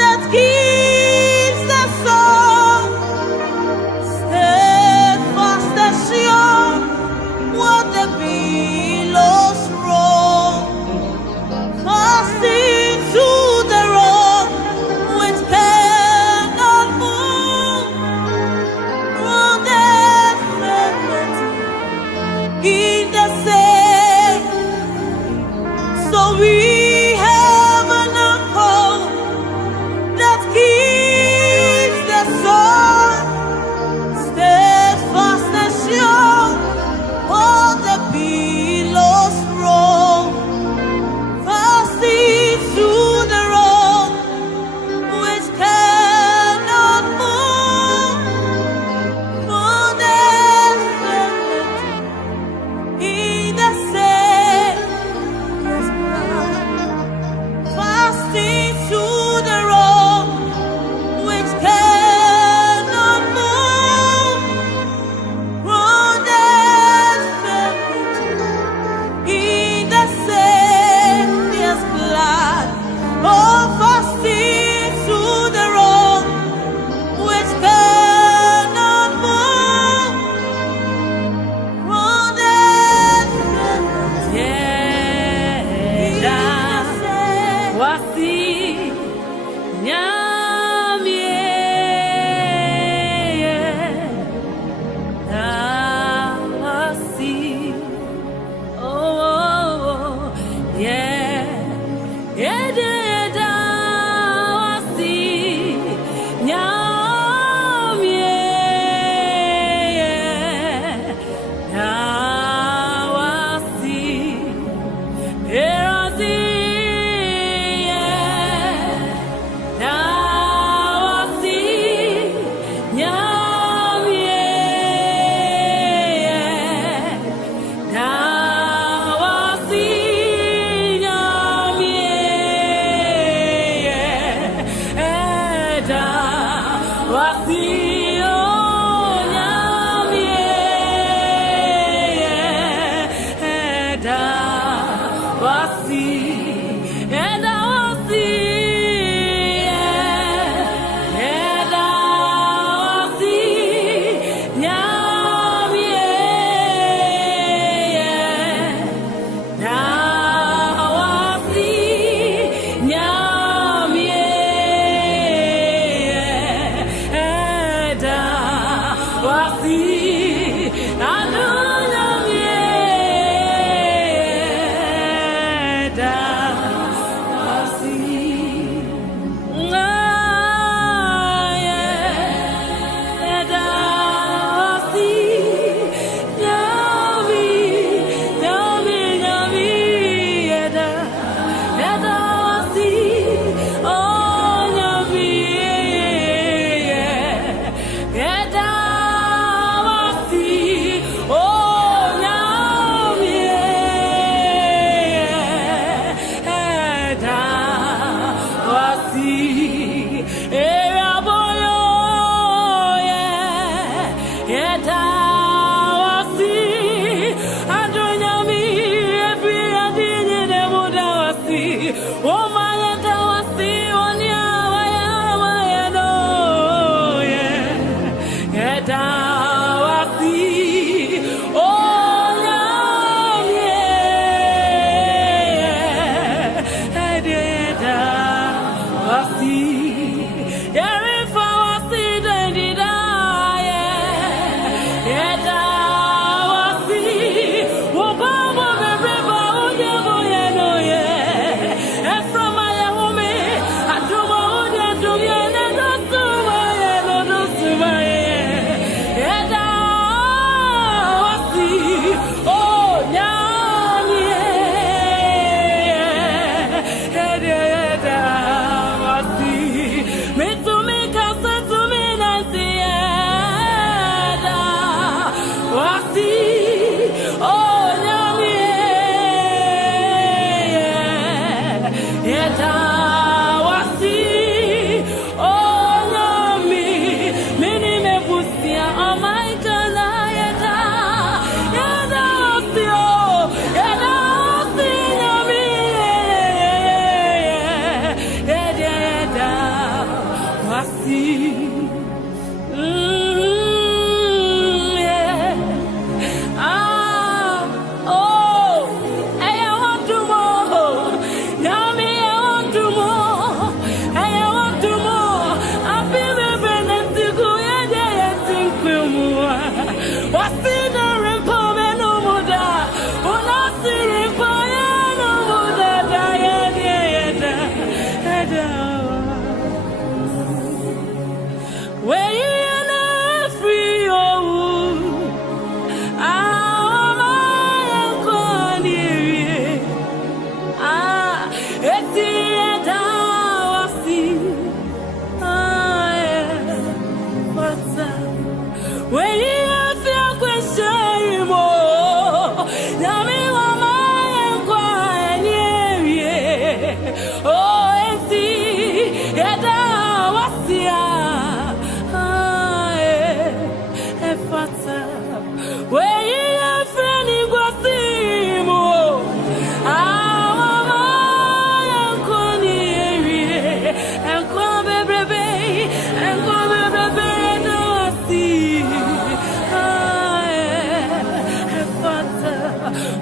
that keeps us all steadfast and sure, what the billows roll, casting to the rock which cannot move, grounded firmly in the same. So we have an anchor that keeps the soul steadfast and sure, all the billows roll, fasting to the rock which cannot move, grounded firmly in the safest blood. Fasting to the rock which cannot move, grounded firmly in the safest blood. Oh, fasting to the rock which cannot move, grounded firmly in the safest. Wasi nyamie na wasi oh yeah da wasi nyamie na wasi erazi Da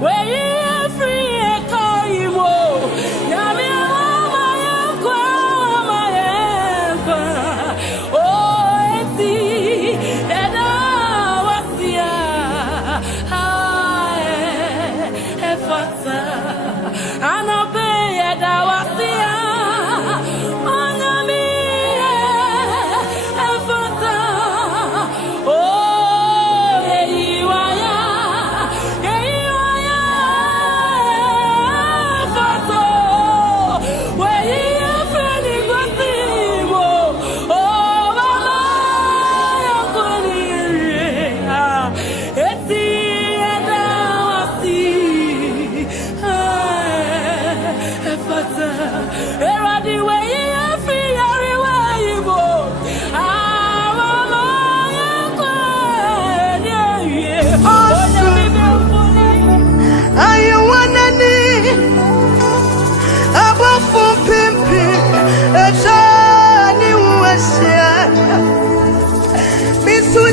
where you free a coimo. Yami, my anchor. Oh, it's and I was here. I fata, and I obey and I was here.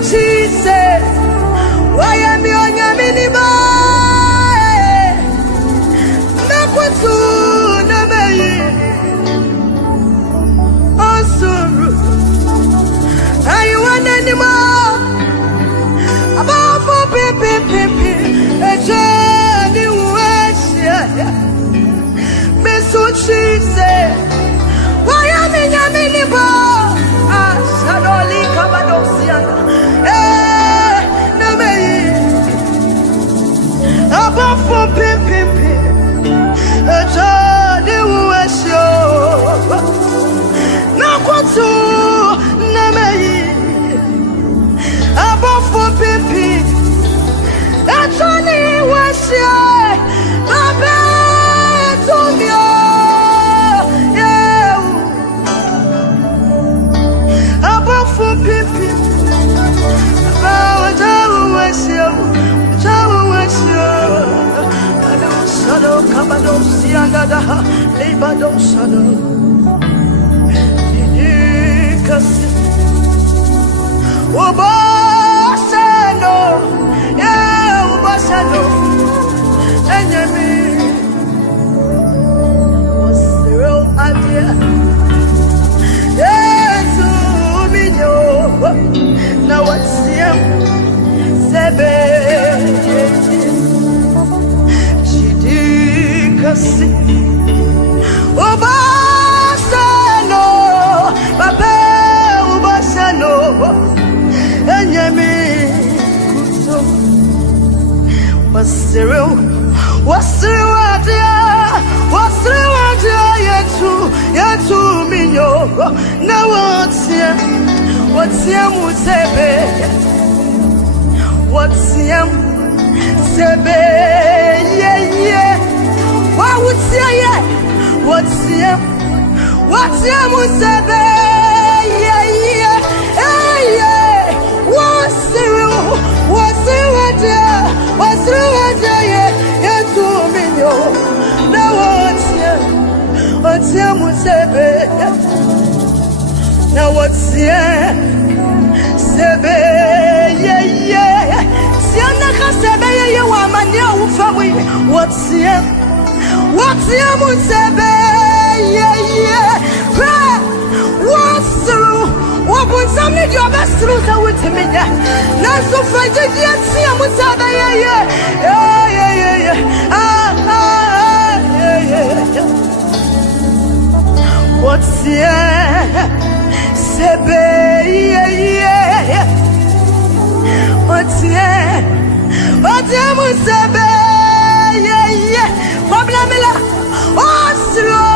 Jesus, why am you on your minima? Nakwatu nabayi, Osuru. Are you one anymore? About for pipi, a journey was Miss Jesus, why am you on your minima? Sadoli Kabadosiana, Namei, above for Pimpimpi, a journey was your Nakwatu, Namei, above for Pimpi, a journey was your Abetumio. Now what's him? Sebe, Chidikasi, Obasano, Papa, Obasano, Enyami, Kuso, what's through Yetu, Minyo, now what's him? What's him Sebe? What's him Sebe? Yeah. What would say yeah? What's him Sebe? Yeah. What's yeah? To me no. Now what's him Sebe? Now what's him Sebe? Yeah. Siana Sebe, you are my new family. What's him Sebe? Yeah. What's through? What would some of your best through the with me? Not so frightened yet. See, I'm with Sebe. Yeah. What's him Sebe? Yeah. What's him Sebe? Yeah. Problemilla. Osro,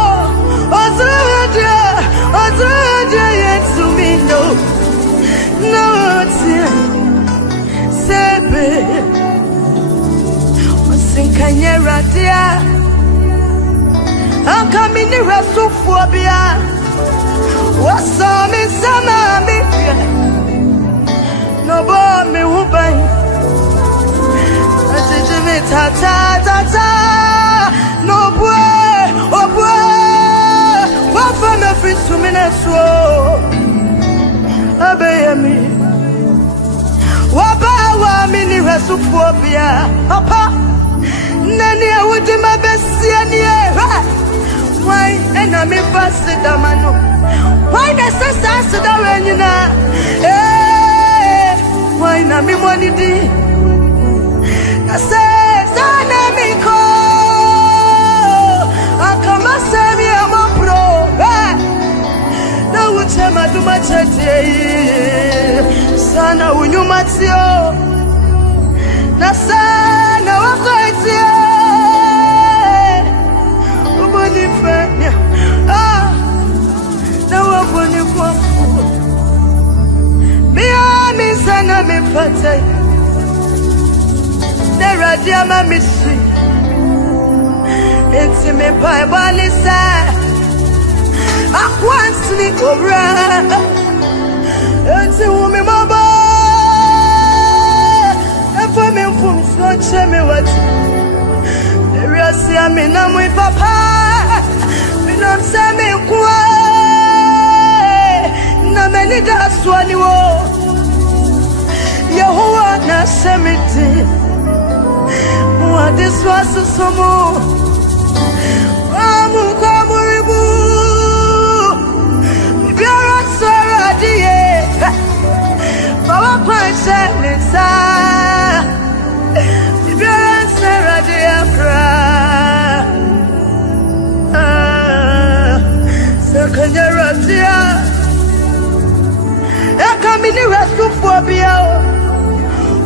yet to me no. What's him Sebe? What's in Kanyera dear? I'm coming to Rasophobia. What's on me, Samami? No bomb me, who buy? Ta. No boy, oh boy. What for me, free to me, that's obey me. What power, mini Rasophobia? Papa, na mi fasi damano. Why the sasa da wenyina? Why na mi money di? I say sana mi ko. Akama semi ama pro. Na uchema duma chete. Sana unyumatio. Na sana wako etio. Uboni fenya. Na waboni kwa mi sana mi fate. Nera diama misi. It's me pai bani sa. Akwansni obra. It's umi maba. Efa mi mfum so cheme wati. Nera siya mi na mwi papa. Mi nam sa mi kwa. Na meni da swani wo. Yehovah na semiti. Wa diswasu somo. Amu kamuribu. Biara sara diye. Baba panche nisa. Biara sara diye kra. Sakanyara diya. Ekamini restu phobia.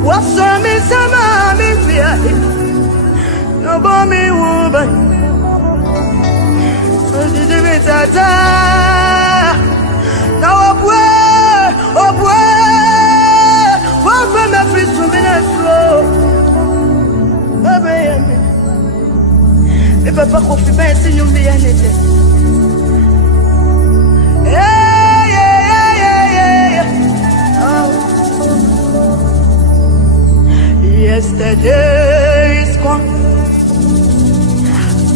What's on me, sama me fear? No bomb woman. Did you meet that? Now, what from my free swimming and slow? Baby, if I coffee best in you, be anything. Yesterday is gone.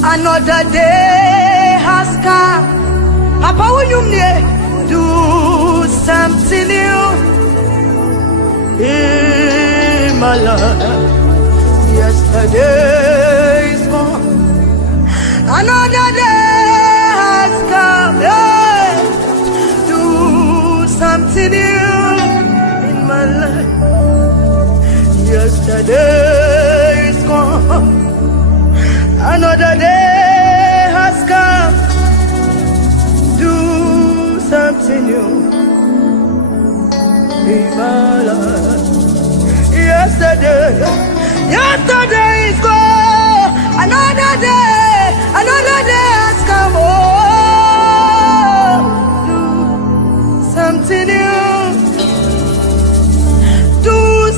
Another day has come. Papa, will you do something new in my life? Yesterday is gone. Another day has come. Yeah. Do something new in my life. Yesterday is gone. Another day has come. Do something new in my life. Yesterday is gone. Another day has come. Oh, do something new. Do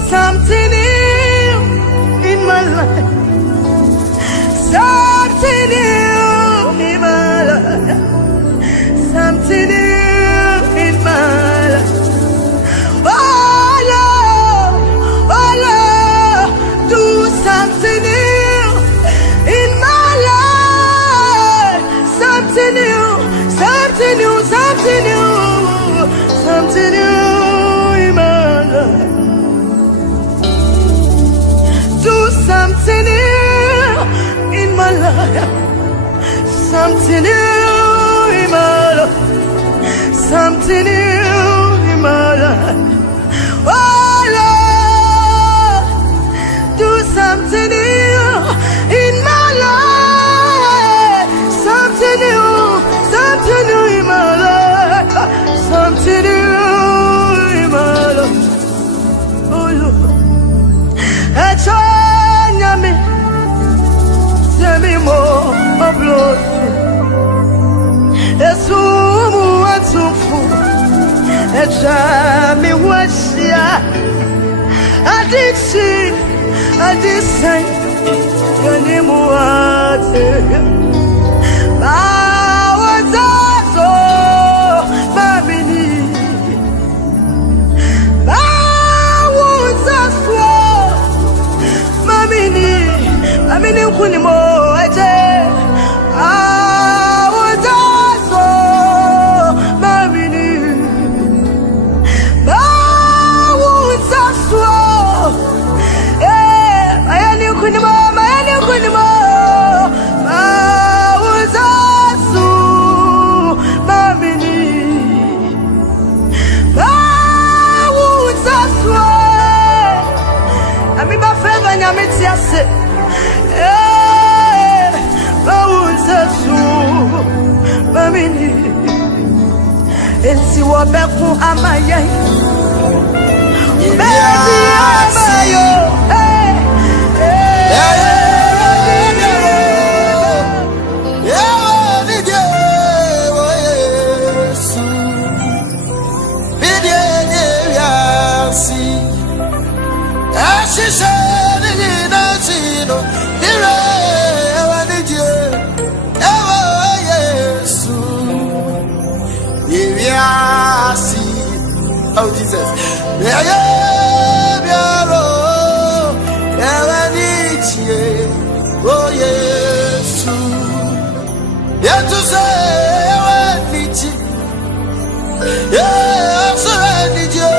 something new in my life. Something new in my life. Something new in my life. Oh Lord, do something new in my life. Something new, something new, something new, something new in my life. Do something new in my life. Something new in my life. Something new in my life. Oh Lord, do something new in my life. Something new in my life. Something new in my life. Oh Lord, me. Send me more of blood. Esumu atufu. Ejami washia. Adisi. Yonimu ate. Bawazato. Babini. Bawazato. Mamini kunimo eje. Bawazato. Mamini. Bawazato. Ayani kunimo. Bawazato. Fini. It's your befu amaye. Baby amayo. Hey, hey. She said, "Nino, here I need you. Oh yes, oh Jesus, yeah, I need you. Oh yes, yeah, to say I need you. Yeah, so I need you.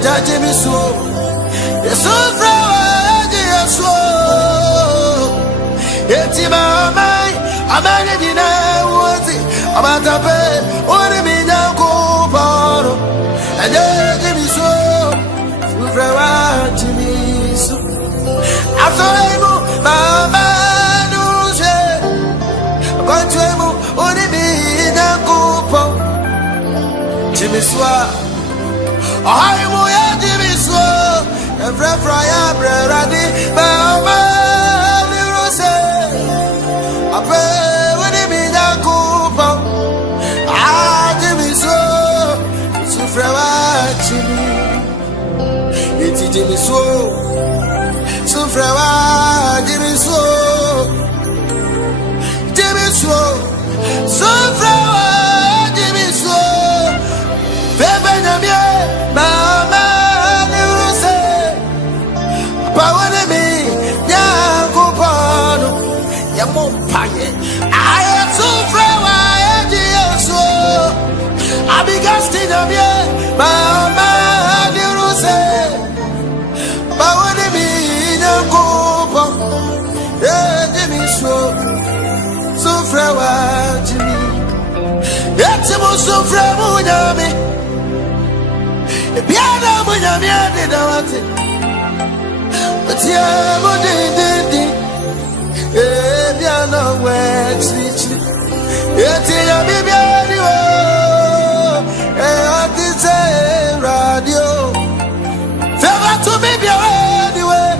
Judge me so, yes, so proud, yes, so. It's my mind, I'm not in what's it about the bed, only me now go for. And judge me so, so proud, me so. After I move, my man, who's it? But to move, only me now go for. Jimmy Swat. I will give it so every Friday, ready, Mama, Rose. I pray with him in a couple. I give it so, so forever, Jimmy. It's Jimmy so, so forever, Jimmy so, Jimmy so, so forever, Jimmy so. Mama, you say, power to me, Yankupano, Yamopaye. I am so proud, so I began to be Mama, you say, power to me, Yankupo, Jimmy, so proud, Jimmy. Yet you must so proud, me. Piano when I'm here, they don't want it. But yeah, but they piano where it's it's in a baby anyway. And this radio. Favor to me, be anyway.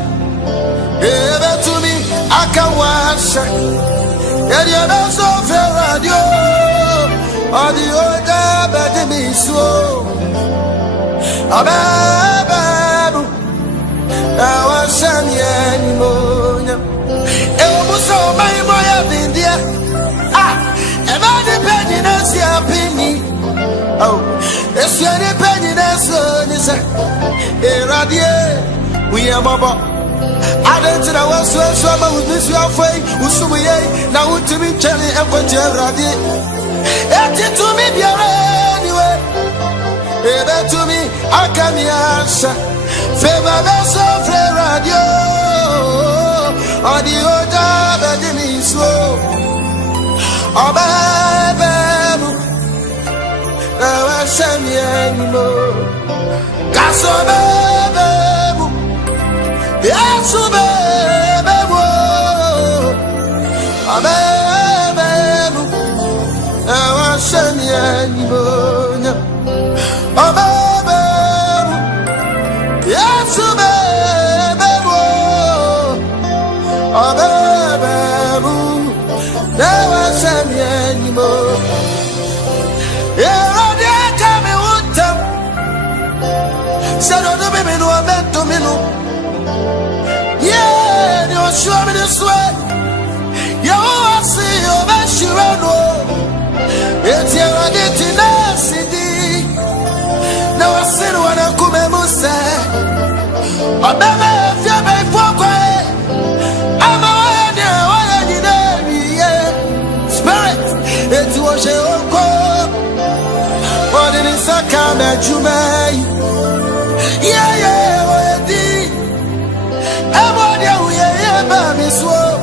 Favor to me, I can watch it. And you're not so fair radio. Or the other, but me so. Ababu, I shan anymore. It was so my boy of India. Am I depending on your opinion? Oh, it's your depending on son. We are Baba. I Adentina was so about this your way, Usuye, now to be Charlie and Pontiaradi. Eti to me, be anyway. Ebe to me, I can answer. Favor the software radio. Audio job at the means slow. Obebe, I send me anymore. Gasobebe, yes, obebe, obebe, I send me anymore. Obebe, yes, obebe, obebe, never send me anymore. Yeah, they tell me what time. Said, oh, the baby, no, I meant to me, no. Yeah, you're sure me this way. You will see your best, you know. It's your identity, city. Now I said, when I come and must say, I never have your baby for quiet. I'm a yeah. Spirit, it was your call. But it is a come at you, may. Yeah, yeah, what I did. I'm on your way, baby, slow.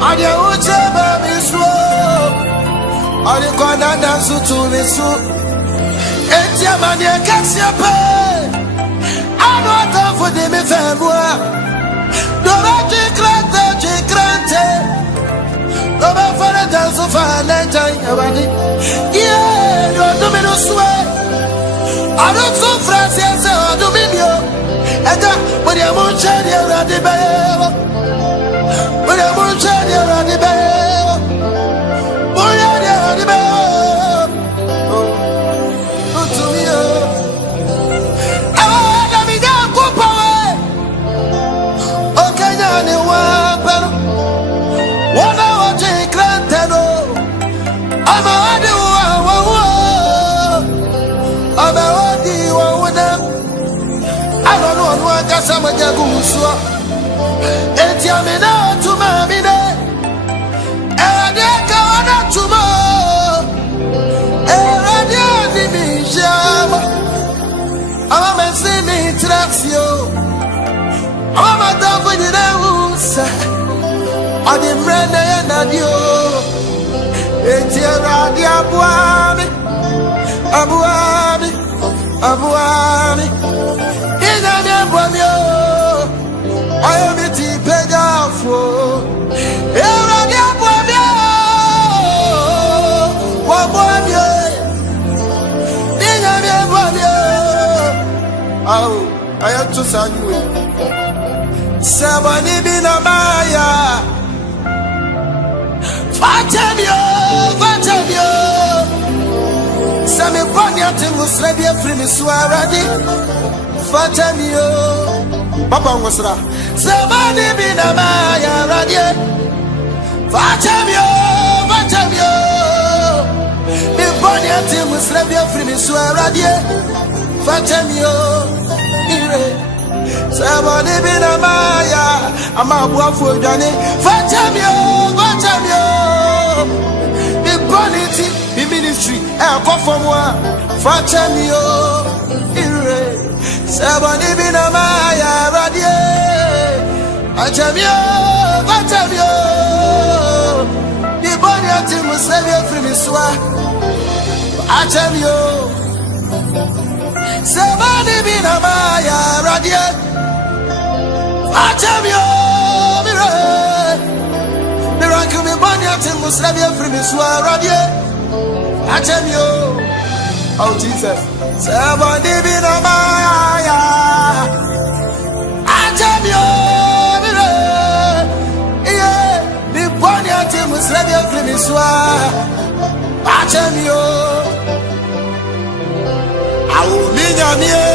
On your way, baby, slow. On your corner, dance to me, so. It's your money, I can't see a pay. I'm not done for them if I'm one. Don't take granted. Don't for the dance of a night. Yeah, don't do me no sweat. I don't so fresh, yes, I do me. And when you're more shady, you're the bell. When you're more shady, you're the bell. When you're the bell. Oh, to me, oh, let me go, go away. Okay, now, you want better. One hour, take granted. I'm a Sama Jaguswa, Etiamina to Mamine, Eradicana to Mo, Eradia Dimisha, I'm a semi traxio, I'm a dog with the house, I didn't run and you, Etiaradia Buami, Abuami. I am a deep for oh, I have to say you. Somebody be na Maya. Fatemio. Sami Bonya Timus Radio Free Suaradi. Fatemio. Papa Wasra. Somebody be na Maya Radio. Fatemio. Me Bonya Timus Radio Free Suaradi. Fatemio. Somebody be na Maya. I'm a waffle Johnny. Fatemio. Me bonity, me ministry. I come from one. Fatemio. Somebody be na Maya. Radie. Fatemio. Me bonity must save you from me swa. Fatemio. Somebody be na Maya. Radie. Fatemio. Miracle me banya till Muslim free me Radie. Fatemio. Oh Jesus. Somebody be na Maya. Fatemio. Yeah. Me banya till Muslim free me Fatemio. Au minya mie.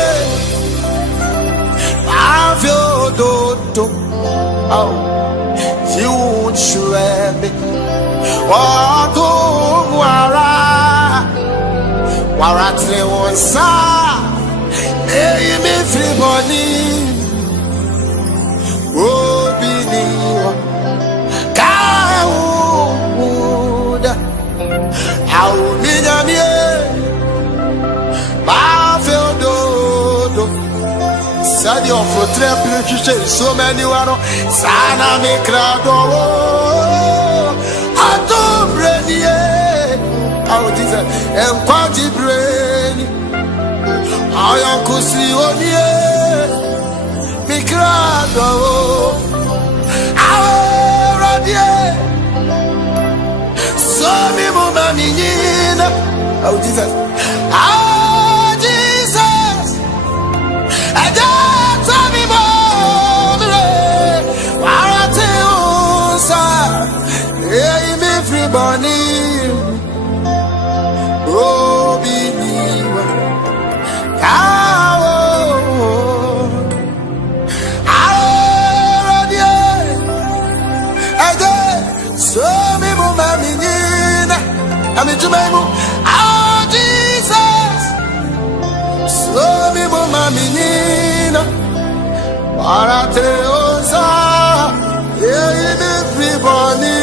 Avio dodo. Oh. You won't shred me. Oh, Warate won't sa. Hey, me free money. Oh, so many one sana me crado atom brenie how this and quanti brain I am kusi onie me crado radie so me mama menina how Jesus Everybody, oh, believe, so me mama menina, I'm in Jamaica, oh Jesus, so me mama menina, parate osa, everybody.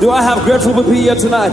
Do I have grateful people here tonight?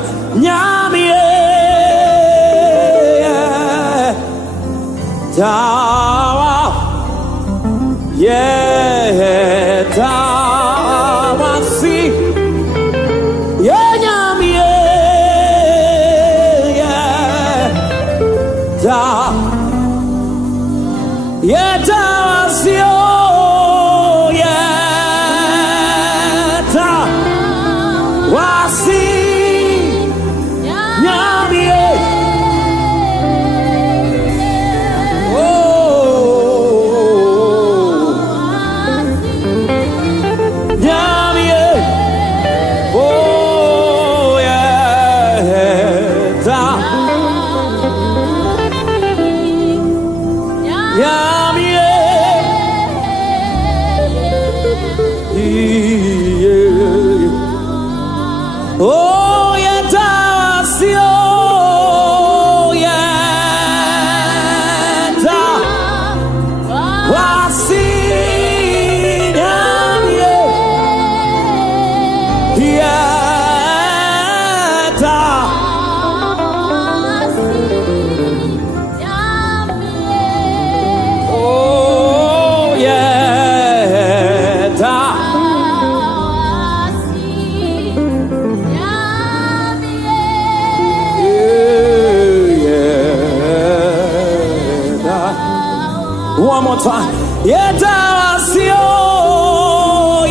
One more time. Yeta wasio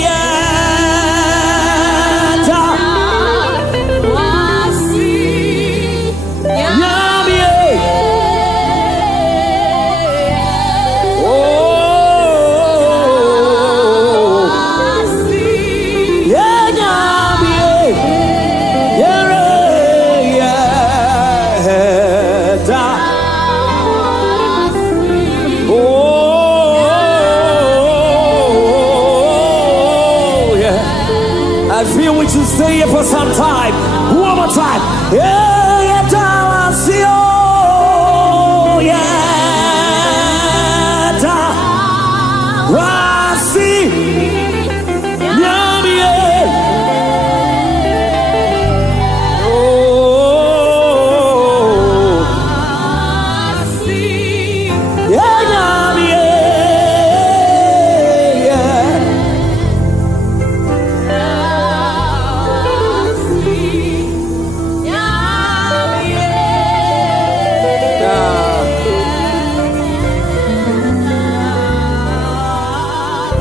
yeta stay here for some time. One more time.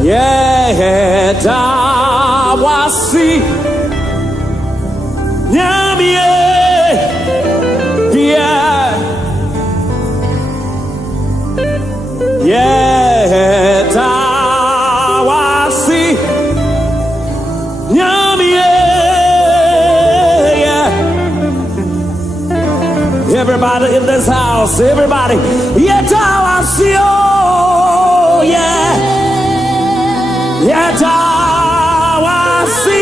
Yeah, yeah, Dawasi Nyamie Yeah Yeah Dawasi Nyamie Yeah Everybody in this house, everybody Yeah Dawasi oh yeah Yeah Dawasi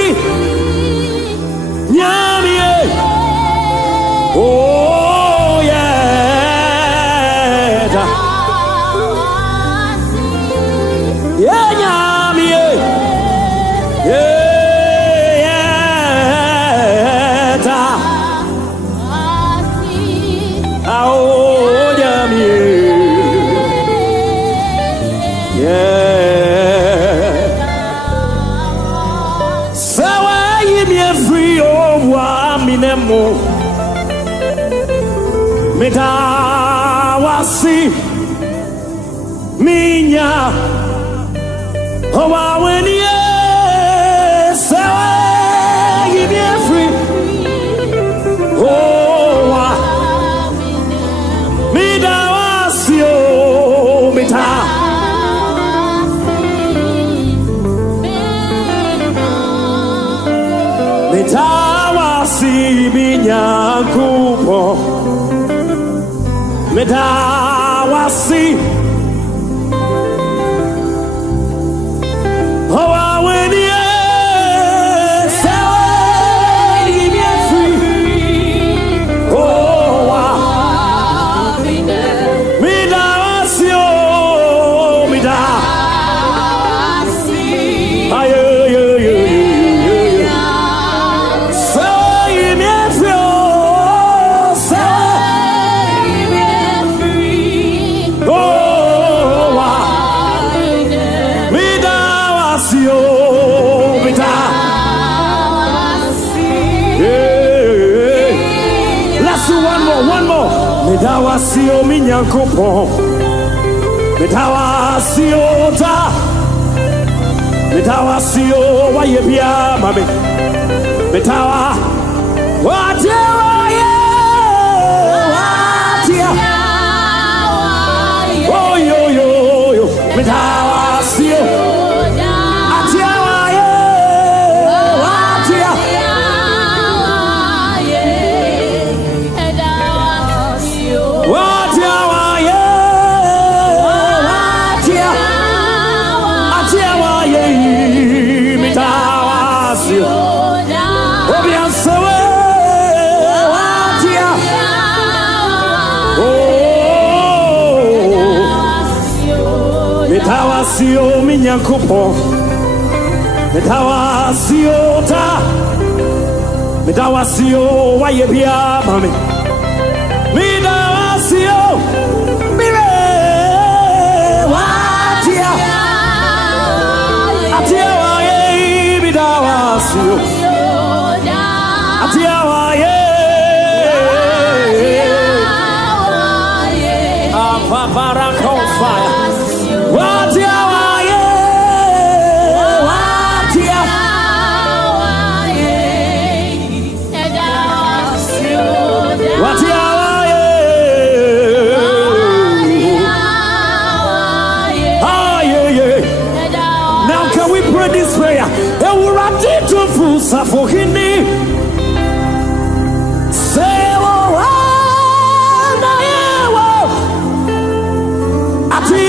Nyamie oh yeah Yeah Nyamie Yeah oh Nyamie Yeah Sawa yimi free oh aminemo Medawasi Minya Owa weniye Sawa yimi free Oh Medawasi oh Medawasi minyankupo Medawasi Owa weniye Sawa yimi free Oh Medawasi oh Medawasi Ayo One more. Medawasi o minyankopo. Medawasi o ta. Medawasi o wayebia mame. Medawa watia watia. Oh yo yo yo. Medawasi o. Medawasi o minyankupo Medawasi o ta Medawasi o wayebia mame Medawasi o mire watia Atia waye Medawasi o Atia waye Apapara confire Watia waye Watia Watia waye Ah yeah yeah Now can we pray this prayer Ewurade to fusa for hini Say na yewo Ati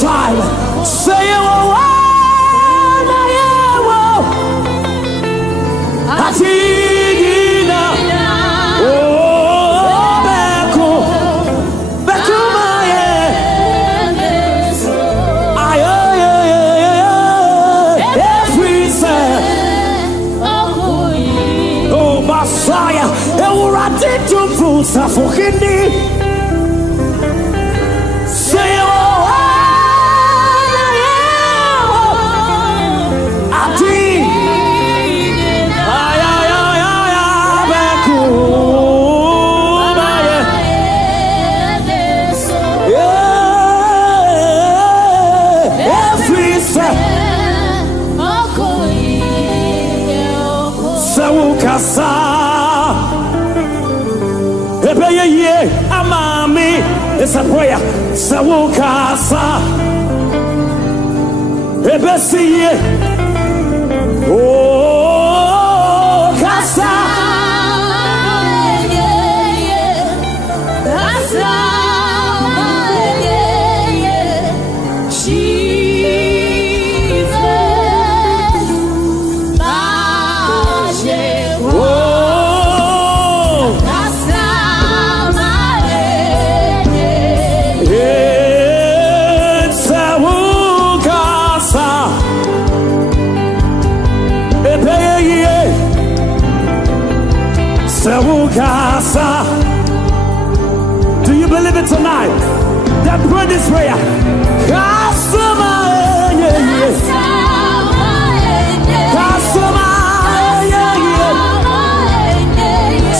time. Say it all. Atina. Oh, Beko. Beko Maye. Ayo. Every say. Oh, Messiah. Ewurade to Fusa for Hindi. Say it all. Kasa Ebeye ye amami. It's a prayer. Sawu kasa Ebesi ye. Oh kasa Do you believe it tonight? Then pray this prayer.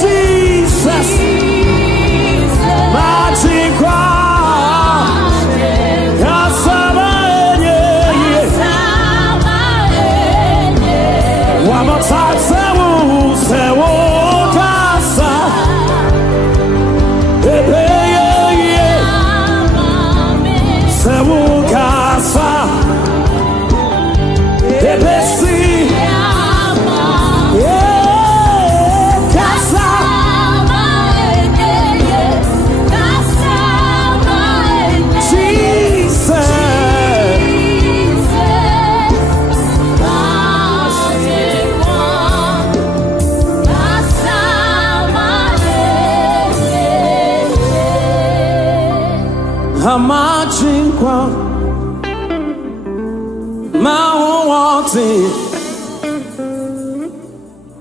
Jesus, one more time, Hamachinkwa Mawati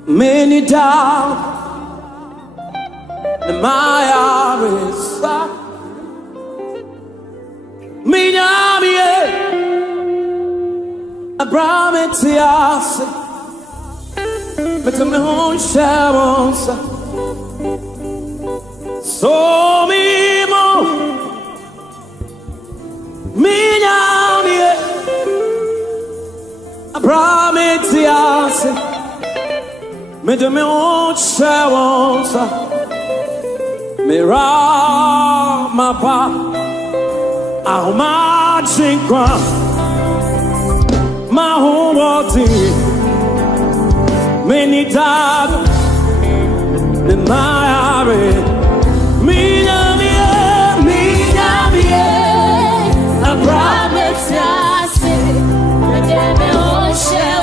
Many down the Mayarisa Minamie Abrametias But the moon shadows so me more Minamie Abrametias Me de me oncha me ra ma pa ma chinkwa ma huwati me ni dad me maare minamie Abrametias me de me oncha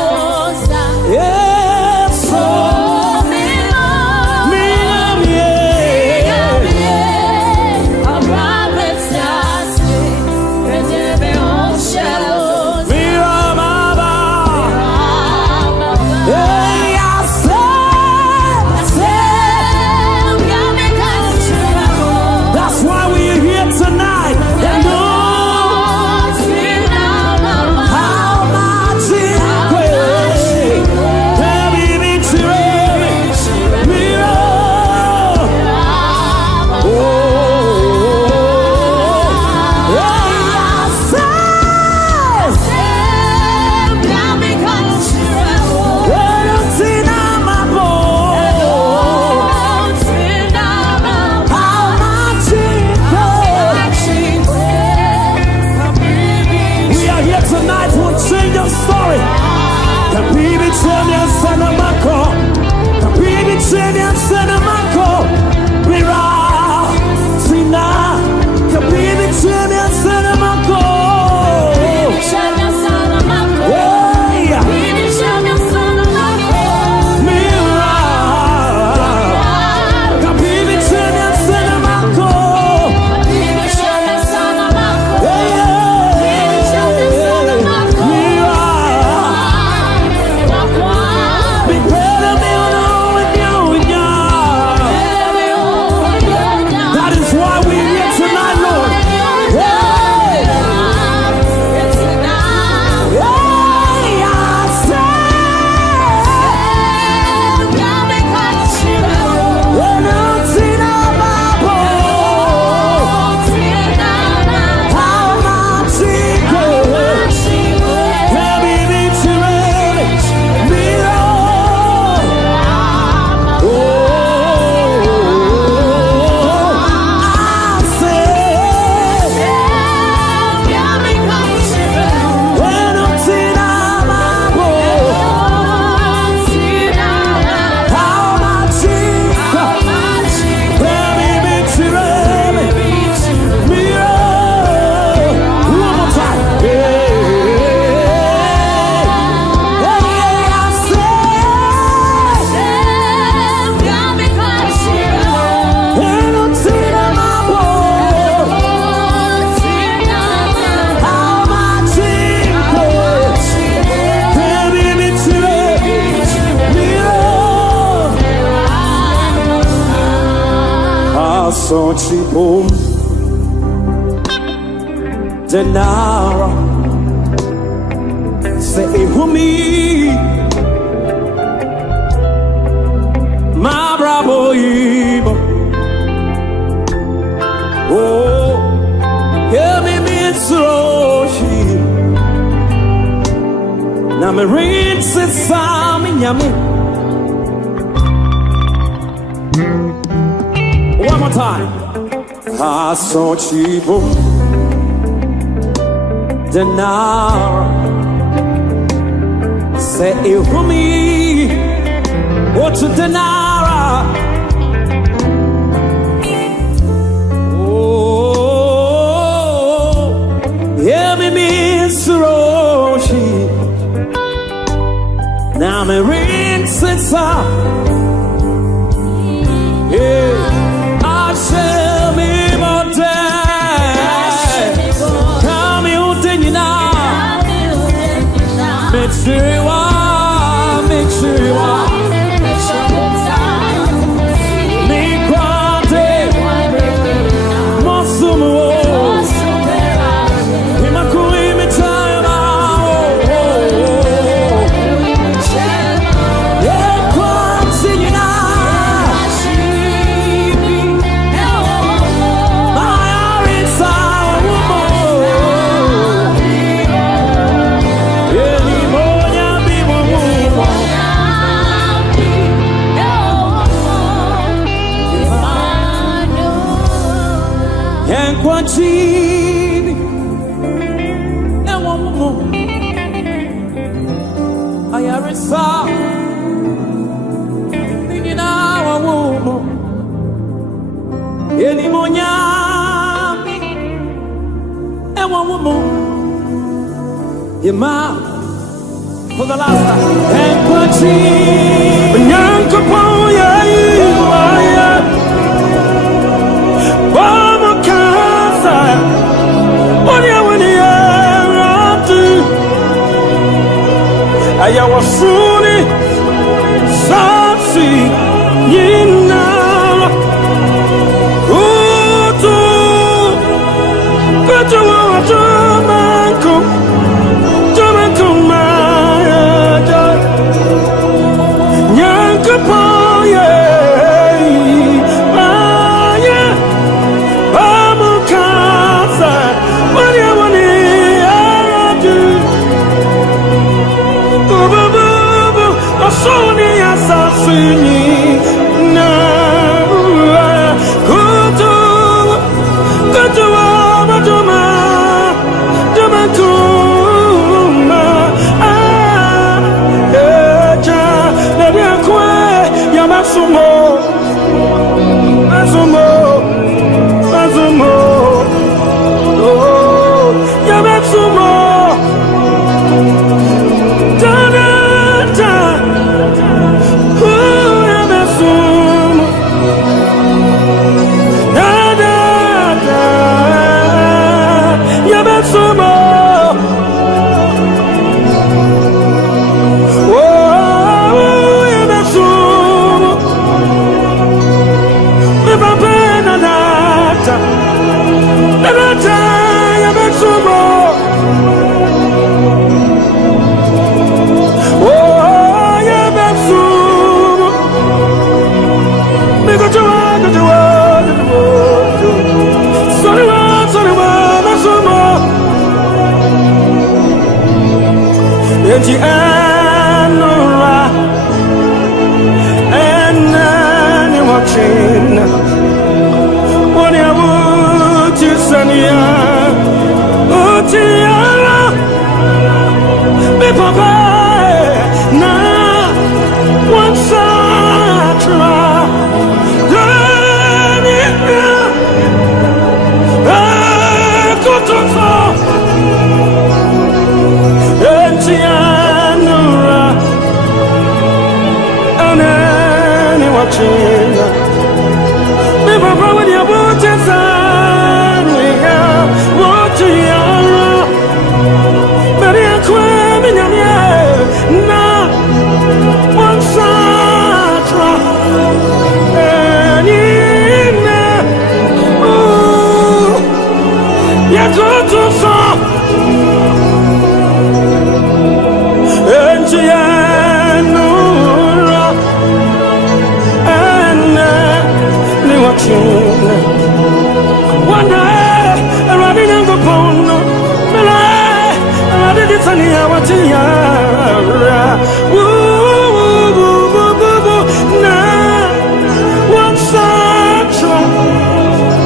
Asonchibum Denara Say Humi Ma bravo Ibo Oh Hear me Mitsuroshi Na me rinse Sami Nyami. One more time. Asonchibo Denara Say Ihumi What to Denara Oh Yeah me Mitsuroshi Now me rinse it up. Yeah Make sure you are. Chini, and one more. I am a song, thinking now a woman. Any more, and one more. Your mouth for the last time. And Quachini, young Capoya. I was fully Sapsi Yina Utu Katuwa Jamanko Maya Nyankapoye Maya Bamukasa Wanyawani Aradu Sony assassini na kutu matuma kuma eja na biakwe ya masumo oh ya masumo to song. And they watching. One day, running and go pon. I did it any hour to ya.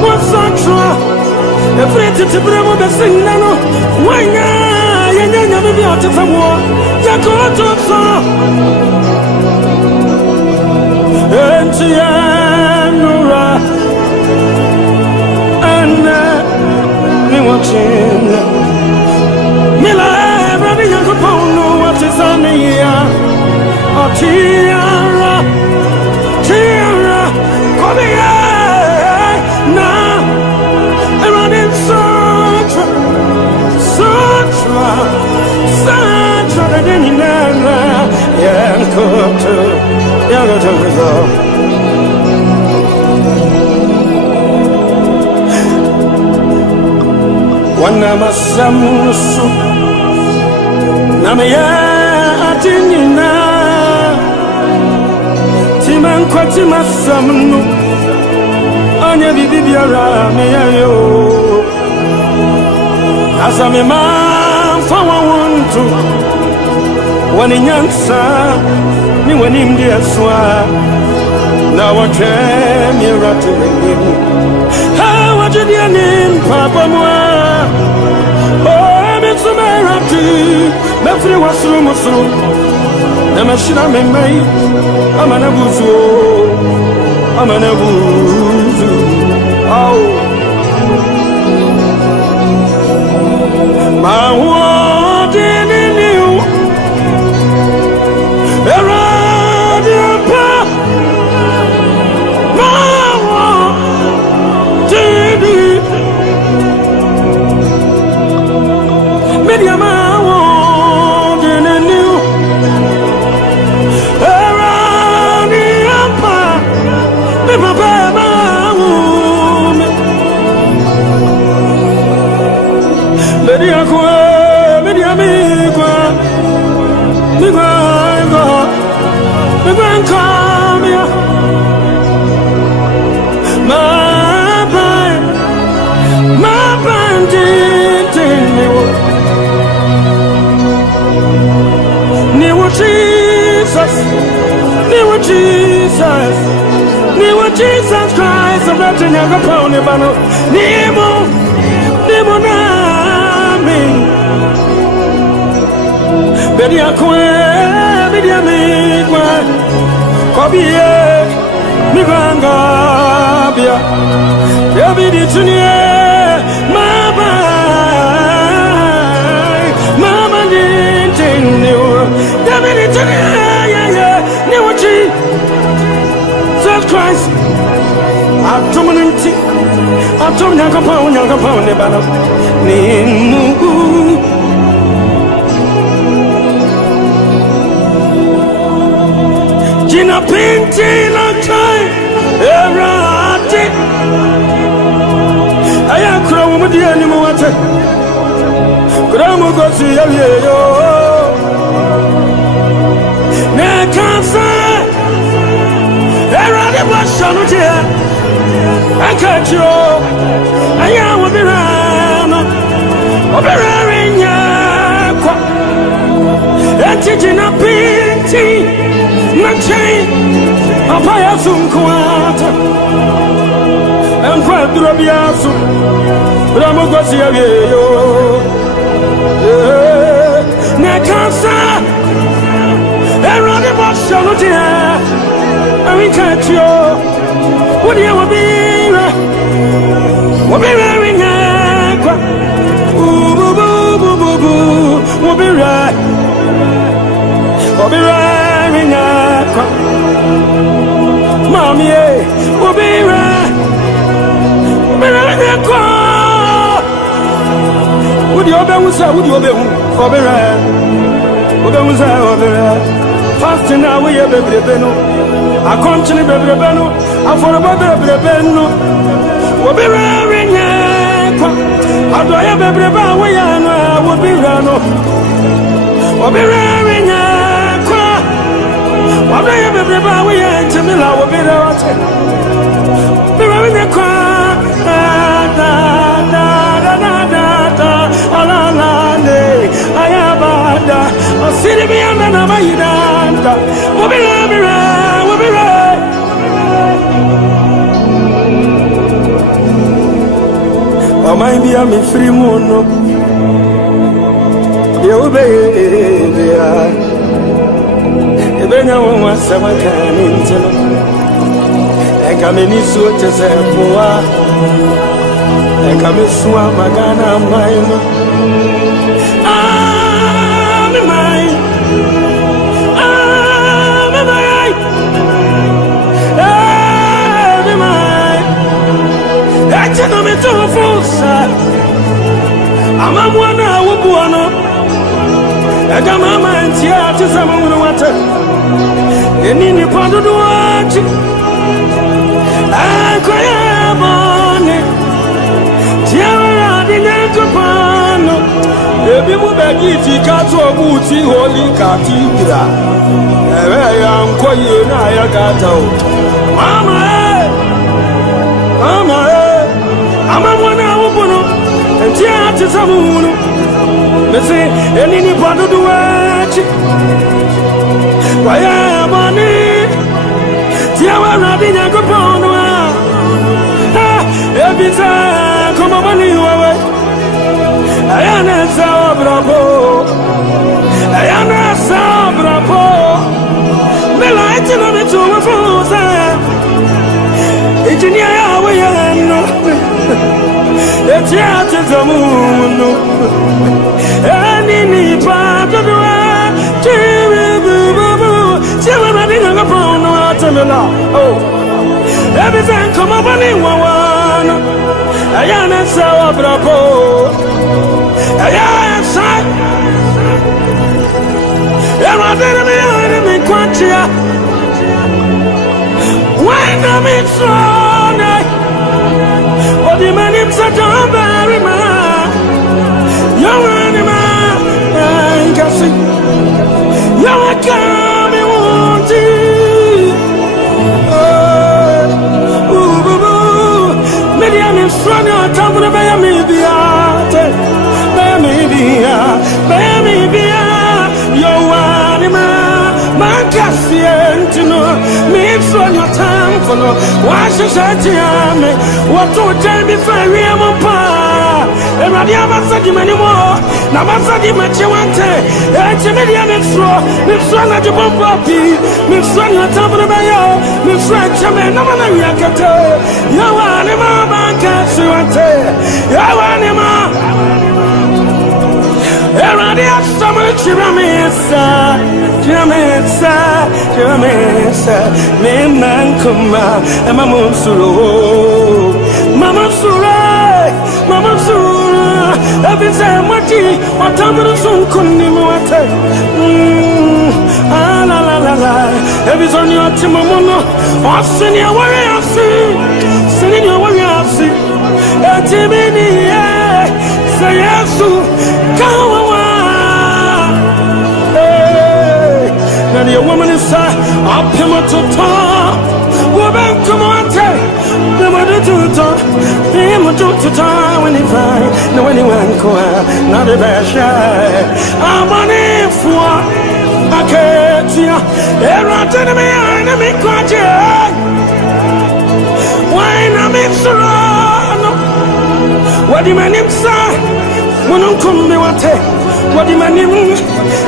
What's that? Every to Bravo the signal. Why, you never be out of the war. Yakoto, and Tianura, and me watching Mila, running a Capono, what is on the year? Oh, Tiara, come here now. I'm running Santra, and you never, yeah, to resolve. One of my sons, Namaya Atinina, Timan Quatima Samnu, Anya Bibiara, Mayo, as I'm a man for one to. When in Yansa, me when him dear swa. Now I came here at him. How would you dear name, Papa Moa? Oh, I'm in some errati. Mefri was Rumusu. The machine I'm in May. I'm an abuzu. I'm an abuzu. Oh, my word in you. Jesus Christ, I'm not in a pony, but Nemo Nami. Bedia Kwe, Bedia Migwa, Kobie, Migangabia, Yabidi Tunia, Mama didn't know, Yabidi Tunia, Newachi. Christ, I'm dominant. I'm doing young upon the banner. Gina painting a time, errati. I am crying with the animal. Gramu go see you. I can't you. I am a mirror. Oberarian, and teaching a painting, not chain, a payasum quata, and quite Rabiasu, Ramogosia, Nakasa, and Roddy Boshalutia. I can't you. What do you want to be? We'll be wearing a we'll be right. We'll be wearing a Mommy, we'll be right. We'll be wearing a would you obey? Would you obey? We'll be right. We'll be right. Fasting now, we have a beno. I continue to be beno. I for a baby beno. We'll be wearing a Adoya bebreba we ya no wo bi rano. Obi ranya kwa. Adoya bebreba we ya ntimila wo bi rate. Bi ranya kwa. Da da da da da. Ala la ne ayabada. Osiri bi na bayida. Obi ranya wo bi rate. Oh my be a me free mono. You baby, you been a woman, someone can into. And come in his suit as a poor. And come in swam Magana mine. I'm mine. I'm mine. I'm mine. I tell me to a full side. I'm a one hour buono. I got my mind here to someone with water. And in the part of the watch, I cry on it. Tiara, the Natopano. Baby, we beg you to cut your booty, holy cathedral. I am quiet, I got out. Mama, Mama, I'm a one hour buono. And here to someone. Me say, any part of the world. Why am I need? Tiawa Rabin, I go pound. Every time, come on, money away. I am a sabrabo. I am a sabrabo. Me light in me to a fool. Engineer, we are no. It's yet to the moon. Any part of the world, oh, everything come up on one. I am a sour bravo. I am sad. And I didn't mean quantia. When I'm in strong, what the man himself don't bury man. Young animal. You are coming, won't you? Maybe I'm in front of the top of the baby. You are the man, Cassian, to know me from your time for no. Why should I tell me what to tell me for real? And I never said him anymore. Now, I said him at you one day. And you made him throw. Miss One at your puppy. Miss One at top of the mayo. Miss French, I mean, no one I can tell. You are the man, can't see one day. You are the man. And I have someone to Jamesa, me man come out, and Mamma Suro, Mama Sura, every time what time of soon couldn't even water. La, every son you are Timono, or senior warrior, senior warrior, Timini, say yes, come on. And your woman is up him to talk. Woman, come on, take the mother to talk. Him to talk when he find no anyone come not a bad shy. I'm on it for I can't see. Enemy, quite why not make Serrano? What do you mean, sir? When I'm coming, what take? What do you mean?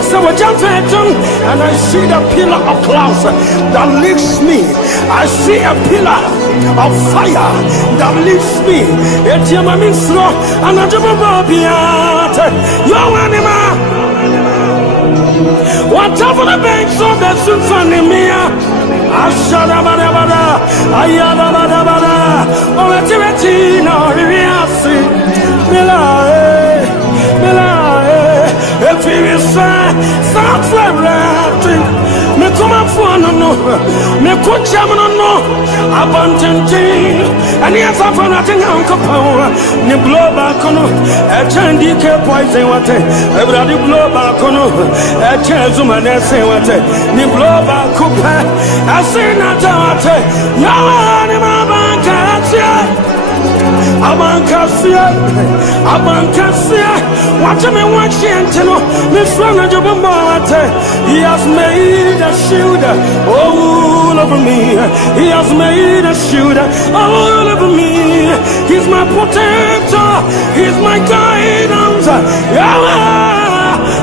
So I jump at them and I see the pillar of clouds that lifts me. I see a pillar of fire that lifts me. It's your mommy slow and I jump above beyond your animal. Whatever the banks of the symphony, I shut up I yada or a Tibetina, if you is somewhere, me come up for no, me kucha no abantentin and yes I found nothing uncle power ni blow back no e chandi ke poison wate everybody blow back no e chezuma na say wate ni blow back kupa I say not wate ya ni mabanka Abankasia, watch me watch Antino, Miss Rana Jabamate. He has made a shield all over me. He has made a shield all over me. He's my protector, he's my guidance.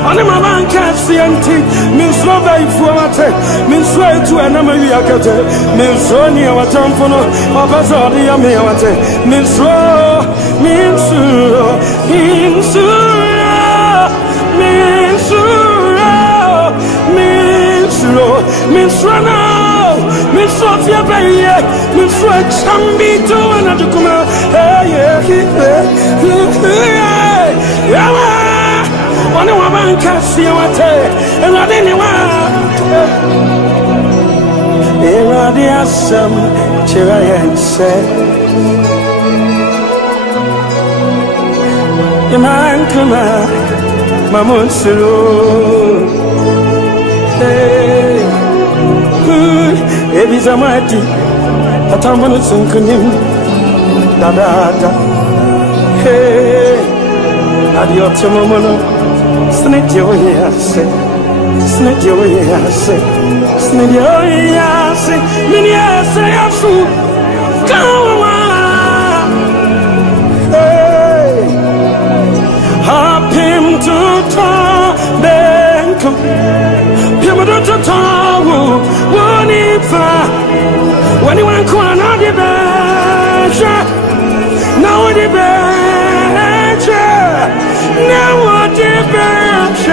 Ani mama nkasi anti minsro bai fuamate minsro etu enama wi akete minsro ni awatamfo no obazo de ya me awate minsro fia baye minsro chambi to na dukuma One of my cats, you are and I didn't want some Chirayan said, the man come out, Mamon Sulu. Hey, it is a mighty, a tambourine sunkunim, da. Hey, adios, Momono. Snake your say, snake your say, snake your say, many say a fool. Come on, hey, hop him to Bank, Pimado to Tawu, one if when you want to call another bench, now the bench, now what the bench,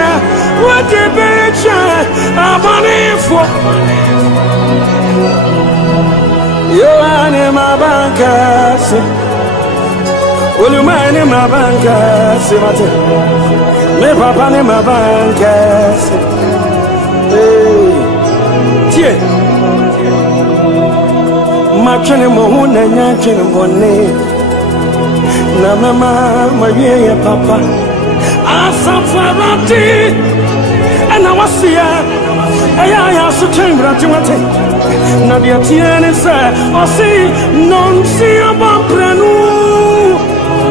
I'm on it for you and my bankers. Will you mind in my bankers? Me papa in my bankers. Hey, my channel, Mohun and Yanchin Bonnet. Na mama, my dear papa. Asafarati, and I was here. I also came back to what Nadia Tiene said, I see, non see about Prenu,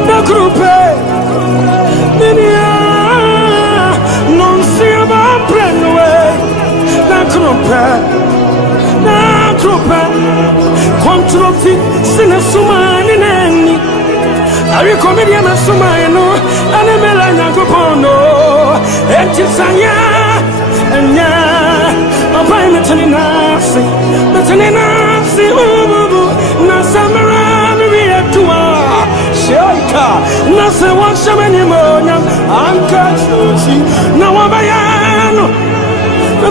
the group, non see about Prenu, the group, control, Sinasuman in any. I recommend you as Sumano, and a Melania Gopono, and Tisanya, and ya, a private Nasi, Nasamara, Maria Tua, Shaika, Nasa Washamanimonium, Anka Sushi, Nawabayano, the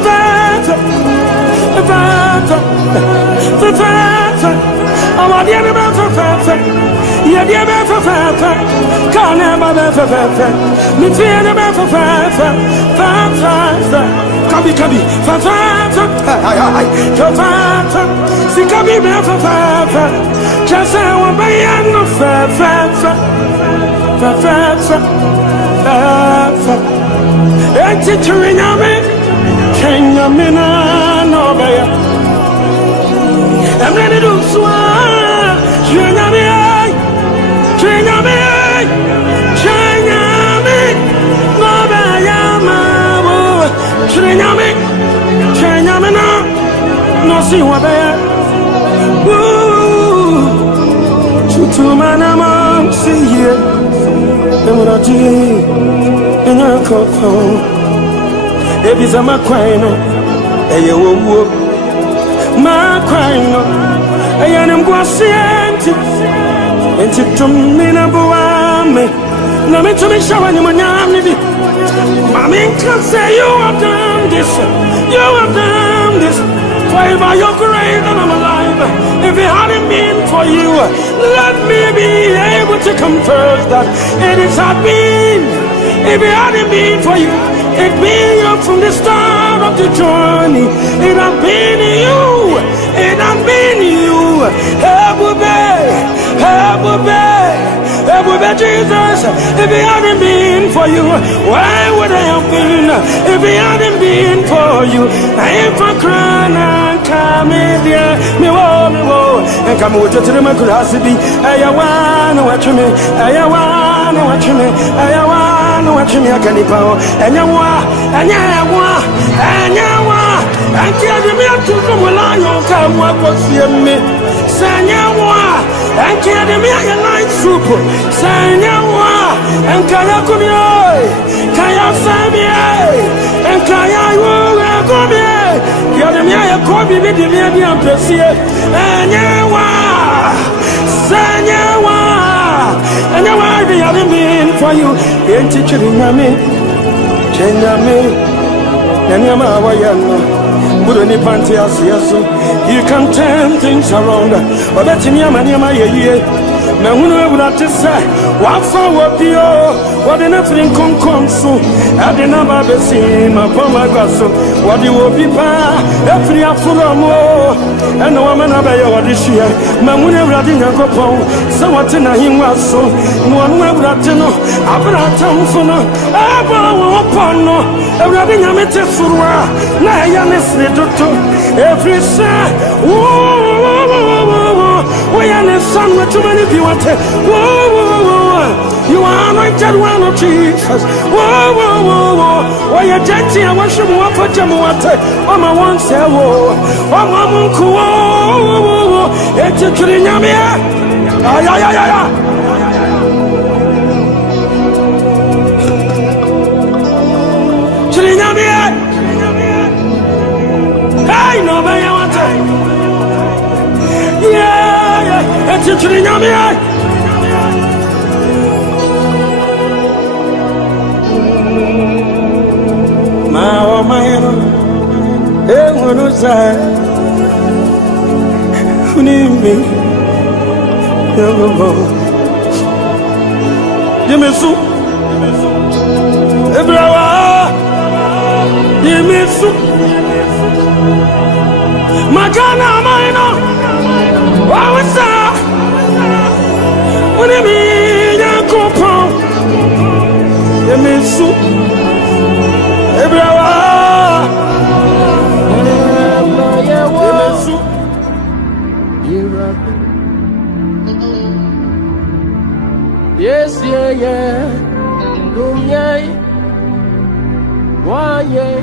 our dear Fafa, yeah, dear Fafa, can't never be Fafa, me fear the Fafa, Kabi, Fafa, see Kabi Fafa, just say one by end of Fafa, and teaching me, Kenya Mina, no bear. I'm ready to swim. China me, China me, no see what I am. To man, I'm see here. And what I do in your cocoa. If it's a maquino, and you will. My crying, I am going to me, no me to be showing you my name. Mammy can say you have done this, for by your grace and I'm alive. If it hadn't been for you, let me be able to confess that it is had been. If it hadn't been for you, it'd be you from the start of the journey. It has been you. It has been you. Ebube, Jesus. If it hadn't been for you, where would I have been? If it hadn't been for you, I ain't for crying and coming there. Me wo, and come with the Makurasibi. I want to watch me. I want to watch me. I want to watch me. I can't power. And you want, and me up to the Milano. Come, what was me? Sanyawa, and carry me a night soup. Sanyawa, and Kaya Kumio, Kaya Samia, and Kaya Kumia, Yadamia Kobi with the medium Persia, and Yawa, Sanyawa, and now I be having been for you, and teaching me, Chename, and Yama. You can turn things around. But that's in Yamania, ye. Mamma would have to say, what for what you what in nothing come so. I did not have seen my poor grasso. What you will be by every afternoon. And no woman about your this year. Mamma Radin Gopon, so what in a him was so. No one will have to know. I've been at town for no. Upon no. Everything I met is for every side, we are the sun with too many people. You are anointed one of Jesus. Why you gentle? I want you more for Jamuate. Oh, my one say, oh, my uncle, it's a Trinamia. Trinamia. I know where you want to. Yeah, it's a Trinamia. My everyone was there. Who need me? Give me soup. Every hour. Give me soup. Magana Maino. What was that? What do you mean? Give me soup. Every hour. Yes, yeah. Why, yeah.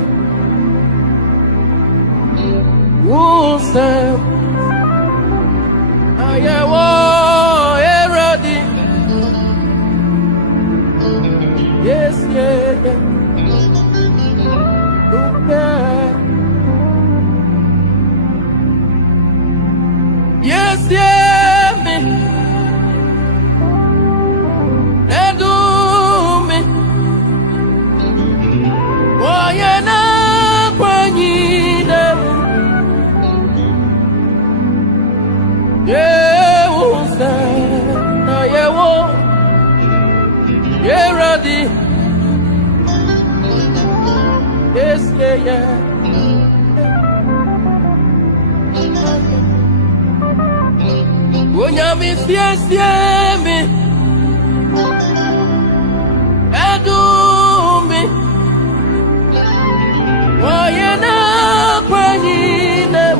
Who's that? I am ready. Yes, yeah. Yes, yeah, me. And do me. Why not when you them? Yeah, who's that? Now, yeah, ready. Yes, yeah. When you miss, yes, me. Do me. Why you not bringing them?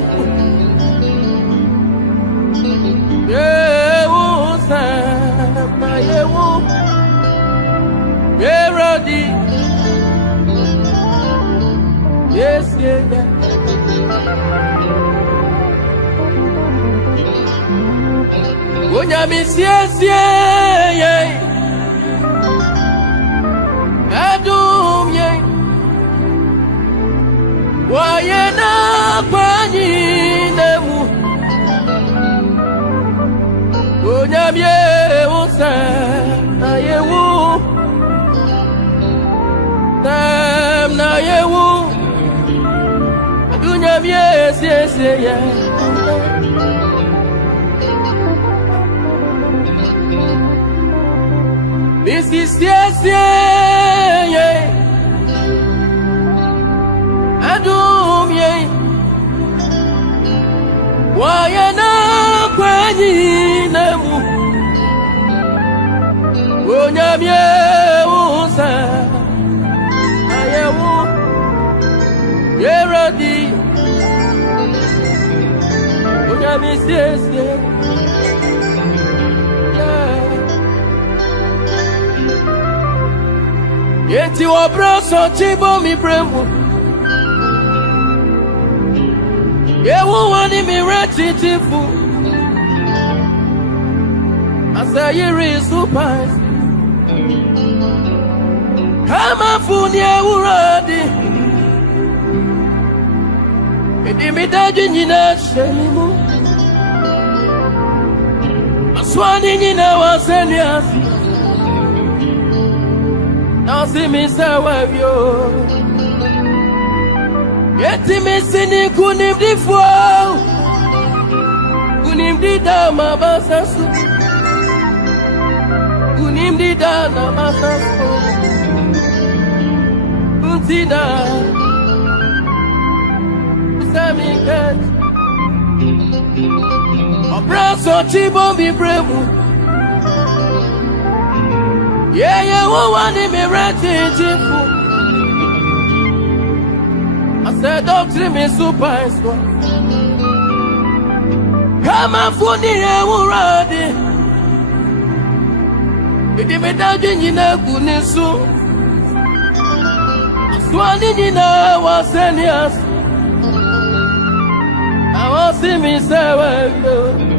Yeah, who's that? Yeah, ready. Yes, yeah. When you miss, yes, yeah. Adum ye, why you not bringing them? Oh, Yamie, who's that? Na ye woo. Do Yamie, yes, yeah. This is yes, yeah. I do. wayana kwanyi nemu onyamye usa ayewu yeradi onyamye sese yeti wabraso chibo mi bremu yewu wani mi reti tifu asa yiri super kama funi ewuradi idimidaju nyina shelimu aswani nyina wasenias nasi misawavyo yeti misini kunimdifo kunimdida mabasasu kunimdida na masasu untina samikat obraso chibombi bremu yeye wani mirati jifu ase doctor mi super swa kama funi ewurade idimidaju nyina kunisu aswani nyina wasenias awasi mi seweyo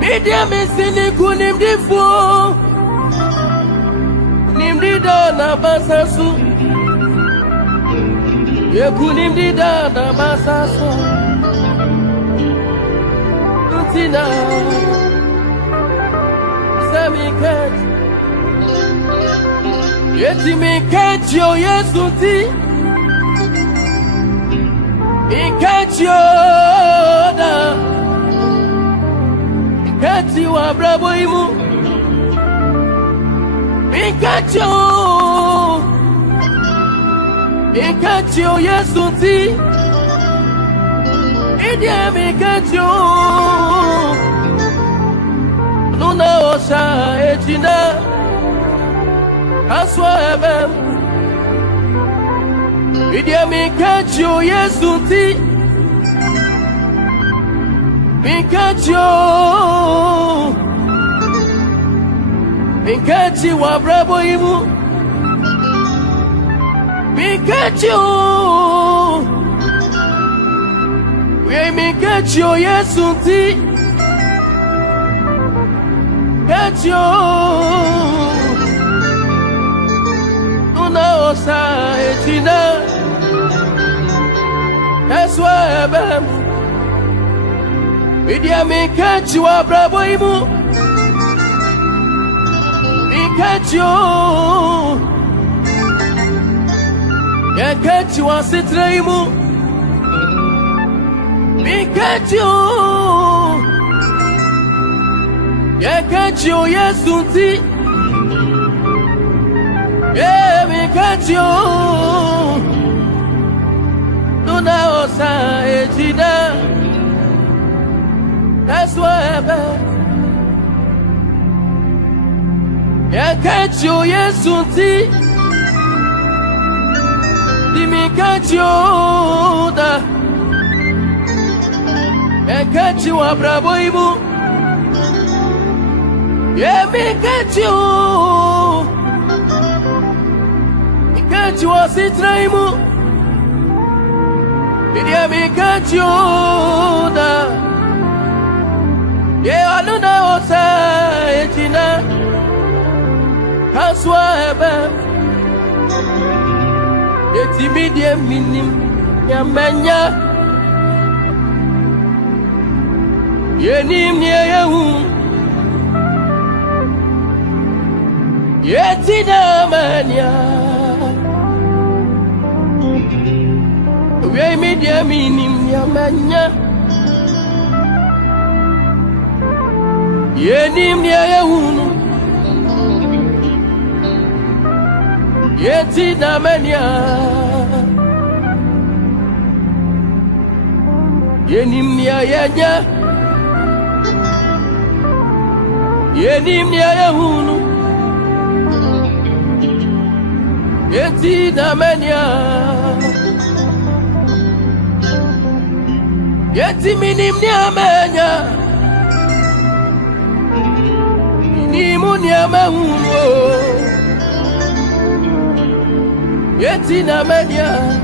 media mesini kunimdifu kunimdida na basasu ye kunimdida na basasu utina samikat yeti mikat yo yesu ti mikat yo da Mikati wa bravo imu Mikati o Yesu ti Idia Mikati o Nuna osha ejina Aswa ebem Idia Mikati o Yesu ti Mikati wa bravo imu Mikati we Mikati o Yesu ti Mikati Una osa ejina Eswa ebem Idia Mikati wa bravo imu Mikati Mikati wa sitra imu Mikati Mikati Yesu ti Mikati Nuna osa ejida That's why Mikati Yesu ti Di Mikati da Mikati wa bravo imu Mikati Mikati wa sitra imu Di Mikati da aluna osa ejina Kaswa ebe Yeti midye minim Yamenya Yenim nye yehu Yeti namanya We midye minim Yamenya Yenim nye yehu Yeti namanya Yenimnia yanya Yenimnia yahunu Yeti na menya Yeti minimnia menya Inimunia mahunu Yeti na menya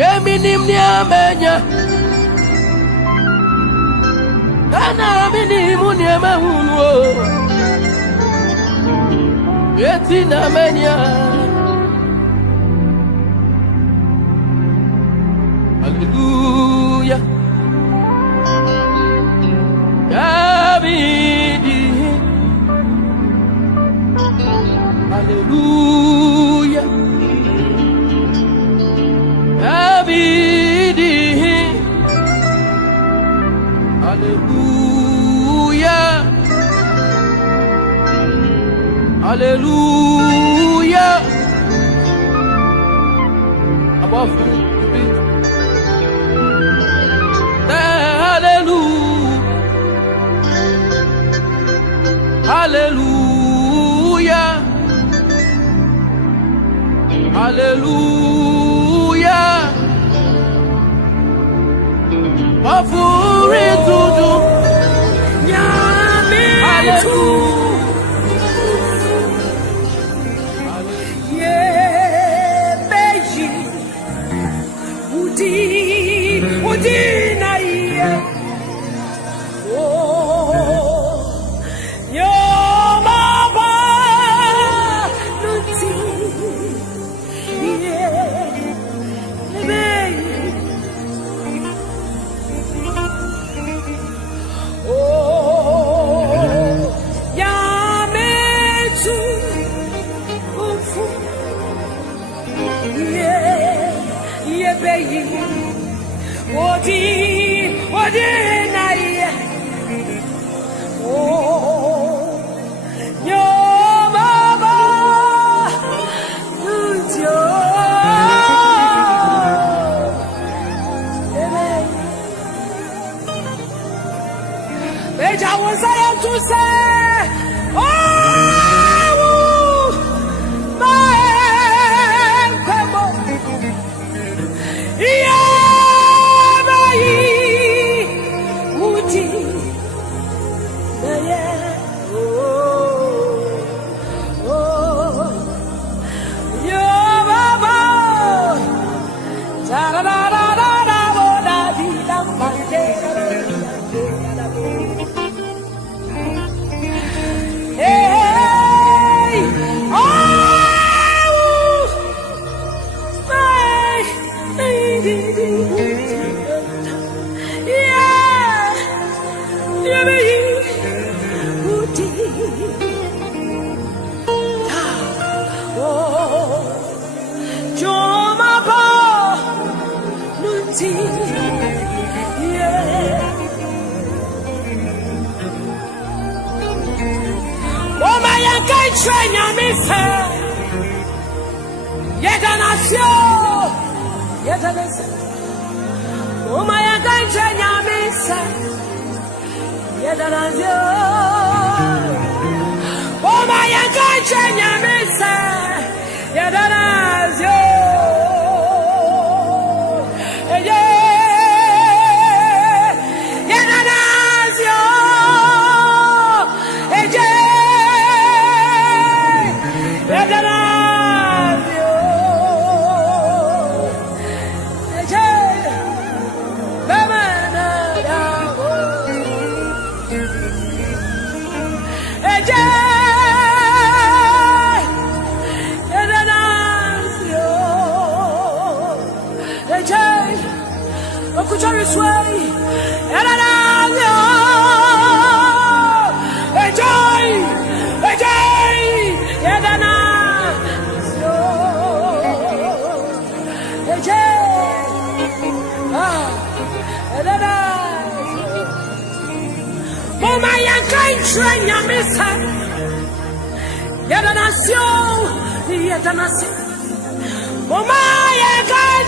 Yeminim menya Kana minimu ni mahunu Yeti na menya Hallelujah Yabidi Hallelujah Abidi Hallelujah Hallelujah Above Hallelujah Hallelujah Hallelujah Mafuri tudu Nyame tu Ye beji Udi na ye Oh Yo baba Nuti Ye beji Odi na ye Oh Yo baba Nudio Beja wazaya tu se Oh my kwebo Yeah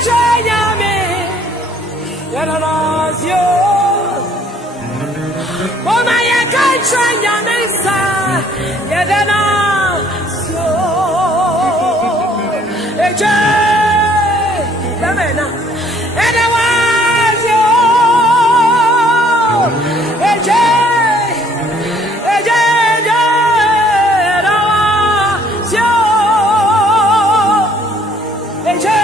Chayame, Yanazio. Mama yakan Chayame sa, Yanazio. Eje, Yamena, Yanazio. Eje, Eje, Yanazio. Eje.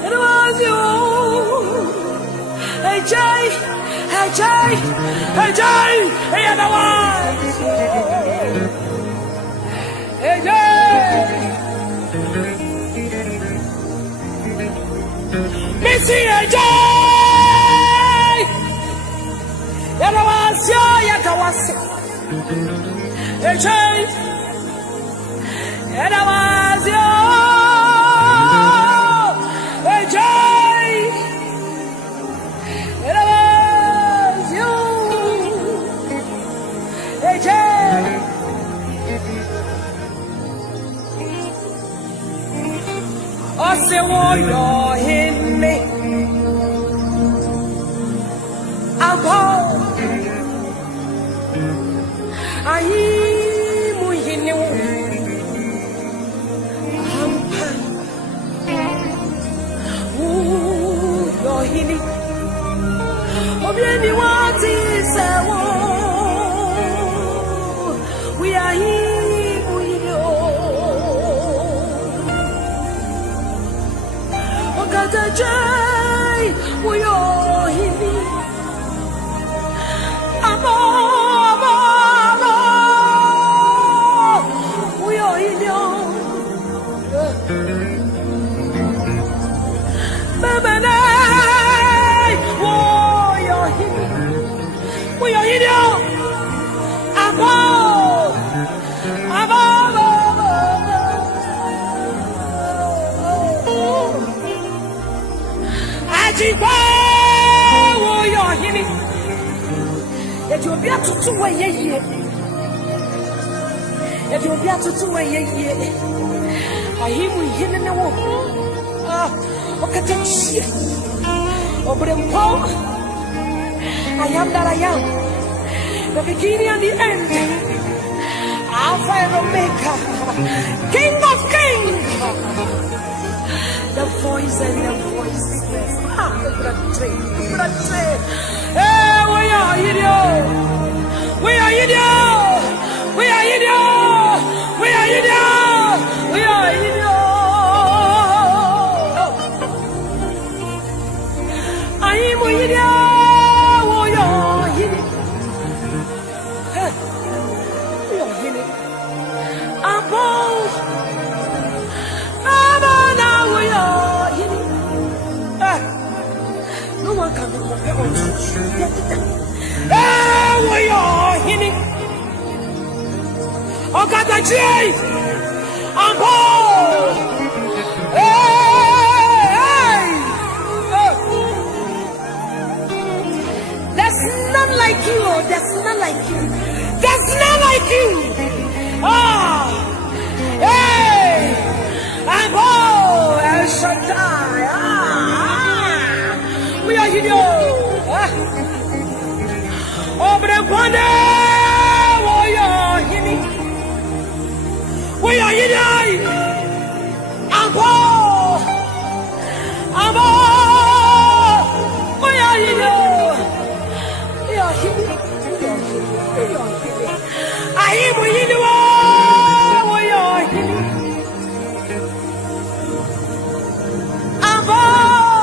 It was you. Hey Jay, hey Jay, hey Jay, hey other one. Hey Jay, Missy, hey Jay, other one, so other one. Hey Jay, other one, yo. Say what you're in me. I'm home. I'm in you. You're in me. Oh, baby, what is that? We are here. The joy we are in. We are in you. Baby, we are in you. If you'll be able to do a year, if you'll be able to do a year, I hear we hit in the wall. Okay, take shit. Over the pole, I am that I am. The beginning and the end. Alpha and Omega, King of Kings. The voice and the voiceless. Hey, we are in you. We are in you. We are in you. We are in you. We are in you. I am in you. We are in you. We are in you. Above. Now we are in you. No one can be compared unto you. We are in it. Oh, God, the J. I'm home. There's none like you. There's none like you. There's none like you. Hey, I'm home. El Shaddai. We are in you. Over the corner, we are in it. We are in it. I'm home. I'm home. We are in it. We are in it. We are in it. I am in it. We are in it. I'm home.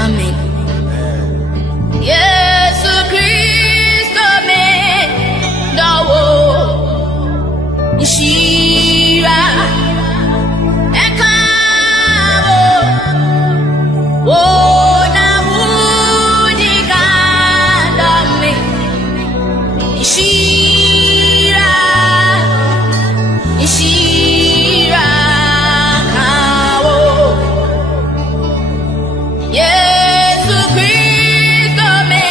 Amen. Yes, Christ, Ishira Ekabo Wona Mudiga Dame Ishira Kawo Yesu Christo me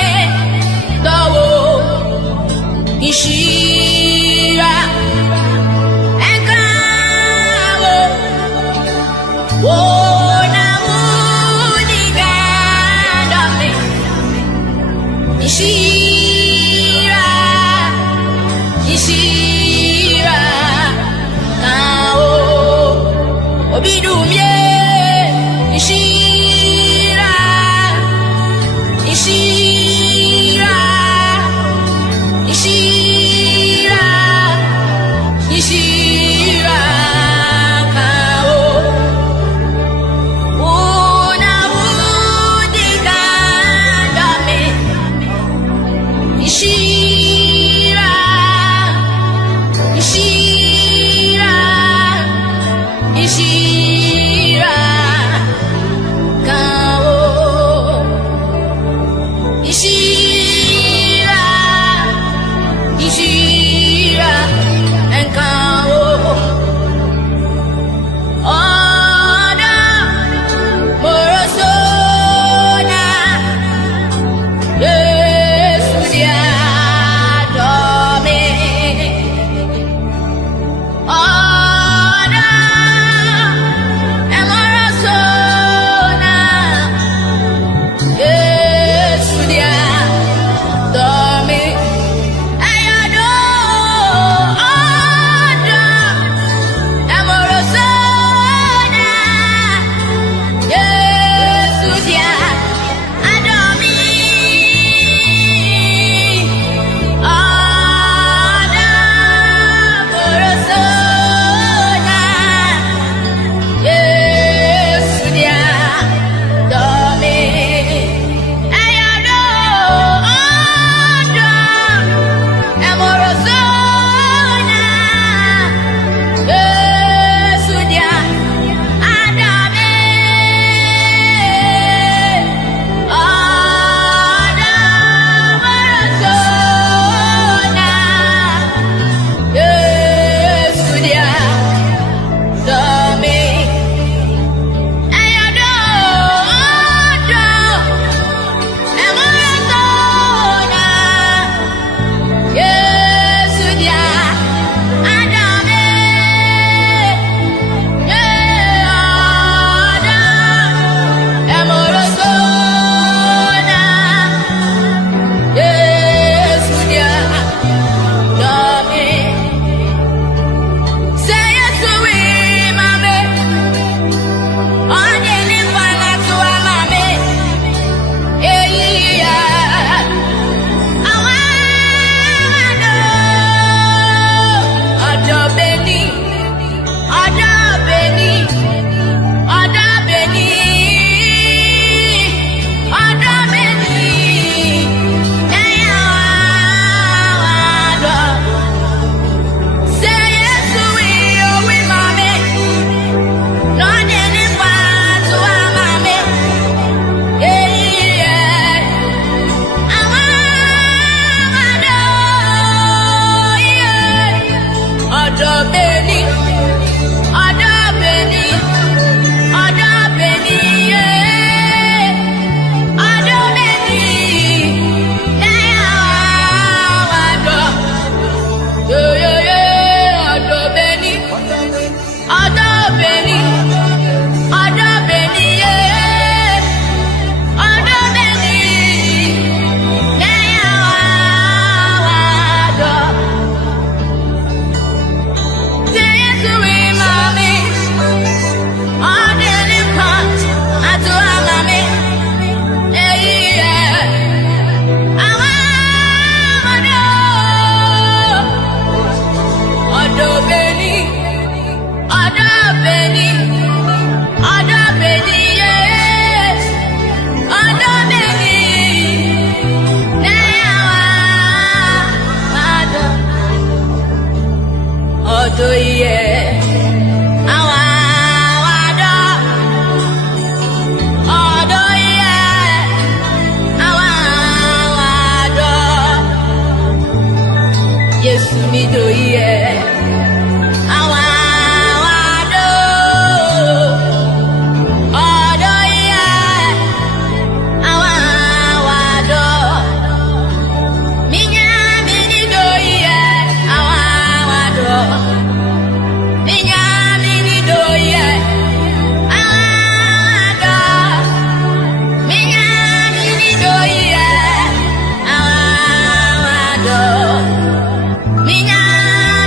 Minya,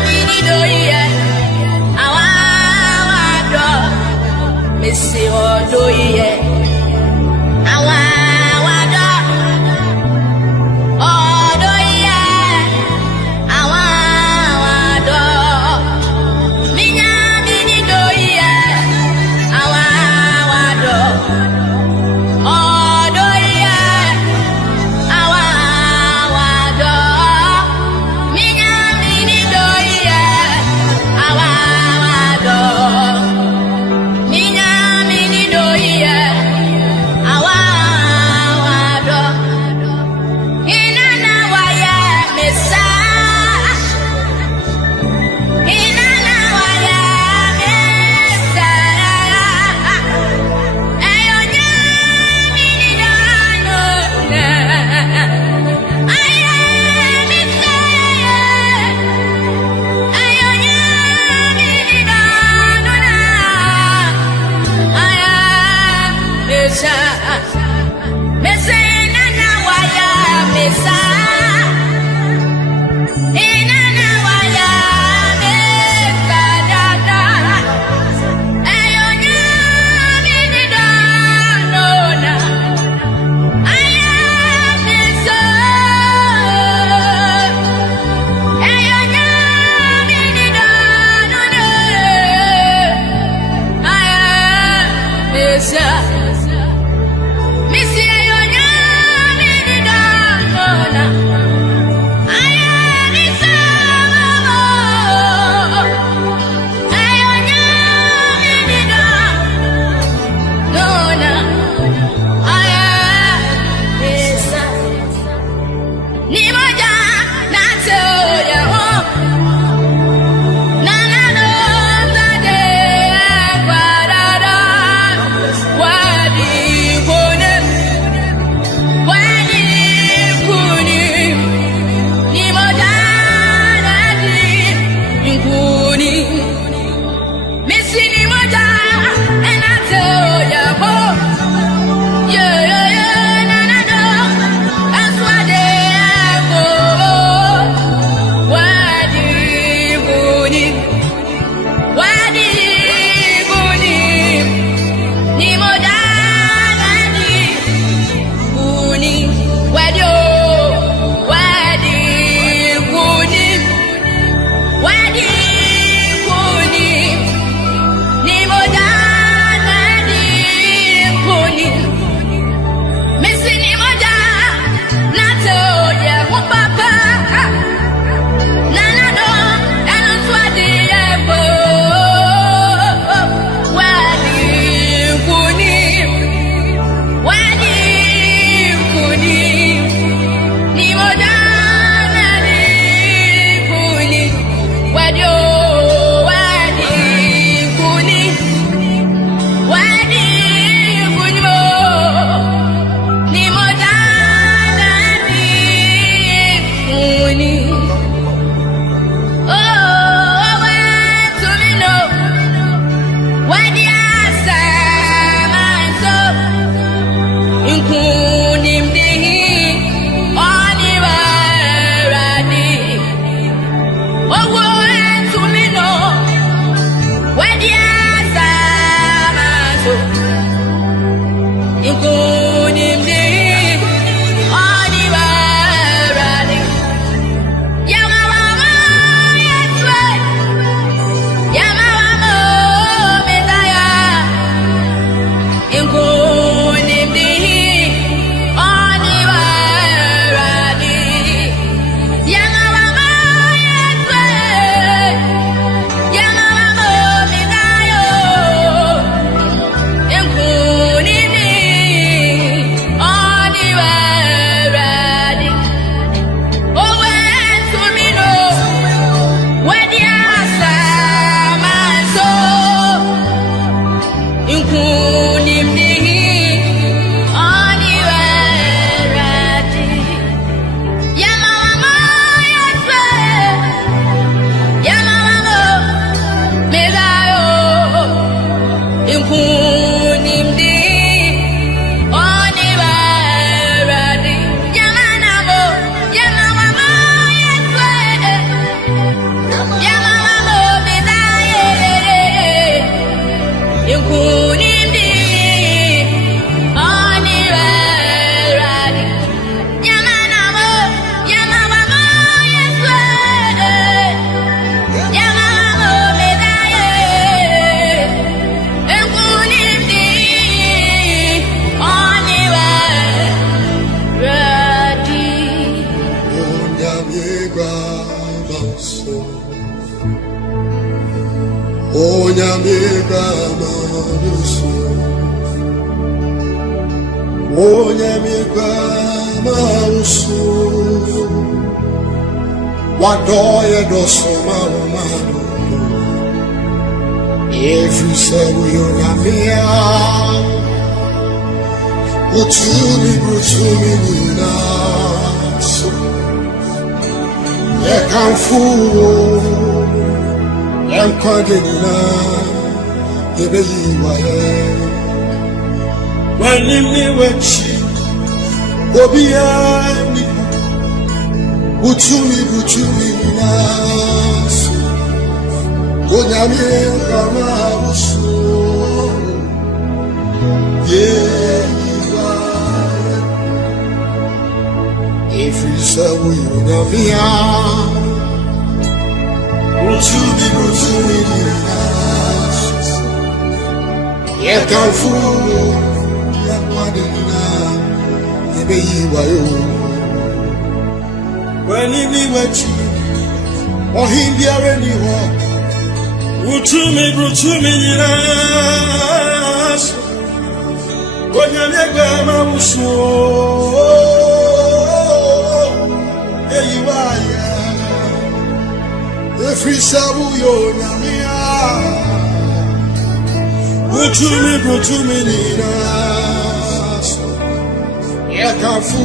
mini do Wadoye do soma romano. If you say we are mia, utuni nina. Ye can fool, ye kwadina, ye be yiwaye. When me wechi, obiani. Butumi nas Onyame kama usu If you say we Onyame Butumi nas Yekanfu Yakwadina Yebe yiwayo When he be with you, or him be already walk. Brutumi, yes. When you make them a wusu, here you are, yeah. If we sabu yo namia, brutumi, yes. Yakafu.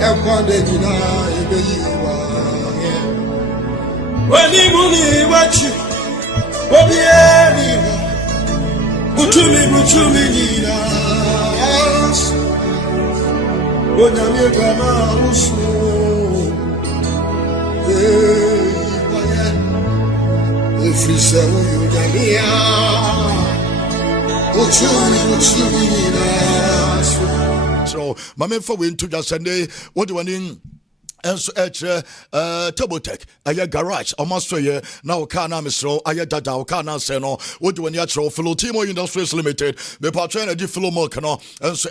When you money watch you, Butumi, yes. When you come out, if you say you Jamia, Butumi, yes. So, my men for win to just Sunday, what do you want? And so Tobotech, a garage, almost 3 years. Now, Kana Misro, I dada, Kana Seno, what do you want? Philo Timo Industries Limited, the Patrona di Philo Molcano, and so